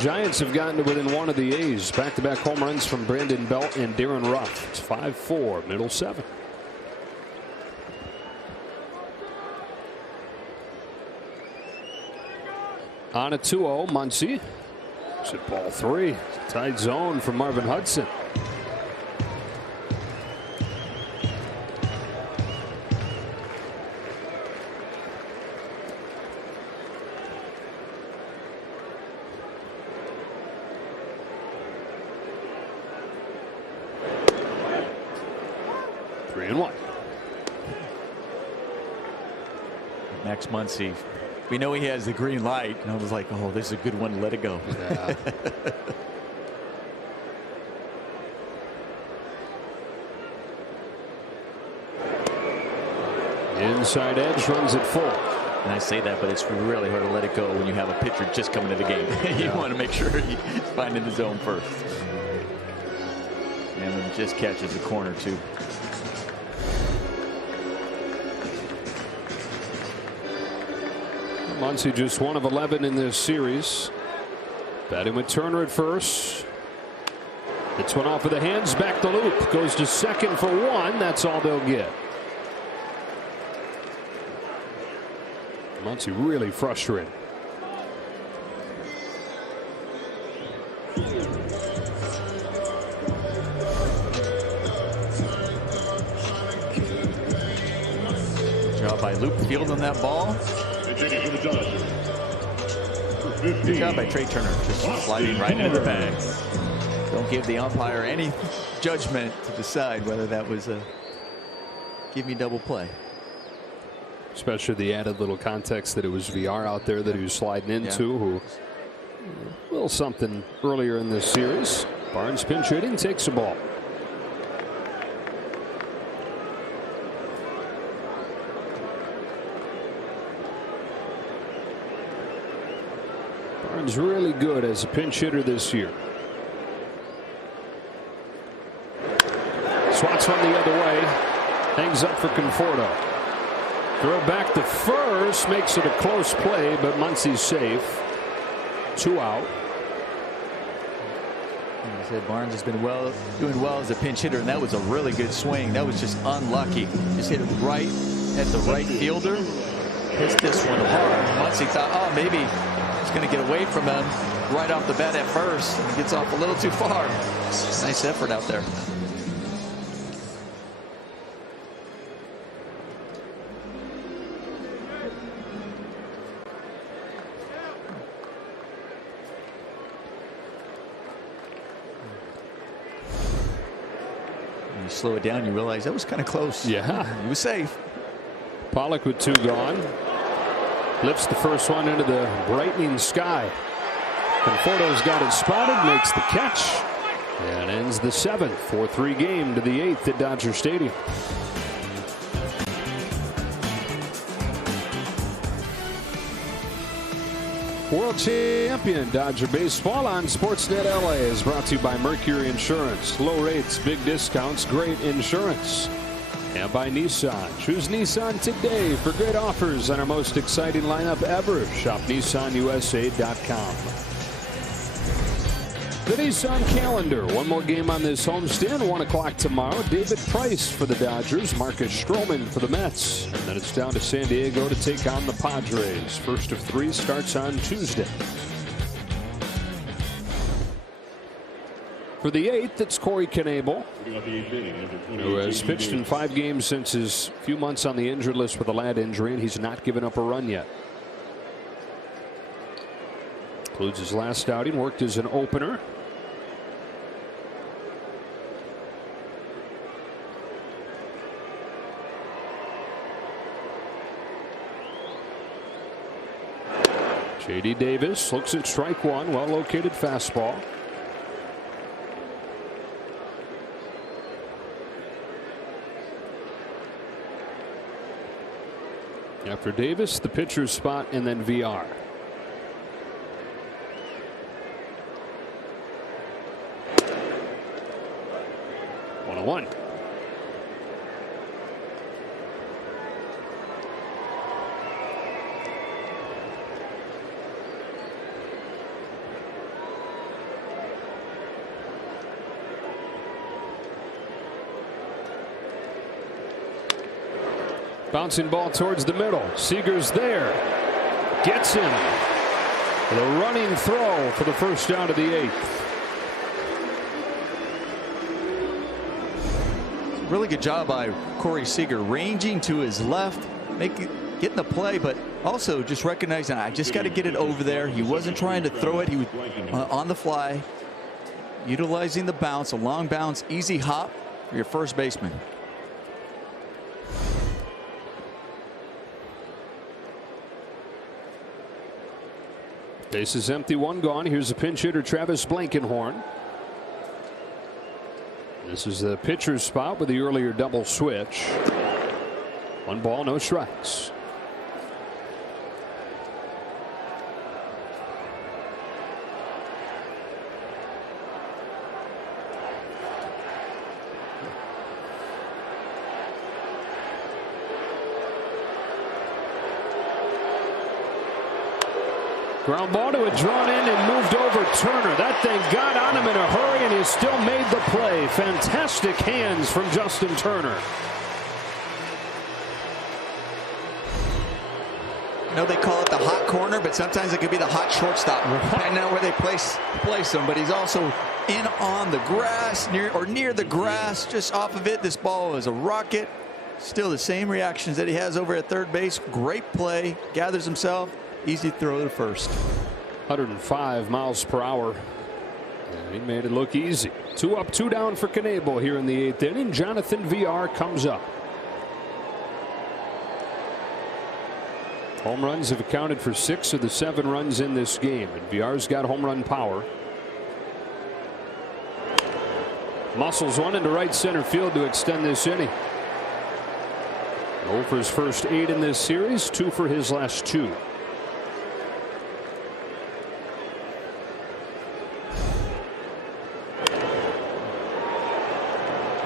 Giants have gotten to within 1 of the A's. Back-to-back home runs from Brandon Belt and Darren Ruff. It's 5-4, middle 7. On a 2-0, Muncy. It's at ball 3. Tight zone from Marvin Hudson. Max Muncy. We know he has the green light, and I was like, oh, this is a good one to let it go. Yeah. Inside edge, runs it full. And I say that, but it's really hard to let it go when you have a pitcher just coming to the game. You want to make sure he's finding the zone first. And then just catches the corner, too. Muncy just 1 of 11 in this series. Batting with Turner at first. It's one off of the hands, back to Loop. Goes to second for 1. That's all they'll get. Muncy really frustrated. Job by Loop fielding that ball. For the Dodgers, Good job by Trey Turner, just sliding right into the bag. Don't give the umpire any judgment to decide whether that was a give me double play. Especially the added little context that it was VR out there that he was sliding into. Who a little something earlier in this series. Barnes pinch hitting, takes the ball. Barnes really good as a pinch hitter this year. Swats one the other way. Hangs up for Conforto. Throw back to first. Makes it a close play, but Muncie's safe. 2 out. Like I said, Barnes has been doing well as a pinch hitter, and that was a really good swing. That was just unlucky. Just hit it right at the right fielder. Hits this one hard. Muncie thought, oh, maybe he's going to get away from him right off the bat at first. And gets off a little too far. Nice effort out there. Slow it down, you realize that was kind of close. Yeah, he was safe. Pollock with 2 gone. Lifts the first one into the brightening sky. Conforto's got it spotted, makes the catch, and ends the 7th. 4-3 game to the 8th at Dodger Stadium. World champion Dodger baseball on Sportsnet LA is brought to you by Mercury Insurance. Low rates, big discounts, great insurance. And by Nissan. Choose Nissan today for great offers on our most exciting lineup ever. Shop NissanUSA.com. The Nissan calendar. One more game on this homestand. 1 o'clock tomorrow. David Price for the Dodgers. Marcus Stroman for the Mets. And then it's down to San Diego to take on the Padres. First of 3 starts on Tuesday. For the 8th, it's Corey Knebel, who has pitched in 5 games since his few months on the injured list with a lat injury, and he's not given up a run yet. Includes his last outing, worked as an opener. J.D. Davis looks at strike 1, well located fastball. After Davis, the pitcher's spot, and then VR. One. Bouncing ball towards the middle. Seager's there. Gets him. The running throw for the first down of the 8th. Really good job by Corey Seager, ranging to his left, getting the play, but also just recognizing I just got to get it over there. He wasn't trying to throw it. He was on the fly, utilizing the bounce, a long bounce, easy hop for your first baseman. Base is empty, 1 gone. Here's a pinch hitter, Travis Blankenhorn. This is the pitcher's spot with the earlier double switch. 1 ball, no strikes. Ground ball to it, drawn in and moved over Turner. That thing got on him in a hurry, and he still made the play. Fantastic hands from Justin Turner. I know they call it the hot corner, but sometimes it could be the hot shortstop, depending on where they place him. But he's also in on the grass, near the grass, just off of it. This ball is a rocket. Still the same reactions that he has over at third base. Great play, gathers himself. Easy throw to first. 105 miles per hour. And he made it look easy. 2 up, 2 down for Knebel here in the 8th inning. Jonathan VR comes up. Home runs have accounted for 6 of the 7 runs in this game, and VR's got home run power. Muscles one into right center field to extend this inning. 0 for his first 8 in this series, 2 for his last 2.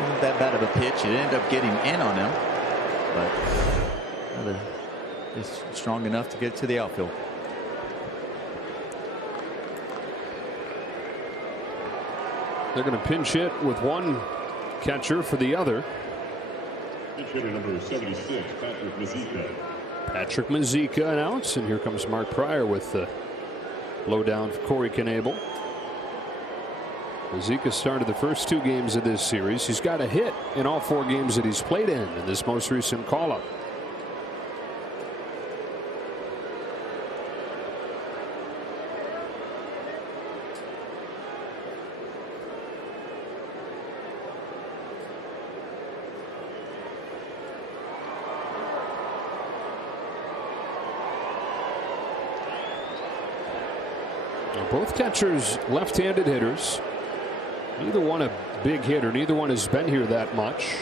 Wasn't that bad of a pitch. It ended up getting in on him, but is strong enough to get to the outfield. They're going to pinch hit with one catcher for the other. Pinch hitter number 76, Patrick Mazika. Patrick Mazika announced, and here comes Mark Pryor with the lowdown for Corey Knebel. Mazika started the first 2 games of this series. He's got a hit in all 4 games that he's played in this most recent call-up. Both catchers left-handed hitters. Neither one a big hitter. Neither one has been here that much.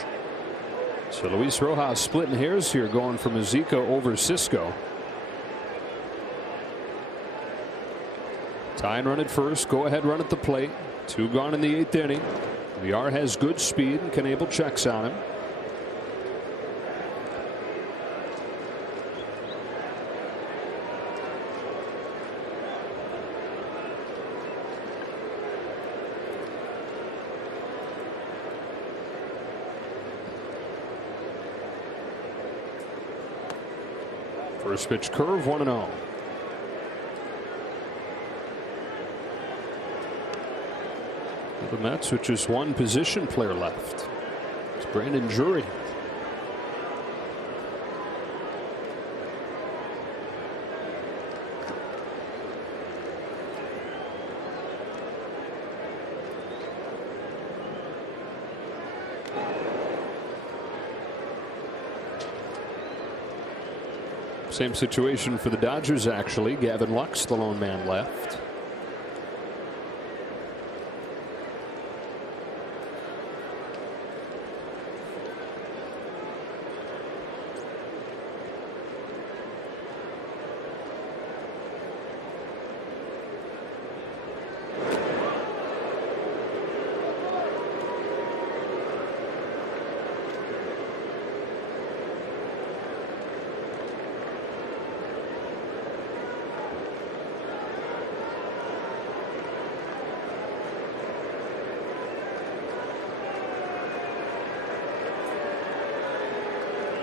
So Luis Rojas splitting hairs here, going for Mazika over Cisco. Tying run at first. Go ahead run at the plate. 2 gone in the 8th inning. VR has good speed, and Knebel checks on him. First pitch curve, 1-0. The Mets with just 1 position player left. It's Brandon Drury. Same situation for the Dodgers, actually. Gavin Lux, the lone man left.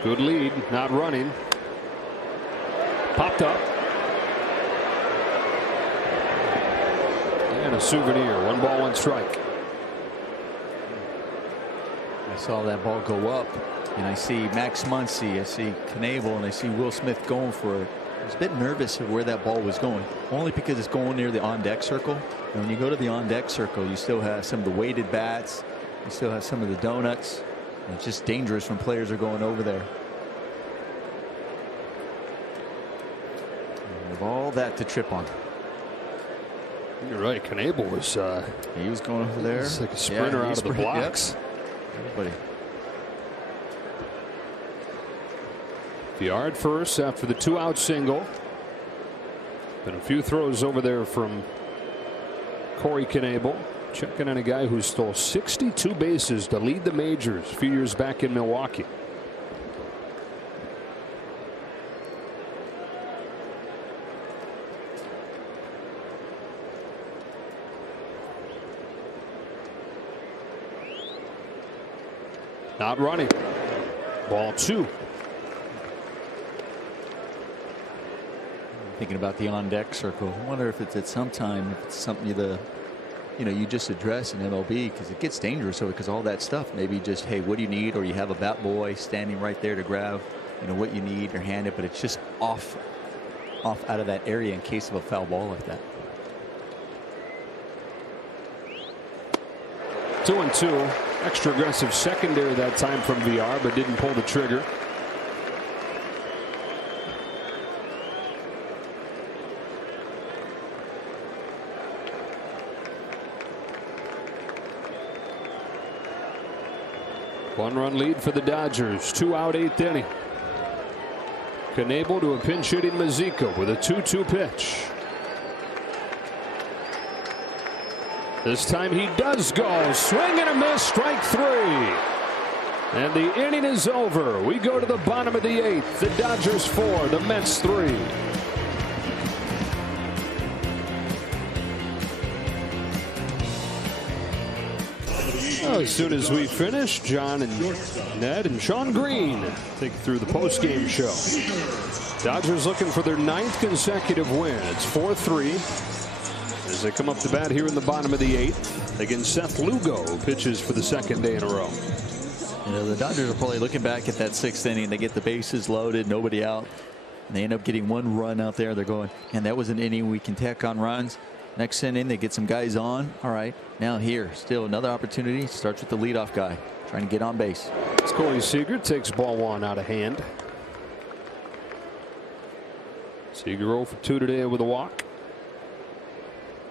Good lead, not running. Popped up. And a souvenir. 1 ball, 1 strike. I saw that ball go up, and I see Max Muncy, I see Knebel, and I see Will Smith going for it. I was a bit nervous of where that ball was going, only because it's going near the on-deck circle. And when you go to the on-deck circle, you still have some of the weighted bats. You still have some of the donuts. It's just dangerous when players are going over there. You have all that to trip on. You're right. Knebel was. He was going over there. It's like a sprinter out of the blocks. Yep. Everybody. VR at first after the 2-out single. Been a few throws over there from Corey Knebel. Checking on a guy who stole 62 bases to lead the majors a few years back in Milwaukee. Not running. Ball 2. Thinking about the on-deck circle. I wonder if it's at some time, if it's something you just address in MLB, because it gets dangerous. So because all that stuff, maybe just, hey, what do you need? Or you have a bat boy standing right there to grab, what you need or hand it, but it's just off out of that area in case of a foul ball like that. 2-2. Extra aggressive secondary that time from VR, but didn't pull the trigger. One-run lead for the Dodgers. 2 out, 8th inning. Knebel to a pinch hitting Mazeika with a 2-2 pitch. This time he does go. Swing and a miss. Strike 3. And the inning is over. We go to the bottom of the 8th. The Dodgers 4, the Mets 3. As soon as we finish, John and Ned and Sean Green take you through the post-game show. Dodgers looking for their 9th consecutive win. It's 4-3 as they come up to bat here in the bottom of the 8th against Seth Lugo, who pitches for the 2nd day in a row. You know, the Dodgers are probably looking back at that 6th inning. They get the bases loaded, nobody out, and they end up getting 1 run out there. They're going, and that was an inning we can tack on runs. Next inning, they get some guys on. All right, now here, still another opportunity. Starts with the leadoff guy trying to get on base. Corey Seager takes ball 1 out of hand. Seager 0 for 2 today with a walk.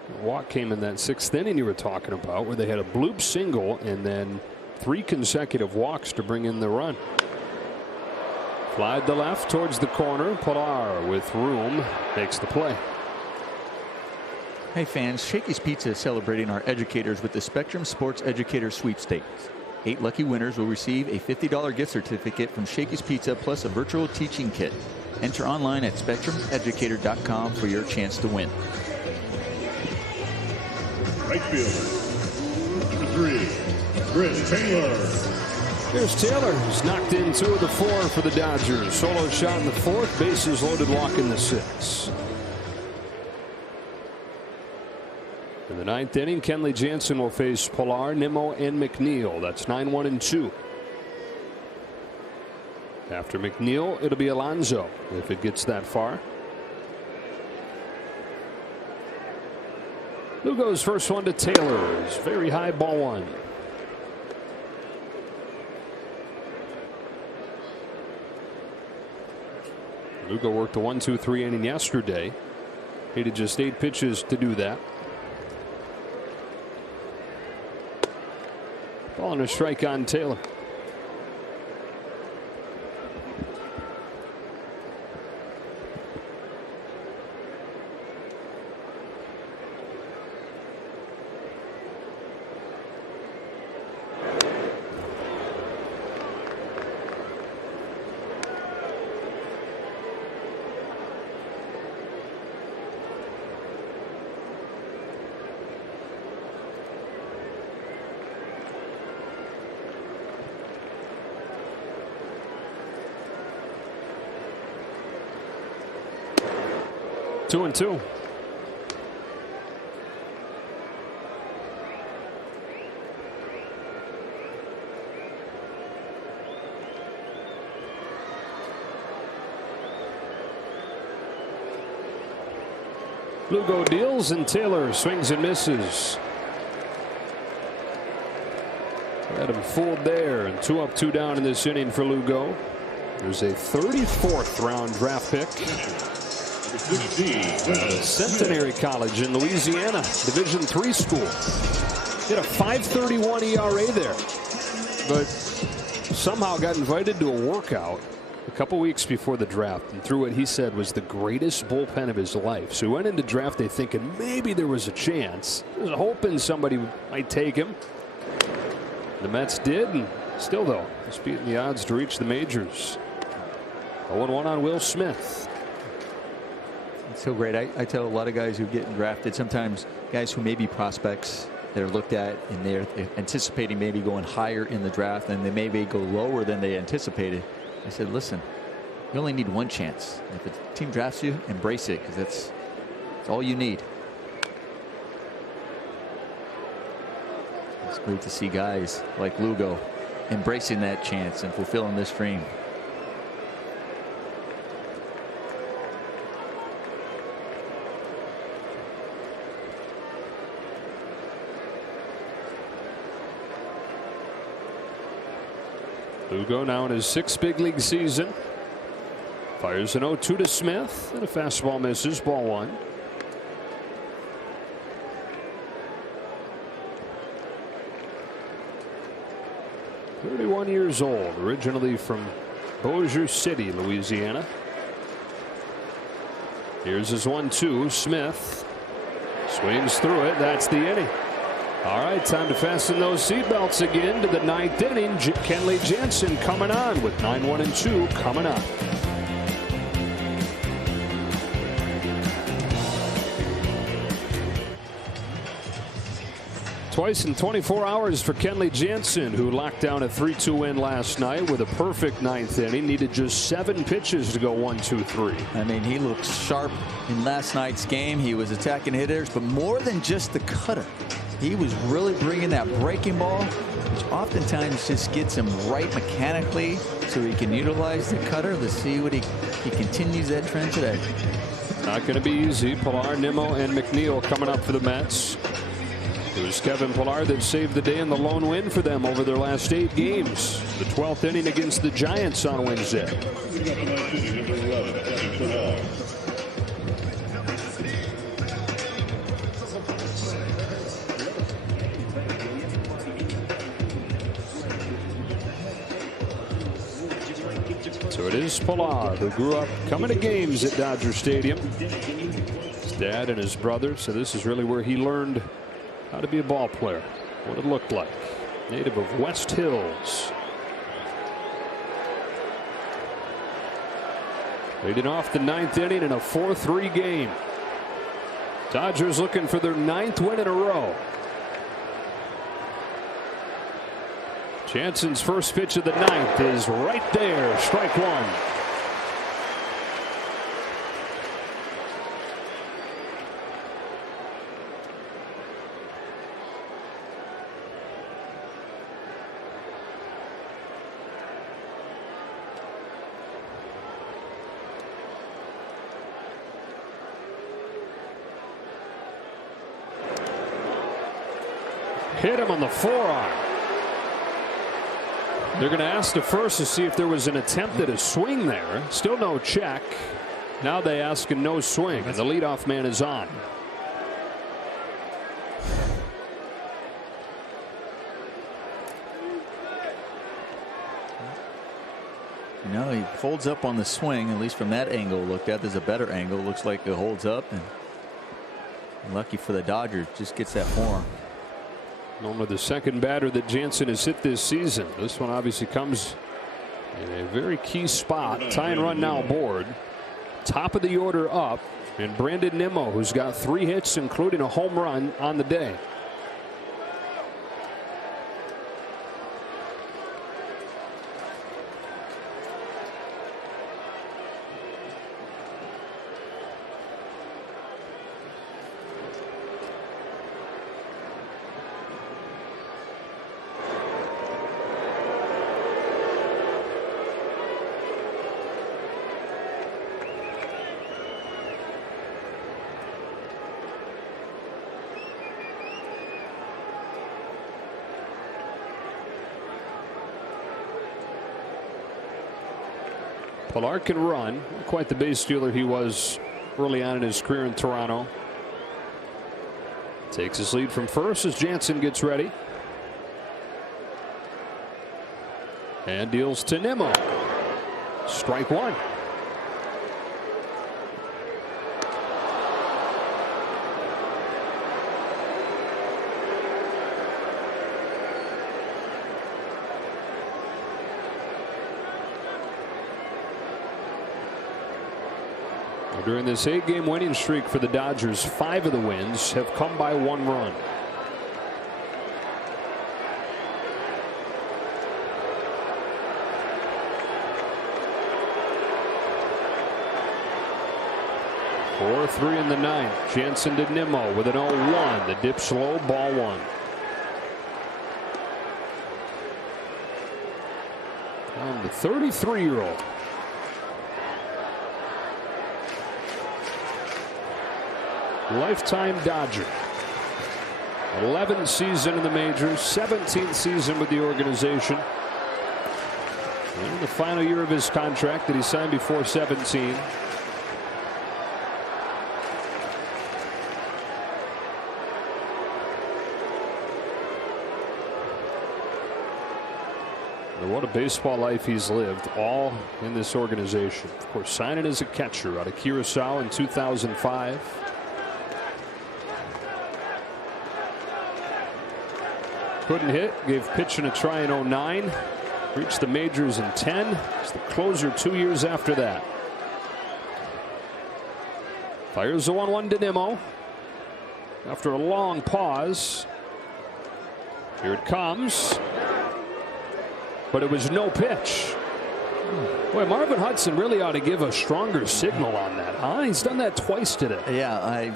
The walk came in that 6th inning you were talking about, where they had a bloop single and then 3 consecutive walks to bring in the run. Fly to the left towards the corner. Pilar with room makes the play. Hey fans, Shakey's Pizza is celebrating our educators with the Spectrum Sports Educator Sweepstakes. 8 lucky winners will receive a $50 gift certificate from Shakey's Pizza plus a virtual teaching kit. Enter online at spectrumeducator.com for your chance to win. Right fielder, number 3, Chris Taylor. Here's Taylor, who's knocked in 2 of the 4 for the Dodgers. Solo shot in the 4th, bases loaded, walk in the 6th. In the 9th inning, Kenley Jansen will face Pilar, Nimmo, and McNeil. That's 9-1-2. After McNeil, it'll be Alonso if it gets that far. Lugo's first one to Taylor is very high, ball 1. Lugo worked a 1-2-3 inning yesterday. Needed just 8 pitches to do that. Ball and a strike on Taylor. Two and two. Lugo deals and Taylor swings and misses. Had him fooled there, and 2 up, 2 down in this inning for Lugo. There's a 34th round draft pick. Centenary College in Louisiana, Division III school. Hit a 5.31 ERA there, but somehow got invited to a workout a couple weeks before the draft and threw what he said was the greatest bullpen of his life. So he went into draft day thinking maybe there was a chance. He was hoping somebody might take him. The Mets did, and still though, just beating the odds to reach the majors. 0-1 on Will Smith. It's so great. I tell a lot of guys who get drafted, sometimes guys who may be prospects that are looked at and they're anticipating maybe going higher in the draft, and they maybe go lower than they anticipated. I said, listen, you only need one chance. If the team drafts you, embrace it, because that's all you need. It's great to see guys like Lugo embracing that chance and fulfilling this dream. Lugo now in his 6th big league season. Fires an 0-2 to Smith, and a fastball misses, ball 1. Years old, originally from Bossier City, Louisiana. Here's his 1-2. Smith swings through it. That's the inning. All right, time to fasten those seatbelts again to the 9th inning. Kenley Jansen coming on with 9-1 and 2 coming up. Twice in 24 hours for Kenley Jansen, who locked down a 3-2 win last night with a perfect 9th inning. Needed just 7 pitches to go 1-2-3. I mean, he looked sharp in last night's game. He was attacking hitters, but more than just the cutter. He was really bringing that breaking ball, which oftentimes just gets him right mechanically so he can utilize the cutter. Let's see what he continues that trend today. Not going to be easy. Pilar, Nimmo, and McNeil coming up for the Mets. It was Kevin Pilar that saved the day in the lone win for them over their last 8 games. The 12th inning against the Giants on Wednesday. So it is Pilar, who grew up coming to games at Dodger Stadium. His dad and his brother, so this is really where he learned how to be a ball player, what it looked like. Native of West Hills. Leading off the 9th inning in a 4-3 game. Dodgers looking for their 9th win in a row. Jansen's first pitch of the 9th is right there, strike 1. Hit him on the forearm. They're going to ask the first to see if there was an attempt at a swing there. Still no check. Now they ask a no swing, and the leadoff man is on. No, he holds up on the swing, at least from that angle looked at. There's a better angle. Looks like it holds up, and lucky for the Dodgers, just gets that forearm. Only the 2nd batter that Jansen has hit this season. This one obviously comes in a very key spot. Tie and run now aboard. Top of the order up, and Brandon Nimmo, who's got 3 hits, including a home run on the day. Pilar can run. Quite the base stealer he was early on in his career in Toronto. Takes his lead from first as Jansen gets ready. And deals to Nimmo. Strike 1. During this 8-game winning streak for the Dodgers, 5 of the wins have come by 1 run. Four 3 in the 9th. Jansen to Nimmo with an 0-1. The dip's low, ball 1. And the 33-year-old. Lifetime Dodger. 11th season in the majors, 17th season with the organization. In the final year of his contract that he signed before 17. What a baseball life he's lived, all in this organization. Of course, signing as a catcher out of Curacao in 2005. Couldn't hit, gave pitching a try in 09. Reached the majors in 10. He's the closer 2 years after that. Fires the 1-1 to Nimmo. After a long pause. Here it comes. But it was no pitch. Boy, Marvin Hudson really ought to give a stronger signal on that. Huh? He's done that twice today. Yeah,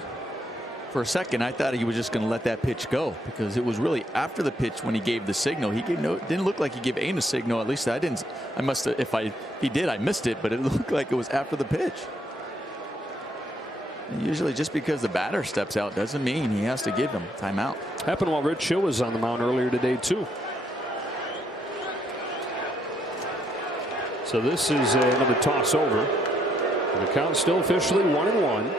for a second I thought he was just going to let that pitch go, because it was really after the pitch when he gave the signal. He gave didn't look like he gave Ain a signal. At least I didn't. I must have. If he did, I missed it. But it looked like it was after the pitch. And usually, just because the batter steps out doesn't mean he has to give him timeout. Happened while Rich Hill was on the mound earlier today too. So this is another toss over. The count still officially 1-1.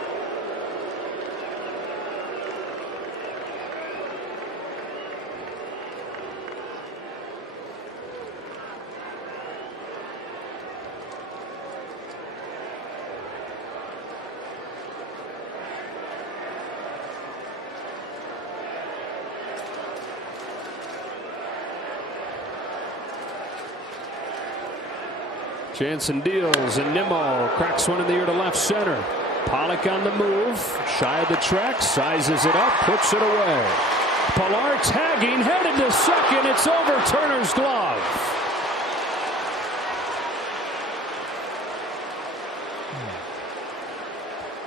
Jansen deals, and Nimmo cracks one in the air to left center. Pollock on the move, shy of the track, sizes it up, puts it away. Pilar tagging, headed to second. It's over Turner's glove.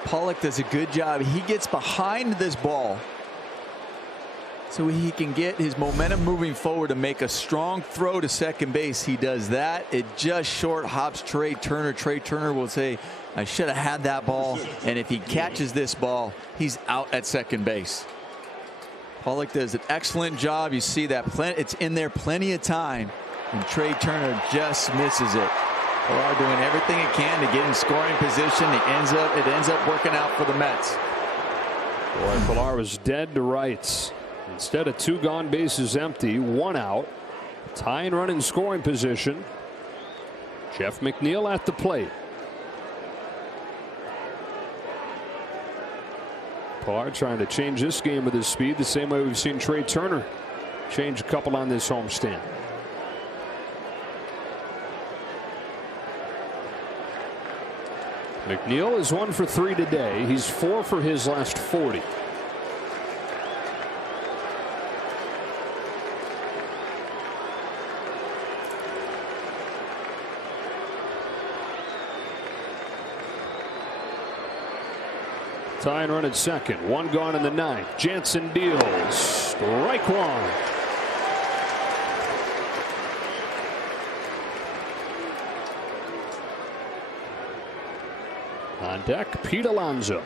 Pollock does a good job. He gets behind this ball so he can get his momentum moving forward to make a strong throw to second base. He does that. It just short hops Trey Turner. Trey Turner will say, I should have had that ball. And if he catches this ball, he's out at second base. Pollock does an excellent job. You see that it's in there plenty of time, and Trey Turner just misses it. Pilar doing everything it can to get in scoring position. It ends up working out for the Mets. Boy, Pilar was dead to rights. Instead of 2 gone, bases empty, 1 out. Tying run in scoring position. Jeff McNeil at the plate. Pilar trying to change this game with his speed the same way we've seen Trey Turner change a couple on this homestand. McNeil is 1 for 3 today. He's 4 for his last 40. Tying run at second. 1 gone in the 9th. Jansen deals. Strike 1. On deck, Pete Alonso.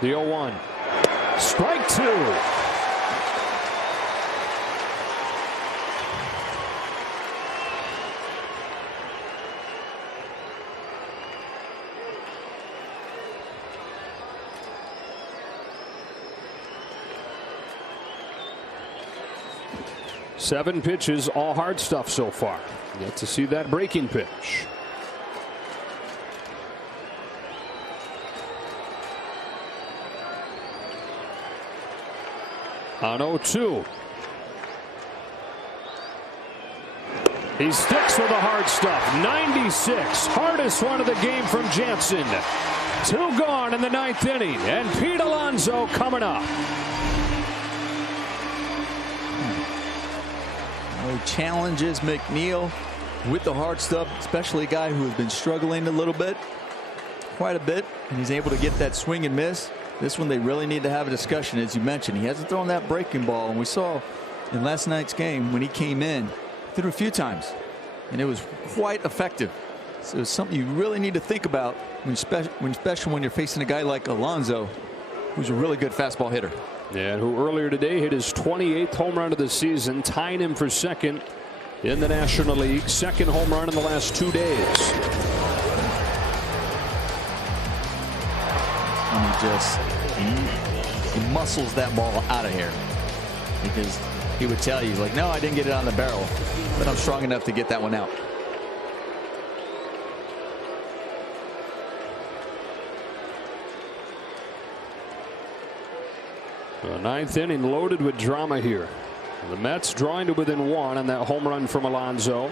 The 0-1. Strike 2. Seven pitches, all hard stuff so far. Yet to see that breaking pitch. On 0-2. He sticks with the hard stuff. 96. Hardest one of the game from Jansen. 2 gone in the 9th inning. And Pete Alonso coming up. He challenges McNeil with the hard stuff, especially a guy who has been struggling a little bit, quite a bit, and he's able to get that swing and miss. This one they really need to have a discussion. As you mentioned, he hasn't thrown that breaking ball, and we saw in last night's game when he came in, threw a few times. and it was quite effective. So it's something you really need to think about especially when you're facing a guy like Alonso, who's a really good fastball hitter. Yeah, and who earlier today hit his 28th home run of the season, tying him for second in the National League. Second home run in the last 2 days. And he muscles that ball out of here, because he would tell you, like, no, I didn't get it on the barrel, but I'm strong enough to get that one out. The ninth inning loaded with drama here. The Mets drawing to within 1 on that home run from Alonso.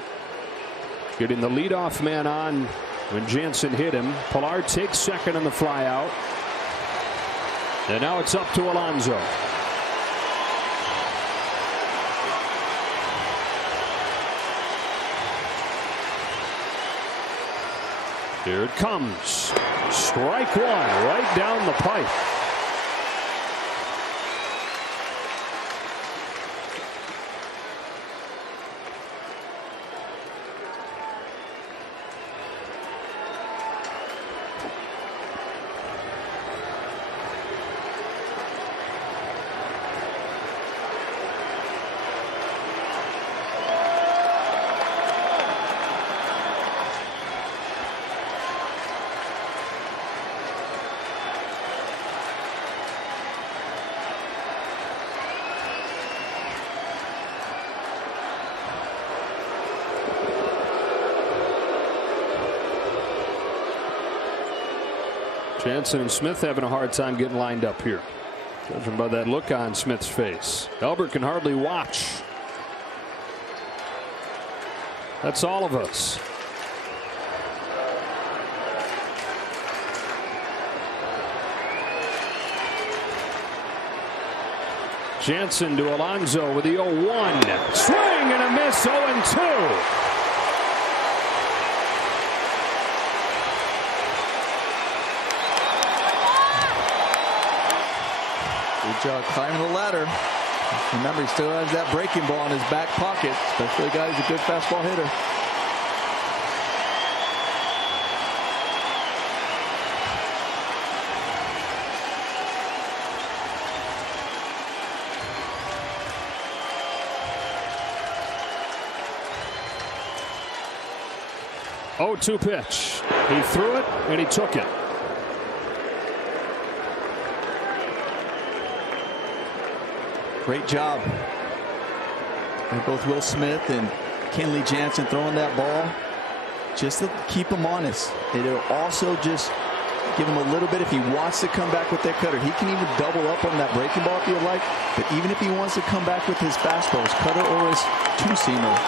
Getting the leadoff man on when Jansen hit him. Pilar takes second on the fly out. And now it's up to Alonso. Here it comes. Strike one right down the pipe. Jansen and Smith having a hard time getting lined up here. Judging by that look on Smith's face. Albert can hardly watch. That's all of us. Jansen to Alonso with the 0-1. Swing and a miss, 0-2. Good job climbing the ladder. Remember, he still has that breaking ball in his back pocket, especially a guy who's a good fastball hitter. Oh-2 pitch. He threw it and he took it. Great job by both Will Smith and Kenley Jansen throwing that ball just to keep him honest. It'll also just give him a little bit if he wants to come back with that cutter. He can even double up on that breaking ball if you like, but even if he wants to come back with his fastball, his cutter or his two-seamer,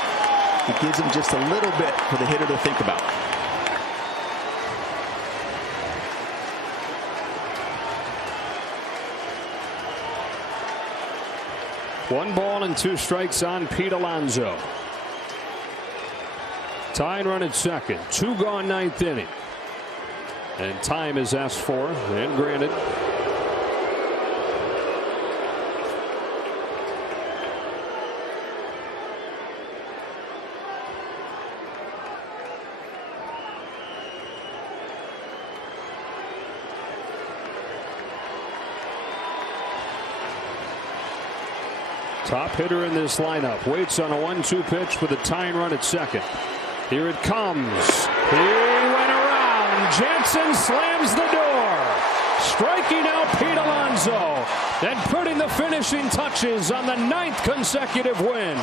it gives him just a little bit for the hitter to think about. One ball and 2 strikes on Pete Alonso. Tying run at second. 2 gone, 9th inning. And time is asked for and granted. Top hitter in this lineup waits on a 1-2 pitch with a tying run at second. Here it comes. He went around. Jansen slams the door. Striking out Pete Alonso and putting the finishing touches on the 9th consecutive win.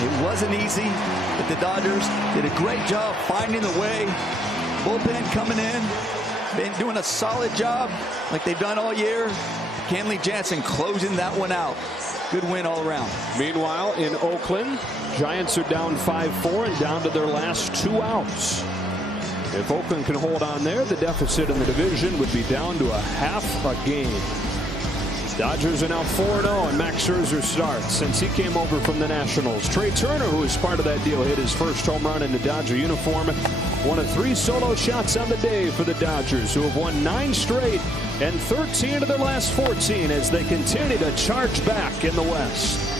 It wasn't easy, but the Dodgers did a great job finding the way. Bullpen coming in, been doing a solid job like they've done all year. Kenley Jansen closing that one out. Good win all around. Meanwhile, in Oakland, Giants are down 5-4 and down to their last 2 outs. If Oakland can hold on there, the deficit in the division would be down to a half a game. Dodgers are now 4-0 and Max Scherzer starts since he came over from the Nationals. Trey Turner, who was part of that deal, hit his first home run in the Dodger uniform. One of 3 solo shots on the day for the Dodgers, who have won 9 straight and 13 of their last 14 as they continue to charge back in the West.